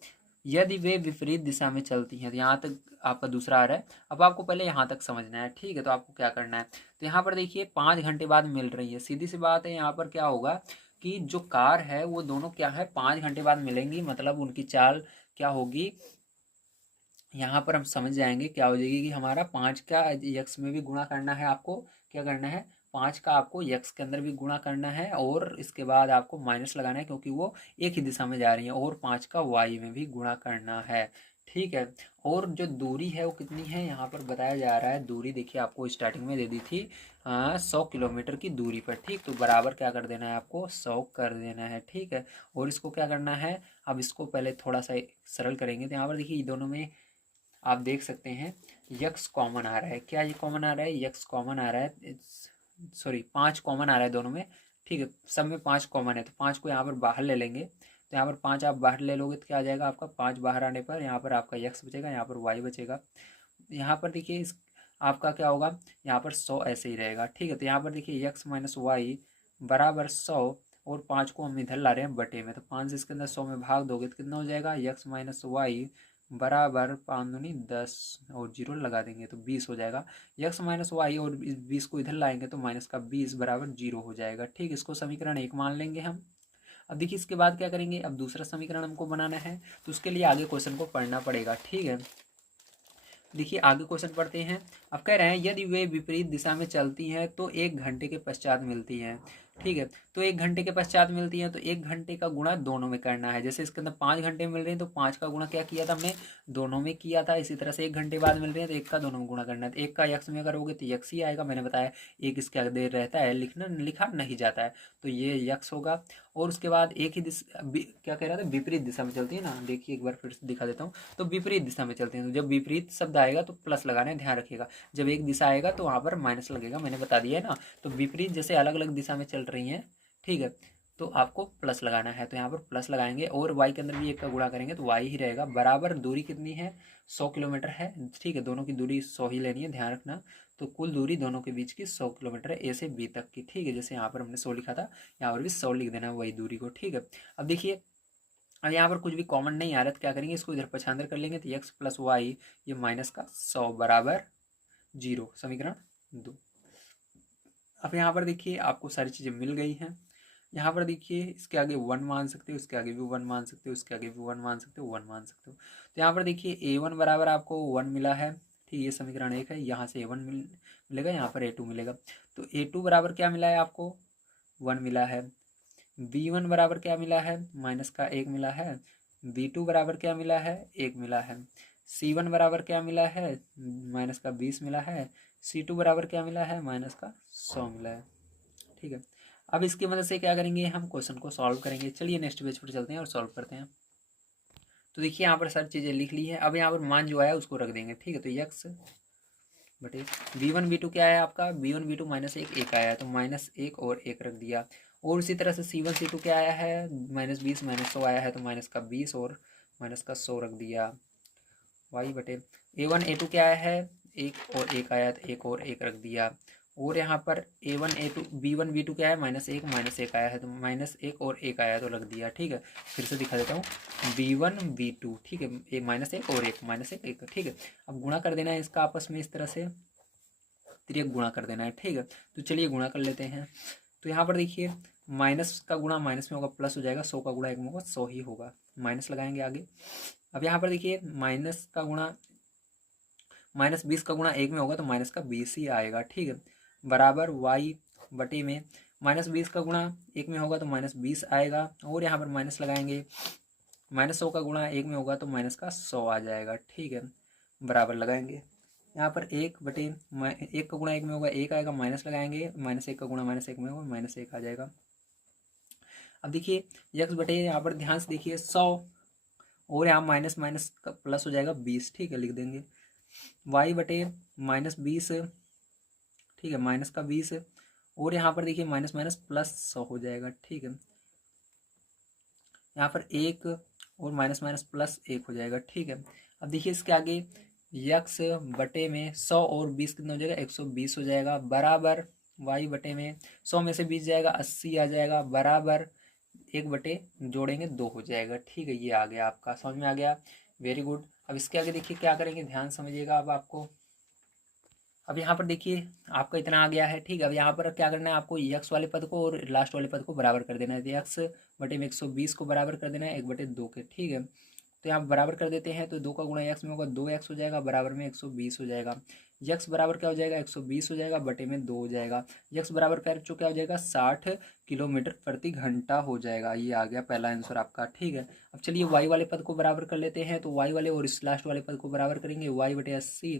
यदि वे विपरीत दिशा में चलती हैं, तो यहाँ तक आपका दूसरा आ रहा है। अब आपको पहले यहाँ तक समझना है। ठीक है, तो आपको क्या करना है, तो यहाँ पर देखिए 5 घंटे बाद मिल रही है, सीधी सी बात है। यहाँ पर क्या होगा कि जो कार है वो दोनों क्या है, 5 घंटे बाद मिलेंगी, मतलब उनकी चाल क्या होगी, यहाँ पर हम समझ जाएंगे क्या हो जाएगी कि हमारा 5 का यक्स में भी गुणा करना है। आपको क्या करना है, 5 का आपको यक्स के अंदर भी गुणा करना है और इसके बाद आपको माइनस लगाना है, क्योंकि वो एक ही दिशा में जा रही है। और 5 का वाई में भी गुणा करना है। ठीक है, और जो दूरी है वो कितनी है, यहाँ पर बताया जा रहा है। दूरी देखिए आपको स्टार्टिंग में दे दी थी 100 किलोमीटर की दूरी पर। ठीक, तो बराबर क्या कर देना है, आपको 100 कर देना है। ठीक है, और इसको क्या करना है, अब इसको पहले थोड़ा सा सरल करेंगे। तो यहाँ पर देखिए दोनों में आप देख सकते हैं यक्स कॉमन आ रहा है। क्या ये कॉमन आ रहा है, यक्स कॉमन आ रहा है, सॉरी 5 कॉमन आ रहा है दोनों में। ठीक है, सब में 5 कॉमन है, तो 5 को यहाँ पर बाहर ले लेंगे। तो यहाँ पर 5 आप बाहर ले लोगे तो क्या आ जाएगा आपका, 5 बाहर आने पर यहाँ पर आपका यक्स बचेगा, यहाँ पर वाई बचेगा। यहाँ पर देखिए इस आपका क्या होगा, यहाँ पर 100 ऐसे ही रहेगा। ठीक है, तो यहाँ पर देखिए यक्स माइनस वाई बराबर 100, और 5 को हम इधर ला रहे हैं बटे में, तो 5 इसके अंदर 100 में भाग दोगे तो कितना हो जाएगा, यक्स माइनस वाई बराबर 5 दूनी 10 और जीरो लगा देंगे तो 20 हो जाएगा। यक्स माइनस वाई और 20 को इधर लाएंगे तो माइनस का 20 बराबर 0 हो जाएगा। ठीक, इसको समीकरण 1 मान लेंगे हम। अब देखिए इसके बाद क्या करेंगे, अब दूसरा समीकरण हमको बनाना है, तो उसके लिए आगे क्वेश्चन को पढ़ना पड़ेगा। ठीक है, देखिए आगे क्वेश्चन पढ़ते हैं। अब कह रहे हैं यदि वे विपरीत दिशा में चलती हैं तो 1 घंटे के पश्चात मिलती हैं। ठीक है, तो 1 घंटे के पश्चात मिलती हैं, तो 1 घंटे का गुणा दोनों में करना है। जैसे इसके अंदर 5 घंटे मिल रहे हैं तो 5 का गुणा क्या किया था हमने, दोनों में किया था। इसी तरह से 1 घंटे बाद मिल रहे हैं तो 1 का दोनों में गुणा करना है। तो 1 का यक्स में करोगे तो यक्स ही आएगा। मैंने बताया 1 इसके आगे रहता है, लिखा नहीं जाता है, तो ये यक्स होगा। और उसके बाद एक ही क्या कह रहा था, विपरीत दिशा में चलती है ना। देखिए एक बार फिर से दिखा देता हूँ। तो विपरीत दिशा में चलते हैं, तो जब विपरीत शब्द आएगा तो प्लस लगाना है, ध्यान रखिएगा। जब एक दिशा आएगा तो वहाँ पर माइनस लगेगा, मैंने बता दिया है ना। तो विपरीत जैसे अलग अलग दिशा में चल रही हैं, ठीक है, तो आपको प्लस लगाना है। तो यहाँ पर प्लस लगाएंगे और वाई के अंदर भी 1 का गुणा करेंगे तो वाई ही रहेगा। बराबर दूरी कितनी है, 100 किलोमीटर है। ठीक है, दोनों की दूरी 100 ही लेनी है, ध्यान रखना। तो कुल दूरी दोनों के बीच की 100 किलोमीटर है, ए से बी तक की। ठीक है, जैसे यहाँ पर हमने 100 लिखा था, यहाँ पर भी 100 लिख देना वही दूरी को। ठीक है, अब देखिए अब यहाँ पर कुछ भी कॉमन नहीं आ रहा, तो क्या करेंगे, इसको इधर पछांदर कर लेंगे। तो एक्स प्लस वाई ये माइनस का 100 बराबर 0, समीकरण 2। अब यहाँ पर देखिए आपको सारी चीज़ें मिल गई हैं। यहाँ पर देखिए इसके आगे 1 मान सकते हो, इसके आगे भी 1 मान सकते हो, इसके आगे भी 1 मान सकते हो, 1 मान सकते हो। तो यहाँ पर देखिए A1 बराबर आपको 1 मिला है। ठीक, ये समीकरण 1 है। यहाँ से A1 मिलेगा, यहाँ पर A2 मिलेगा। तो A2 बराबर क्या मिला है आपको, 1 मिला है। B1 बराबर क्या मिला है, माइनस का 1 मिला है। B2 बराबर क्या मिला है, 1 मिला है। C1 बराबर क्या मिला है, माइनस का 20 मिला है। C2 बराबर क्या मिला है, माइनस का 100 मिला है। ठीक है, अब इसकी मदद से क्या करेंगे, हम क्वेश्चन को सॉल्व करेंगे। चलिए नेक्स्ट पेज पर चलते हैं और सॉल्व करते हैं। तो देखिए यहाँ पर सारी चीज़ें लिख ली है। अब यहाँ पर मान जो आया उसको रख देंगे। ठीक है, तो यक्स बटे B1 B2 क्या है आपका, B1 B2 -1 1 आया है, तो -1 और 1 रख दिया। और उसी तरह से C1 C2 क्या आया है, -20 -100 आया है, तो माइनस का 20 और माइनस का 100 रख दिया। वाई बटे A1 A2 क्या आया है, 1 और 1 आया, तो 1 और 1 रख दिया। और यहाँ पर A1 A2 B1 B2 क्या है, -1 आया है, तो -1 और 1 आया, तो रख दिया। ठीक है, फिर से दिखा देता हूँ, B1 B2, ठीक है, -1 और 1 -1 1, ठीक है। अब गुणा कर देना है इसका आपस में, इस तरह से तिर्यक गुणा कर देना है। ठीक है, तो चलिए गुणा कर लेते हैं। तो यहाँ पर देखिए, माइनस का गुणा माइनस में होगा, प्लस हो जाएगा। 100 का गुणा 1 में होगा, 100 ही होगा। माइनस लगाएंगे आगे। अब यहाँ पर देखिए, माइनस का गुणा -20 का गुणा 1 में होगा, तो माइनस का 20 ही आएगा। ठीक है, बराबर वाई बटे में -20 का गुणा 1 में होगा, तो -20 आएगा। और यहाँ पर माइनस लगाएंगे, -100 का गुणा 1 में होगा, तो माइनस का 100 आ जाएगा। ठीक है, बराबर लगाएंगे। यहाँ पर 1 बटे 1 का गुणा 1 में होगा, 1 आएगा, माइनस लगाएंगे, -1 का गुणा -1 में होगा, -1 आ जाएगा। अब देखिए यक्स बटे, यहाँ पर ध्यान से देखिए, 100 और यहाँ माइनस माइनस का प्लस हो जाएगा 20। ठीक है, लिख देंगे वाई बटे -20, ठीक है, माइनस का 20। और यहाँ पर देखिए माइनस माइनस प्लस 100 हो जाएगा। ठीक है, यहाँ पर 1 और माइनस माइनस प्लस 1 हो जाएगा। ठीक है, अब देखिए इसके आगे यक्स बटे में 100 और 20 कितना हो जाएगा, 120 हो जाएगा। बराबर वाई बटे में 100 में से 20 जाएगा, 80 आ जाएगा। बराबर 1 बटे जोड़ेंगे 2 हो जाएगा। ठीक है, ये आ गया आपका, समझ में आ गया, वेरी गुड। अब इसके आगे देखिए क्या करेंगे, ध्यान समझिएगा। अब यहाँ पर देखिए आपका इतना आ गया है। ठीक है, अब यहाँ पर क्या करना है आपको, यक्स वाले पद को और लास्ट वाले पद को बराबर कर देना है। यक्स बटे में 120 को बराबर कर देना है 1 बटे 2 के। ठीक है, तो यहाँ बराबर कर देते हैं, तो 2 का गुणा यक्स में होगा, 2x हो जाएगा, बराबर में 120 हो जाएगा। यक्स बराबर क्या हो जाएगा, 120 हो जाएगा, बटे में 2 हो जाएगा। यक्स बराबर पैर क्या हो जाएगा, 60 किलोमीटर प्रति घंटा हो जाएगा। ये आ गया पहला आंसर आपका। ठीक है, अब चलिए वाई वाले पद को बराबर कर लेते हैं। तो वाई वाले और इस लास्ट वाले पद को बराबर करेंगे। वाई बटे 80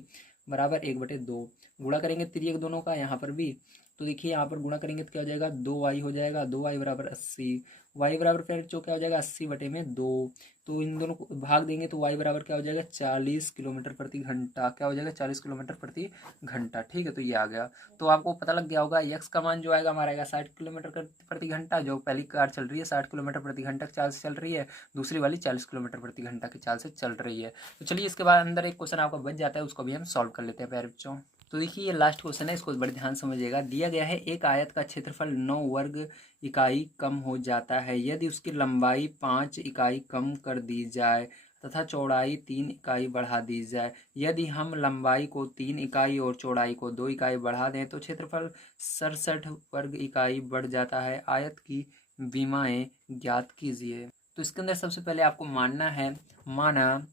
बराबर 1 बटे 2, गुणा करेंगे तिर्यक दोनों का यहाँ पर भी। तो देखिए यहाँ पर गुणा करेंगे तो क्या हो जाएगा, 2y हो जाएगा, 2y बराबर 80। y बराबर फिर जो क्या हो जाएगा, 80 बटे में 2। तो इन दोनों को भाग देंगे तो y बराबर क्या हो जाएगा, 40 किलोमीटर प्रति घंटा। क्या हो जाएगा, 40 किलोमीटर प्रति घंटा। ठीक है, तो ये आ गया। तो आपको पता लग गया होगा यक्स का मान जो आएगा हमारा आएगा 60 किलोमीटर प्रति घंटा। जो पहली कार चल रही है 60 किलोमीटर प्रति घंटा की चाल से चल रही है, दूसरी वाली 40 किलोमीटर प्रति घंटा की चाल से चल रही है। तो चलिए इसके बाद अंदर एक क्वेश्चन आपका बच जाता है, उसको भी हम सॉल्व कर लेते हैं प्यारे बच्चों। तो देखिए ये लास्ट क्वेश्चन है, इसको बड़े ध्यान समझिएगा। दिया गया है एक आयत का क्षेत्रफल 9 वर्ग इकाई कम हो जाता है यदि उसकी लंबाई 5 इकाई कम कर दी जाए तथा चौड़ाई 3 इकाई बढ़ा दी जाए। यदि हम लंबाई को 3 इकाई और चौड़ाई को 2 इकाई बढ़ा दें तो क्षेत्रफल 67 वर्ग इकाई बढ़ जाता है। आयत की विमाएं ज्ञात कीजिए। तो इसके अंदर सबसे पहले आपको मानना है, माना,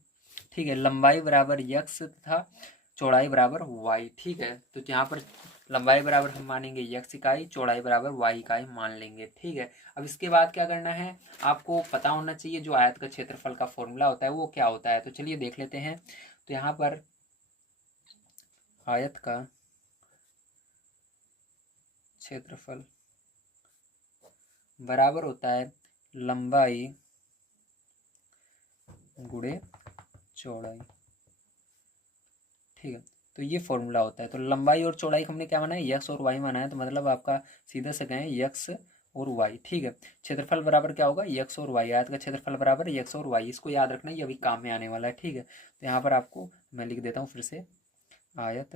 ठीक है, लंबाई बराबर यक्स तथा चौड़ाई बराबर वाई। ठीक है, तो यहाँ पर लंबाई बराबर हम मानेंगे यक्स इकाई, चौड़ाई बराबर वाई इकाई मान लेंगे। ठीक है, अब इसके बाद क्या करना है, आपको पता होना चाहिए जो आयत का क्षेत्रफल का फॉर्मूला होता है वो क्या होता है। तो चलिए देख लेते हैं। तो यहाँ पर आयत का क्षेत्रफल बराबर होता है लंबाई गुणे चौड़ाई। ठीक है, तो ये फॉर्मूला होता है। तो लंबाई और चौड़ाई को हमने क्या माना है, यक्स और वाई माना है, तो मतलब आपका सीधा से कहें यक्स और वाई। ठीक है, क्षेत्रफल बराबर क्या होगा, यक्स और वाई। आयत का क्षेत्रफल बराबर यक्स और वाई, इसको याद रखना, ये अभी काम में आने वाला है। ठीक है, तो यहाँ पर आपको मैं लिख देता हूँ फिर से, आयत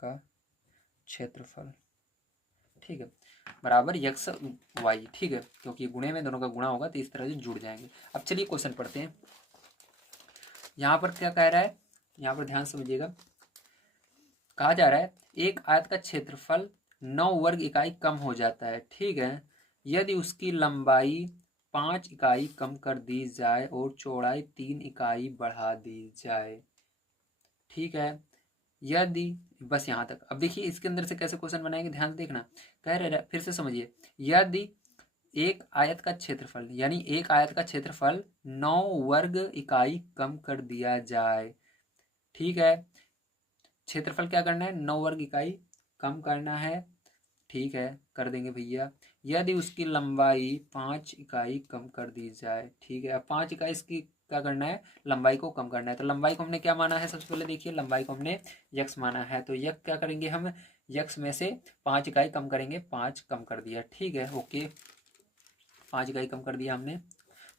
का क्षेत्रफल, ठीक है, बराबर यक्स वाई। ठीक है, क्योंकि गुणे में दोनों का गुणा होगा तो इस तरह से जुड़ जाएंगे। अब चलिए क्वेश्चन पढ़ते हैं। यहाँ पर क्या कह रहा है, यहाँ पर ध्यान समझिएगा। कहा जा रहा है एक आयत का क्षेत्रफल 9 वर्ग इकाई कम हो जाता है, ठीक है, यदि उसकी लंबाई 5 इकाई कम कर दी जाए और चौड़ाई 3 इकाई बढ़ा दी जाए। ठीक है, यदि, बस यहाँ तक। अब देखिए इसके अंदर से कैसे क्वेश्चन बनाएंगे, ध्यान से देखना। कह रहे फिर से समझिए, यदि एक आयत का क्षेत्रफल, यानी एक आयत का क्षेत्रफल 9 वर्ग इकाई कम कर दिया जाए, ठीक है। क्षेत्रफल क्या करना है, 9 वर्ग इकाई कम करना है, ठीक है, कर देंगे भैया। यदि उसकी लंबाई 5 इकाई कम कर दी जाए, ठीक है। अब 5 इकाई इसकी क्या करना है, लंबाई को कम करना है। तो लंबाई को हमने क्या माना है, सबसे पहले देखिए लंबाई को हमने यक्स माना है, तो यक्स क्या करेंगे हम, यक्स में से 5 इकाई कम करेंगे, 5 कम कर दिया, ठीक है, ओके, 5 इकाई कम कर दिया हमने।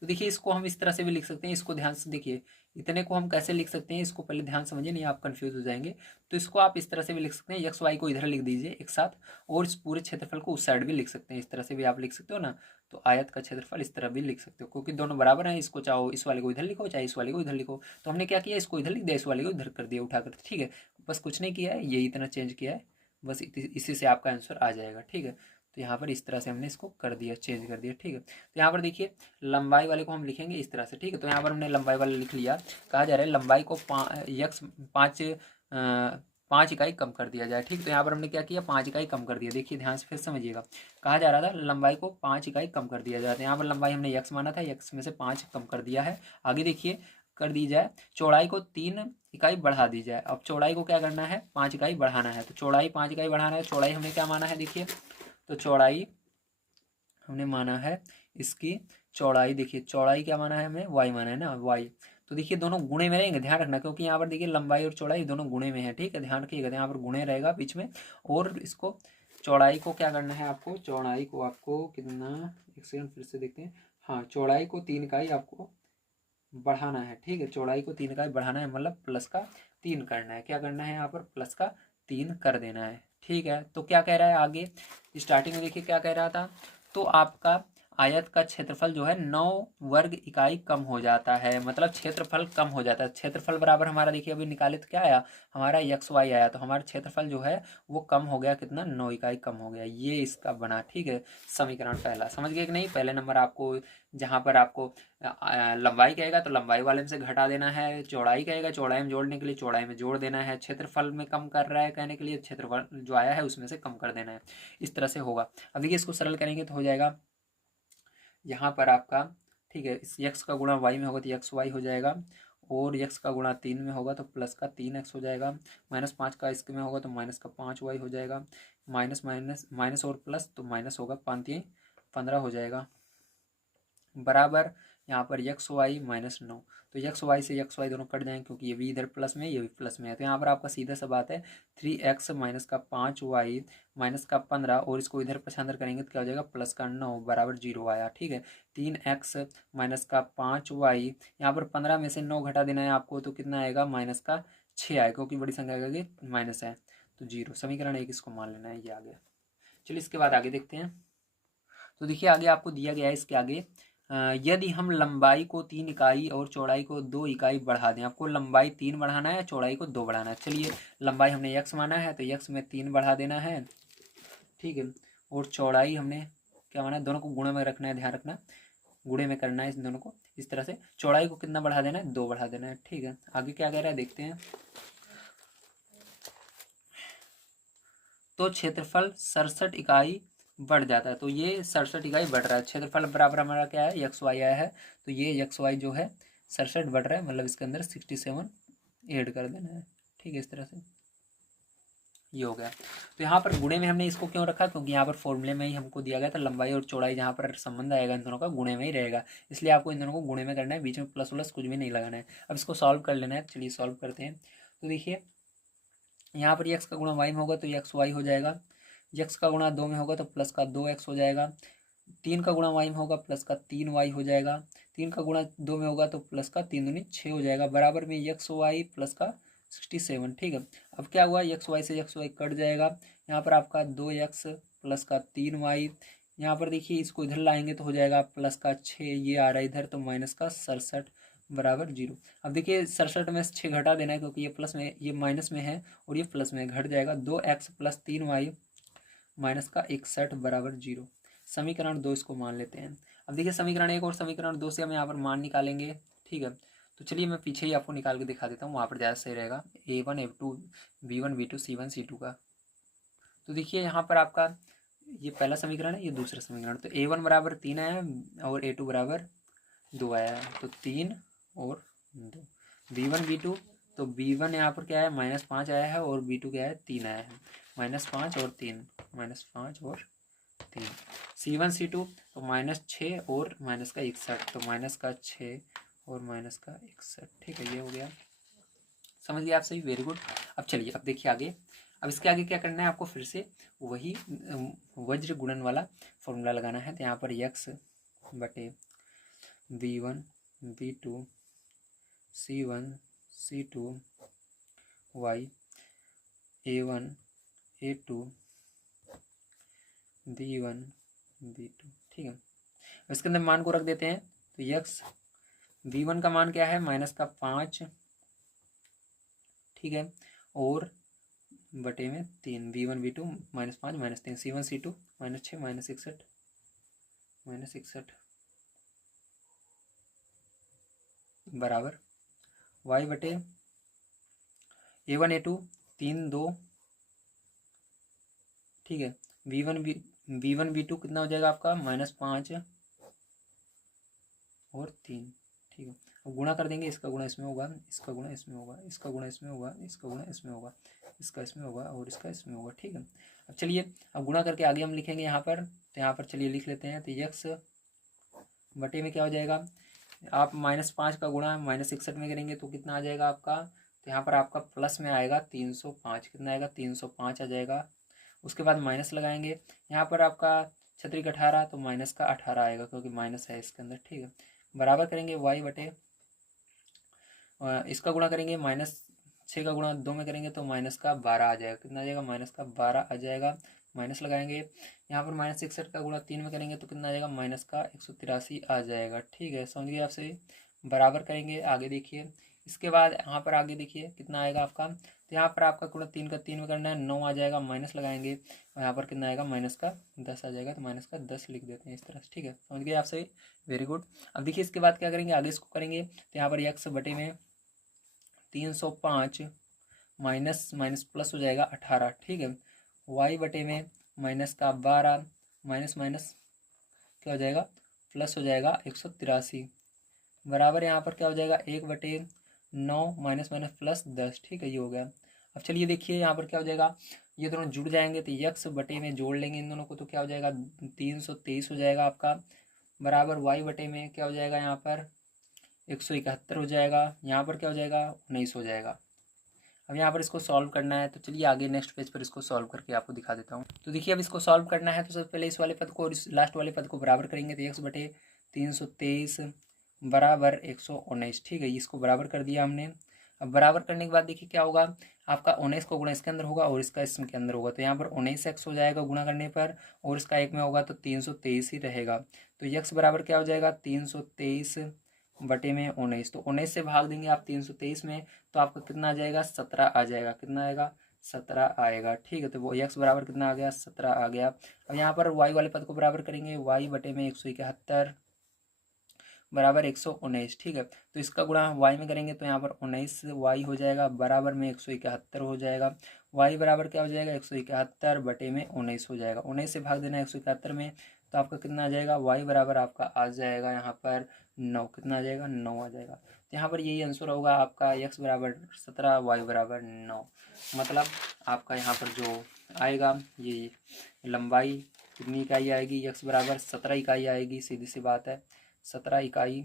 तो देखिए इसको हम इस तरह से भी लिख सकते हैं, इसको ध्यान से देखिए, इतने को हम कैसे लिख सकते हैं, इसको पहले ध्यान समझिए, नहीं आप कंफ्यूज हो जाएंगे। तो इसको आप इस तरह से भी लिख सकते हैं, एक्स वाई को इधर लिख दीजिए एक साथ, और इस पूरे क्षेत्रफल को उस साइड भी लिख सकते हैं, इस तरह से भी आप लिख सकते हो ना। तो आयत का क्षेत्रफल इस तरह भी लिख सकते हो, क्योंकि दोनों बराबर हैं, इसको चाहो इस वाले को इधर लिखो, चाहे इस वाले को इधर लिखो। तो हमने क्या किया, इसको इधर लिख दिया, इस वाले को इधर कर दिया उठाकर, ठीक है। बस कुछ नहीं किया है, यही इतना चेंज किया है, बस इसी से आपका आंसर आ जाएगा, ठीक है। तो यहाँ पर इस तरह से हमने इसको कर दिया, चेंज कर दिया, ठीक है। तो यहाँ पर देखिए लंबाई वाले को हम लिखेंगे इस तरह से, ठीक है। तो यहाँ पर हमने लंबाई वाला लिख लिया, कहा जा रहा है लंबाई को यक्स 5 इकाई कम कर दिया जाए, ठीक। तो यहाँ पर हमने क्या किया, 5 इकाई कम कर दिया। देखिए ध्यान से फिर समझिएगा, कहा जा रहा था लंबाई को 5 इकाई कम कर दिया जाए, तो यहाँ पर लंबाई हमने यक्स माना था, यक्स में से 5 कम कर दिया है। आगे देखिए कर दी जाए, चौड़ाई को 3 इकाई बढ़ा दी जाए। अब चौड़ाई को क्या करना है, 5 इकाई बढ़ाना है, तो चौड़ाई 5 इकाई बढ़ाना है। चौड़ाई हमने क्या माना है, देखिए तो चौड़ाई हमने माना है, इसकी चौड़ाई, देखिए चौड़ाई क्या माना है हमें, वाई माना है ना, वाई। तो देखिए दोनों गुणे में रहेंगे, ध्यान रखना, क्योंकि यहाँ पर देखिए लंबाई और चौड़ाई दोनों गुणे में है, ठीक है, ध्यान रखिएगा, यहाँ पर गुणे रहेगा बीच में। और इसको चौड़ाई को क्या करना है आपको, चौड़ाई को आपको कितना, एक सेकंड फिर से देखते हैं, हाँ चौड़ाई को 3 इकाई आपको बढ़ाना है, ठीक है। चौड़ाई को 3 इकाई बढ़ाना है, मतलब प्लस का 3 करना है, क्या करना है यहाँ पर, प्लस का 3 कर देना है, ठीक है। तो क्या कह रहा है आगे, स्टार्टिंग में देखिए क्या कह रहा था, तो आपका आयत का क्षेत्रफल जो है 9 वर्ग इकाई कम हो जाता है, मतलब क्षेत्रफल कम हो जाता है। क्षेत्रफल बराबर हमारा देखिए अभी निकाले तो क्या आया, हमारा एक्स वाई आया, तो हमारा क्षेत्रफल जो है वो कम हो गया, कितना, 9 इकाई कम हो गया, ये इसका बना, ठीक है। समीकरण पहला समझ गए कि नहीं, पहले नंबर आपको जहाँ पर आपको लंबाई कहेगा तो लंबाई वाले में से घटा देना है, चौड़ाई कहेगा चौड़ाई में जोड़ने के लिए चौड़ाई में जोड़ देना है, क्षेत्रफल में कम कर रहा है कहने के लिए क्षेत्रफल जो आया है उसमें से कम कर देना है, इस तरह से होगा। अब देखिए इसको सरल करेंगे तो हो जाएगा यहाँ पर आपका, ठीक है, इस यक्स का गुणा वाई में होगा तो यक्स वाई हो जाएगा, और यक्स का गुणा 3 में होगा तो प्लस का 3x हो जाएगा, -5 का इसके में होगा तो माइनस का 5y हो जाएगा, माइनस माइनस माइनस और प्लस तो माइनस होगा, 5×3 = 15 हो जाएगा, बराबर यहाँ पर यक्स वाई -9। तो यक्स वाई से यक्स वाई दोनों कट जाएंगे, क्योंकि ये भी इधर प्लस में ये भी प्लस में है, तो यहाँ पर आपका सीधा सा बात है 3x माइनस का 5y माइनस का 15, और इसको इधर पछांदर करेंगे तो क्या हो जाएगा, प्लस का 9 बराबर 0 आया, ठीक है। 3x माइनस का 5y, यहाँ पर 15 में से 9 घटा देना है आपको, तो कितना आएगा, -6 आएगा, क्योंकि बड़ी संख्या आगे माइनस है, तो 0, समीकरण 1 इसको मान लेना है, ये आ गया। चलिए इसके बाद आगे देखते हैं। तो देखिए आगे आपको दिया गया है, इसके आगे यदि हम लंबाई को 3 इकाई और चौड़ाई को 2 इकाई बढ़ा दें, आपको लंबाई 3 बढ़ाना है, चौड़ाई को 2 बढ़ाना है। चलिए लंबाई हमने यक्स माना है तो यक्स में 3 बढ़ा देना है, ठीक है, और चौड़ाई हमने क्या माना है, दोनों को गुणे में रखना है, ध्यान रखना, गुणे में करना है इन दोनों को, इस तरह से चौड़ाई को कितना बढ़ा देना है, 2 बढ़ा देना है, ठीक है। आगे क्या कह रहा है देखते हैं। तो क्षेत्रफल 67 इकाई बढ़ जाता है, तो ये 67 इकाई बढ़ रहा है, क्षेत्रफल बराबर हमारा क्या है, एक्स वाई आया है, तो ये एक्स वाई जो है 67 बढ़ रहा है, मतलब इसके अंदर 67 ऐड कर देना है, ठीक है, इस तरह से ये हो गया। तो यहाँ पर गुणे में हमने इसको क्यों रखा, क्योंकि यहाँ पर फॉर्मूले में ही हमको दिया गया था लंबाई और चौड़ाई, जहाँ पर संबंध आएगा इन दोनों का गुणे में ही रहेगा, इसलिए आपको इन दोनों को गुणे में करना है, बीच में प्लस व्लस कुछ भी नहीं लगाना है। अब इसको सॉल्व कर लेना है, चलिए सॉल्व करते हैं। तो देखिए यहाँ पर यक्स का गुणा वाई में होगा तो यक्स वाई हो जाएगा, यक्स का गुणा 2 में होगा तो प्लस का 2x हो जाएगा, 3 का गुणा वाई में होगा प्लस का 3y हो जाएगा, 3 का गुणा 2 में होगा तो प्लस का 3 दूनी 6 हो जाएगा, बराबर में यक्स वाई प्लस का 67, ठीक है। अब क्या हुआ, यक्स वाई से यक्स वाई कट जाएगा, यहाँ पर आपका 2x प्लस का 3y, यहाँ पर देखिए इसको इधर लाएंगे तो हो जाएगा प्लस का 6, ये आ रहा है इधर, तो माइनस का 67 बराबर 0। अब देखिए 67 में से 6 घटा देना है, क्योंकि ये प्लस में, ये माइनस में है और ये प्लस में, घट जाएगा, 2x प्लस 3y माइनस का 61 बराबर 0, समीकरण 2 इसको मान लेते हैं। अब देखिए समीकरण 1 और समीकरण 2 से हम यहाँ पर मान निकालेंगे, ठीक है। तो चलिए मैं पीछे ही आपको निकाल के दिखा देता हूँ, वहाँ पर ज़्यादा सही रहेगा। A1 A2 B1 B2 C1 C2 का। तो देखिए यहाँ पर आपका ये पहला समीकरण है, ये दूसरा समीकरण। तो A1 बराबर 3 आया है और A2 बराबर 2 आया है, तो 3 और 2। B1 B2, तो B1 यहाँ पर क्या है -5 आया है और B2 क्या है 3 आया है, -5 और 3, -5 और 3। C1 C2, तो -6 और -61, तो -6 और -61। ठीक है, ये हो गया, समझ गए आप सही, वेरी गुड। अब चलिए अब देखिए आगे, अब इसके आगे क्या करना है आपको, फिर से वही वज्र गुणन वाला फॉर्मूला लगाना है। तो यहाँ पर x बटे B1 B2 C1 C2 y A1 A2 B1 B2, ठीक है। इसके अंदर मान को रख देते हैं। तो x B1 का मान क्या है -5, ठीक है, और बटे में 3, B1 B2 -5 -3, C1 C2 -6 -61 बराबर y बटे A1 A2 3 2, ठीक है। B1 B2 कितना हो जाएगा आपका -5 और 3, ठीक है। अब गुणा कर देंगे, इसका गुणा इसमें होगा, इसका गुणा इसमें होगा, इसका गुणा इसमें होगा, इसका गुणा इसमें होगा, इसका इसमें होगा और इसका इसमें होगा, ठीक है। अब चलिए अब गुणा करके आगे हम लिखेंगे यहाँ पर। तो यहाँ पर चलिए लिख लेते हैं। तो x बटे में क्या हो जाएगा, आप -5 का गुणा -61 में करेंगे तो कितना आ जाएगा आपका। तो यहाँ पर आपका प्लस में आएगा 305, कितना आएगा 305 आ जाएगा। उसके बाद माइनस लगाएंगे, यहाँ पर आपका छतरी का 18, तो माइनस का 18 आएगा क्योंकि माइनस है इसके अंदर, ठीक है। बराबर करेंगे y बटे इसका गुणा करेंगे, -6 का गुणा 2 में करेंगे तो माइनस का 12 आ जाएगा, कितना आ जाएगा -12 आ जाएगा। माइनस लगाएंगे, यहाँ पर -61 का गुणा 3 में करेंगे तो कितना आ जाएगा -183 आ जाएगा, ठीक है। समझ गए आपसे, बराबर करेंगे। आगे देखिए, इसके बाद यहाँ पर आगे देखिए कितना आएगा आपका। तो यहाँ पर आपका गुणा 3 का 3 में करना है, 9 आ जाएगा, माइनस लगाएंगे और यहाँ पर कितना आएगा -10 आ जाएगा। तो -10 लिख देते हैं इस तरह से, ठीक है। समझ गए आप सही, वेरी गुड। अब देखिए इसके बाद क्या करेंगे, आगे इसको करेंगे। तो यहाँ पर x बटे में 305 माइनस माइनस प्लस हो जाएगा 18, ठीक है। y बटे में -12 माइनस माइनस क्या हो जाएगा प्लस हो जाएगा 183, बराबर यहाँ पर क्या हो जाएगा 1/9 माइनस माइनस प्लस 10, ठीक है, ये हो गया। अब चलिए देखिए यहाँ पर क्या हो जाएगा, ये दोनों जुड़ जाएंगे तो x बटे में जोड़ लेंगे इन दोनों को, तो क्या हो जाएगा 323 हो जाएगा आपका, बराबर y बटे में क्या हो जाएगा यहाँ पर 171 हो जाएगा, यहाँ पर क्या हो जाएगा 19 हो जाएगा। अब यहाँ पर इसको सॉल्व करना है। तो चलिए आगे नेक्स्ट पेज पर इसको सॉल्व करके आपको दिखा देता हूँ। तो देखिए अब इसको सॉल्व करना है तो सबसे पहले इस वाले पद को और इस लास्ट वाले पद को बराबर करेंगे। तो x बटे 323 बराबर 119, ठीक है, इसको बराबर कर दिया हमने। अब बराबर करने के बाद देखिए क्या होगा, आपका 19 को गुणा इसके अंदर होगा और इसका इसके अंदर होगा, तो यहाँ पर 19x हो जाएगा गुणा करने पर, और इसका एक में होगा तो 323 ही रहेगा। तो x बराबर क्या हो जाएगा 323 बटे में 19, तो 19 से भाग देंगे आप 323 में, तो आपका कितना आ जाएगा 17 आ जाएगा, कितना आएगा 17 आएगा, ठीक है। तो वो x बराबर कितना आ गया 17 आ गया। अब यहाँ पर y वाले पद को बराबर करेंगे, y बटे में 171 बराबर 119, ठीक है। तो इसका गुणा y में करेंगे तो यहाँ पर 19y हो जाएगा, बराबर में 171 हो जाएगा। y बराबर क्या हो जाएगा 171 बटे में 19 हो जाएगा, 19 से भाग देना 171 में, तो आपका कितना आ जाएगा y बराबर आपका आ जाएगा यहाँ पर 9, कितना आ जाएगा 9 आ जाएगा। तो यहाँ पर यही आंसर होगा आपका x बराबर 17 y बराबर 9, मतलब आपका यहाँ पर जो आएगा ये लंबाई कितनी इकाई आएगी, x बराबर 17 इकाई आएगी, सीधी सी बात है 17 इकाई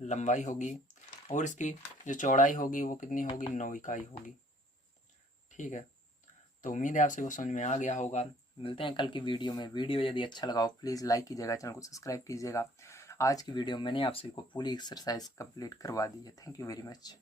लंबाई होगी, और इसकी जो चौड़ाई होगी वो कितनी होगी 9 इकाई होगी, ठीक है। तो उम्मीद है आपसे वो समझ में आ गया होगा। मिलते हैं कल की वीडियो में। वीडियो यदि अच्छा लगा हो प्लीज़ लाइक कीजिएगा, चैनल को सब्सक्राइब कीजिएगा। आज की वीडियो मैंने आप सभी को पूरी एक्सरसाइज कंप्लीट करवा दी है। Thank you very much.